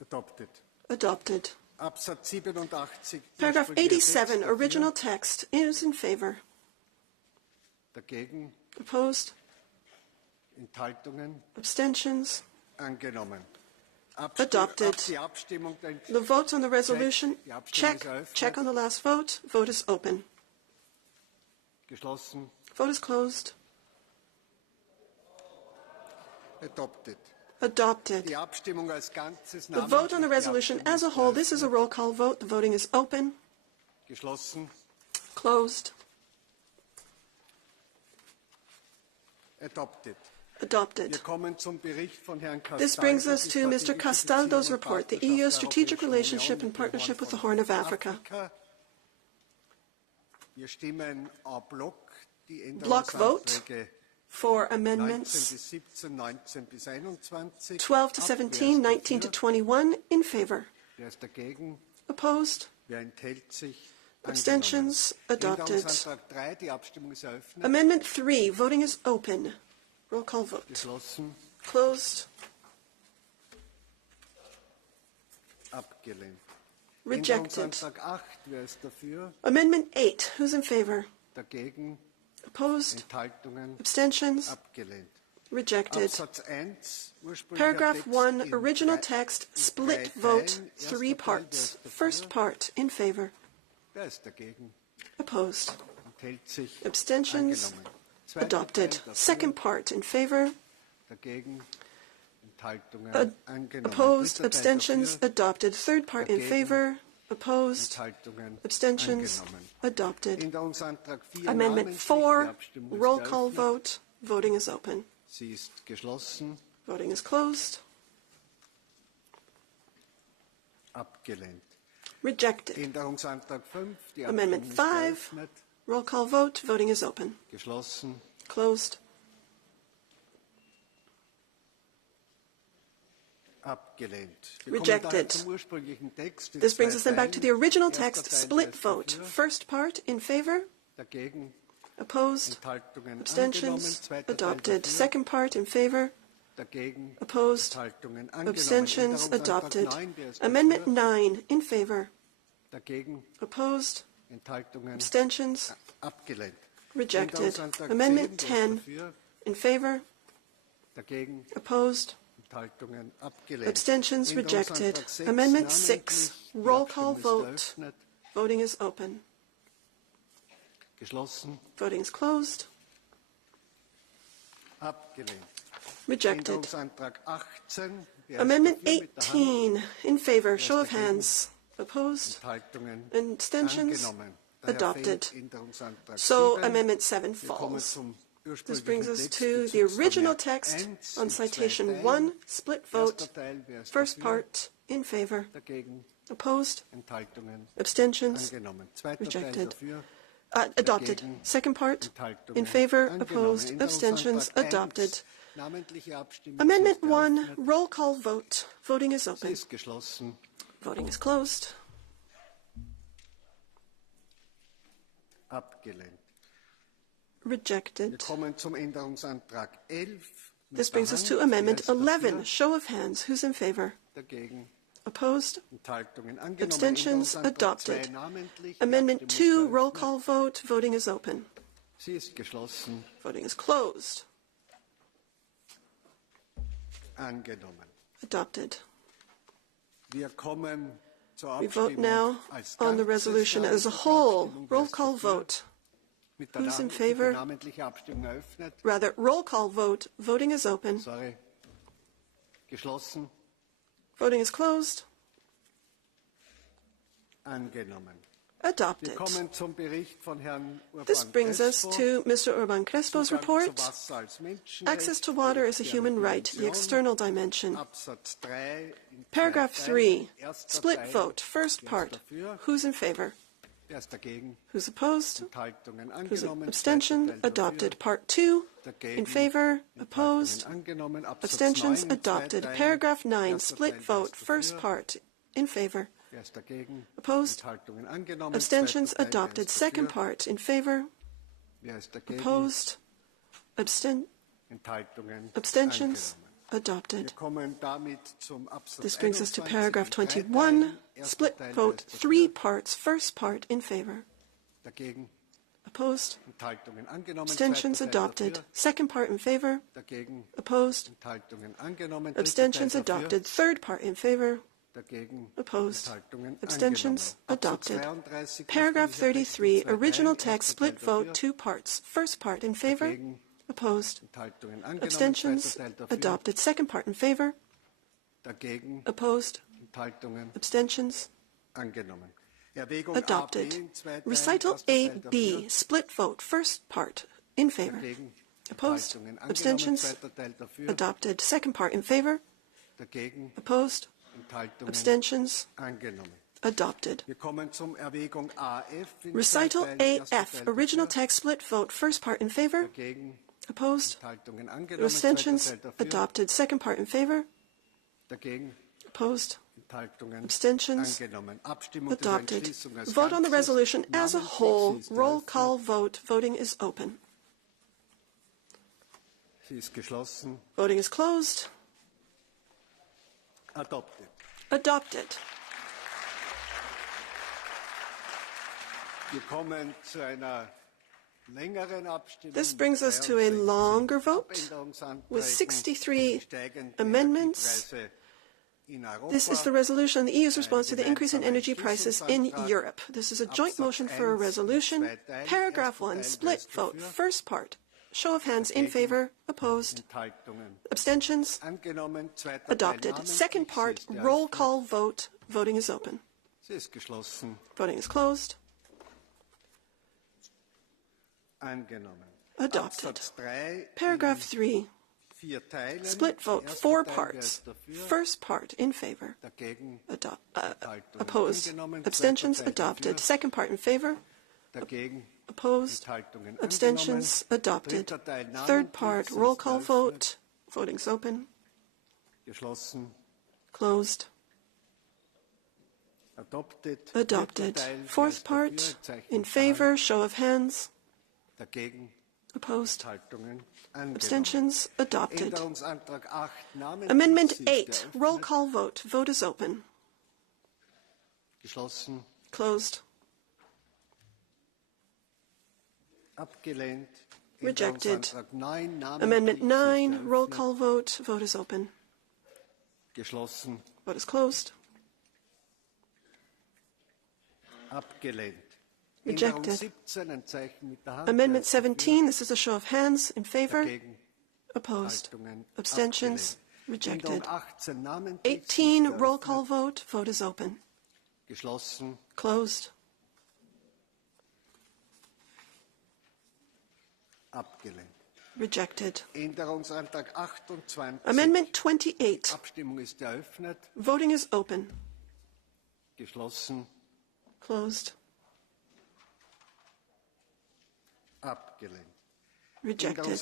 Adopted. Adopted. Absatz 87. Paragraph ursprünglicher 87, Text original dafür. text, is in favor. Dagegen. Opposed? Enthaltungen. Abstentions? Angenommen. Adopted. Die Abstimmung. The vote on the resolution, Die Abstimmung check. ist eröffnet. Check on the last vote. Vote is open. Geschlossen. Vote is closed. Adopted. Adopted. Die Abstimmung als Ganzes. The vote on the resolution as a whole, this is a roll call vote. The voting is open. Geschlossen. Closed. Adopted. Adopted. Wir kommen zum Bericht von Herrn Castaldo. This brings us to Mr. Castaldo's report, the EU's strategic relationship and partnership with the Horn of Africa. Wir stimmen en bloc die Block vote Änderungsanträge for 19 amendments bis 17, 19 bis 21. 12 to 17, 19 to 21 in favor. Wer ist dagegen? Opposed? Wer enthält sich? Abstentions? Adopted. Änderungsantrag 3, die Abstimmung ist eröffnet. Amendment 3, voting is open. Roll call vote. Geschlossen. Closed. Abgelehnt. Rejected. Änderungsantrag 8, wer ist dafür? Amendment 8, who's in favor? Dagegen? Opposed? Enthaltungen? Abstentions? Abgelehnt. Rejected. Absatz 1, ursprünglicher Paragraph Text 1, in original drei- text, in split drei vote, Teilen. 3 Erster Teil, wer parts. ist dafür? First part, in favor. Wer ist dagegen? Opposed? Enthält sich? Abstentions? Angenommen. Zweiter Adopted. Teil dafür, Second part, in favor. dagegen? Enthaltungen? Angenommen. Opposed? Dritter Teil Abstentions? dafür, Adopted. Third part, in Dagegen? favor. Opposed? Enthaltungen? Abstentions? Angenommen. Adopted. Änderungsantrag 4, Amendment namentlich, 4, die Abstimmung ist roll call geöffnet. vote. Voting is open. Sie ist geschlossen. Voting is closed. Abgelehnt. Rejected. Änderungsantrag 5, die Amendment Abstimmung ist 5, geöffnet. roll call vote. Voting is open. Geschlossen. Closed. Abgelehnt. Wir Rejected. kommen daher zum ursprünglichen Text in This zwei brings us then back to the original Teilen. text, Erster Teil, split wer ist vote. dafür? First part, in favor. Dagegen? Opposed? Enthaltungen? Abstentions? Angenommen. Zweiter Teil Adopted. dafür. Second part, in favor. Dagegen? Opposed? Enthaltungen? Angenommen. Abstentions? Änderungsantrag Adopted. 9, wer ist Amendment dafür? 9, in favor. Dagegen? Opposed? Enthaltungen? Abstentions? Abgelehnt. Rejected. Änderungsantrag Amendment 10, wer 10, ist dafür? in favor. Dagegen? Opposed? Enthaltungen? Abgelehnt. Abstentions? Rejected. Änderungsantrag 6, Amendment 6, namentlich, die roll call Abstimmung ist vote. geöffnet. Voting is open. Geschlossen. Voting is closed. Abgelehnt. Rejected. Änderungsantrag 18. Wer ist Amendment dafür mit der Hand? 18, in favor. Wer Show ist of dagegen? hands. Opposed? Enthaltungen? Abstentions? Angenommen. Daher Adopted. fällt Änderungsantrag So 7. Amendment 7 Wir kommen falls. zum This brings ursprünglichen us Text to zu the original Vermerk text 1 on in zwei citation Teilen. 1, split vote. Erster Teil, wer ist First dafür? part, in favor. Dagegen? Opposed? Enthaltungen? Abstentions? Angenommen. Zweiter Rejected. Teil dafür? Adopted. Dagegen? Second part, Enthaltungen? in favor. Angenommen. Opposed? Abstentions? Änderungsantrag 1. Adopted. Namentliche Abstimmung Amendment ist 1, eröffnet. roll call vote. Voting is Sie open. ist geschlossen. Voting is closed. Abgelehnt. Wir Rejected. kommen zum Änderungsantrag 11. mit This der brings us Hand. to Wer Amendment ist dafür? 11. Show of hands. Who's in favor? Dagegen? Opposed? Enthaltungen angenommen. Abstentions? Änderungsantrag 2 Adopted. namentlich. Die Amendment Abstimmung 2, ist roll eröffnet. call vote. Voting is open. Sie ist geschlossen. Voting is closed. Angenommen. Adopted. Wir kommen zur We vote Abstimmung now als on the Ganzes. resolution as a Namentliche whole. Abstimmung. Wer Roll ist call dafür? vote. Mit der Who's in Bitte favor? namentliche Abstimmung eröffnet. Rather, roll call vote. Voting is open. Sorry. Geschlossen. Voting is closed. Angenommen. Wir Adopted. kommen zum Bericht von Herrn This Urban brings us Crespo. to Mr. Urban Crespo's Zugang report. zu Wasser als Menschenrecht. Access to water is a human right, the external dimension. Absatz 3 in Paragraph zwei 3, Teilen. Erster split Teil. vote. First Wer ist part. dafür? Who's in favor? Who's opposed? Who's abstention? Adopted. Part 2. In favor? Opposed? Abstentions? Adopted. Paragraph 9. Split vote. First part. In favor? Opposed? Abstentions? Adopted. Second part. In favor? Opposed? Abstentions? Adopted. This brings us to paragraph 21. Split vote, 3 parts. First part, in favor. Opposed? Abstentions? Adopted. Second part, in favor. Opposed? Abstentions? Adopted. Third part, in favor. Opposed? Abstentions? Adopted. Paragraph 33. Original text, split vote, 2 parts. First part, in favor. Opposed? Abstentions? Adopted. Second part, in favor. Opposed? Abstentions? Adopted. Recital A-B, split vote. First part, in favor. Opposed? Abstentions? Adopted. Second part, in favor. Opposed? Abstentions? Adopted. Recital AF, original text, split vote. First part, in favor. Opposed? Abstentions? Adopted. Second part, in favor. Opposed? Abstentions? Adopted. Vote on the resolution as a whole. Roll call vote. Voting is open. Voting is closed. Adopted. This brings us to a longer vote with 63 amendments. This is the resolution on the EU's response to the increase in energy prices in Europe. This is a joint motion for a resolution. Paragraph 1, split vote. First part, show of hands in favor, opposed, abstentions, adopted. Second part, roll call vote. Voting is open. Voting is closed. Adopted. Paragraph 3. Split vote, 4 parts. First part, in favor. Opposed. Abstentions, adopted. Second part, in favor. Opposed. Abstentions, adopted. Third part, roll call vote. Voting's open. Closed. Adopted. Fourth part, in favor. Show of hands. Opposed. Abstentions? Adopted. Amendment 8. Roll call vote. Vote is open. Closed. Rejected. Amendment 9. Roll call vote. Vote is open. Vote is closed. Rejected. Amendment 17, this is a show of hands. In favor? Opposed. Abstentions? Rejected. 18, roll call vote. Vote is open. Closed. Rejected. Amendment 28. Voting is open. Closed. Rejected.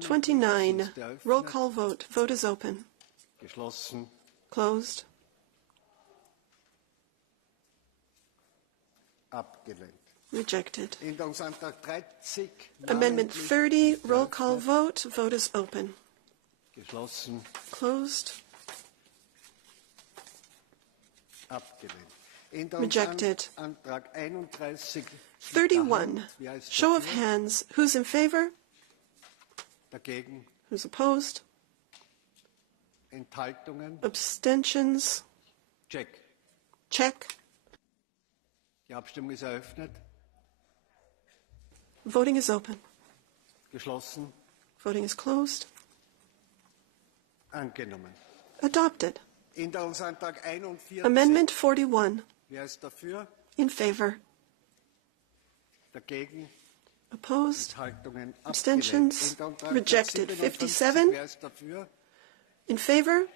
29. Roll call vote. Vote is open. Closed. Rejected. Amendment 30. Roll call vote. Vote is open. Closed. Rejected. 31. Show of hands. Who's in favor? Who's opposed? Abstentions? Check. Voting is open. Voting is closed. Adopted. Amendment 41. In favor. Opposed? Abstentions? Rejected. 57. In favor?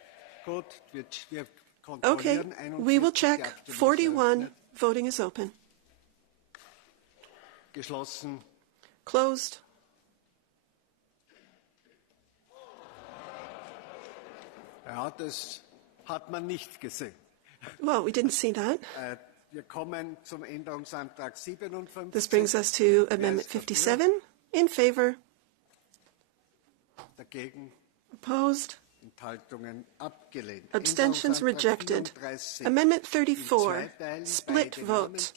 Okay, we will check. 41. Voting is open. Geschlossen. Closed. Ja, das hat man nicht gesehen. Well, we didn't see that. Wir kommen zum Änderungsantrag 57. This brings us to Amendment 57. In favor. Dagegen. Opposed. Enthaltungen abgelehnt. Abstentions rejected. Amendment 34. Split vote.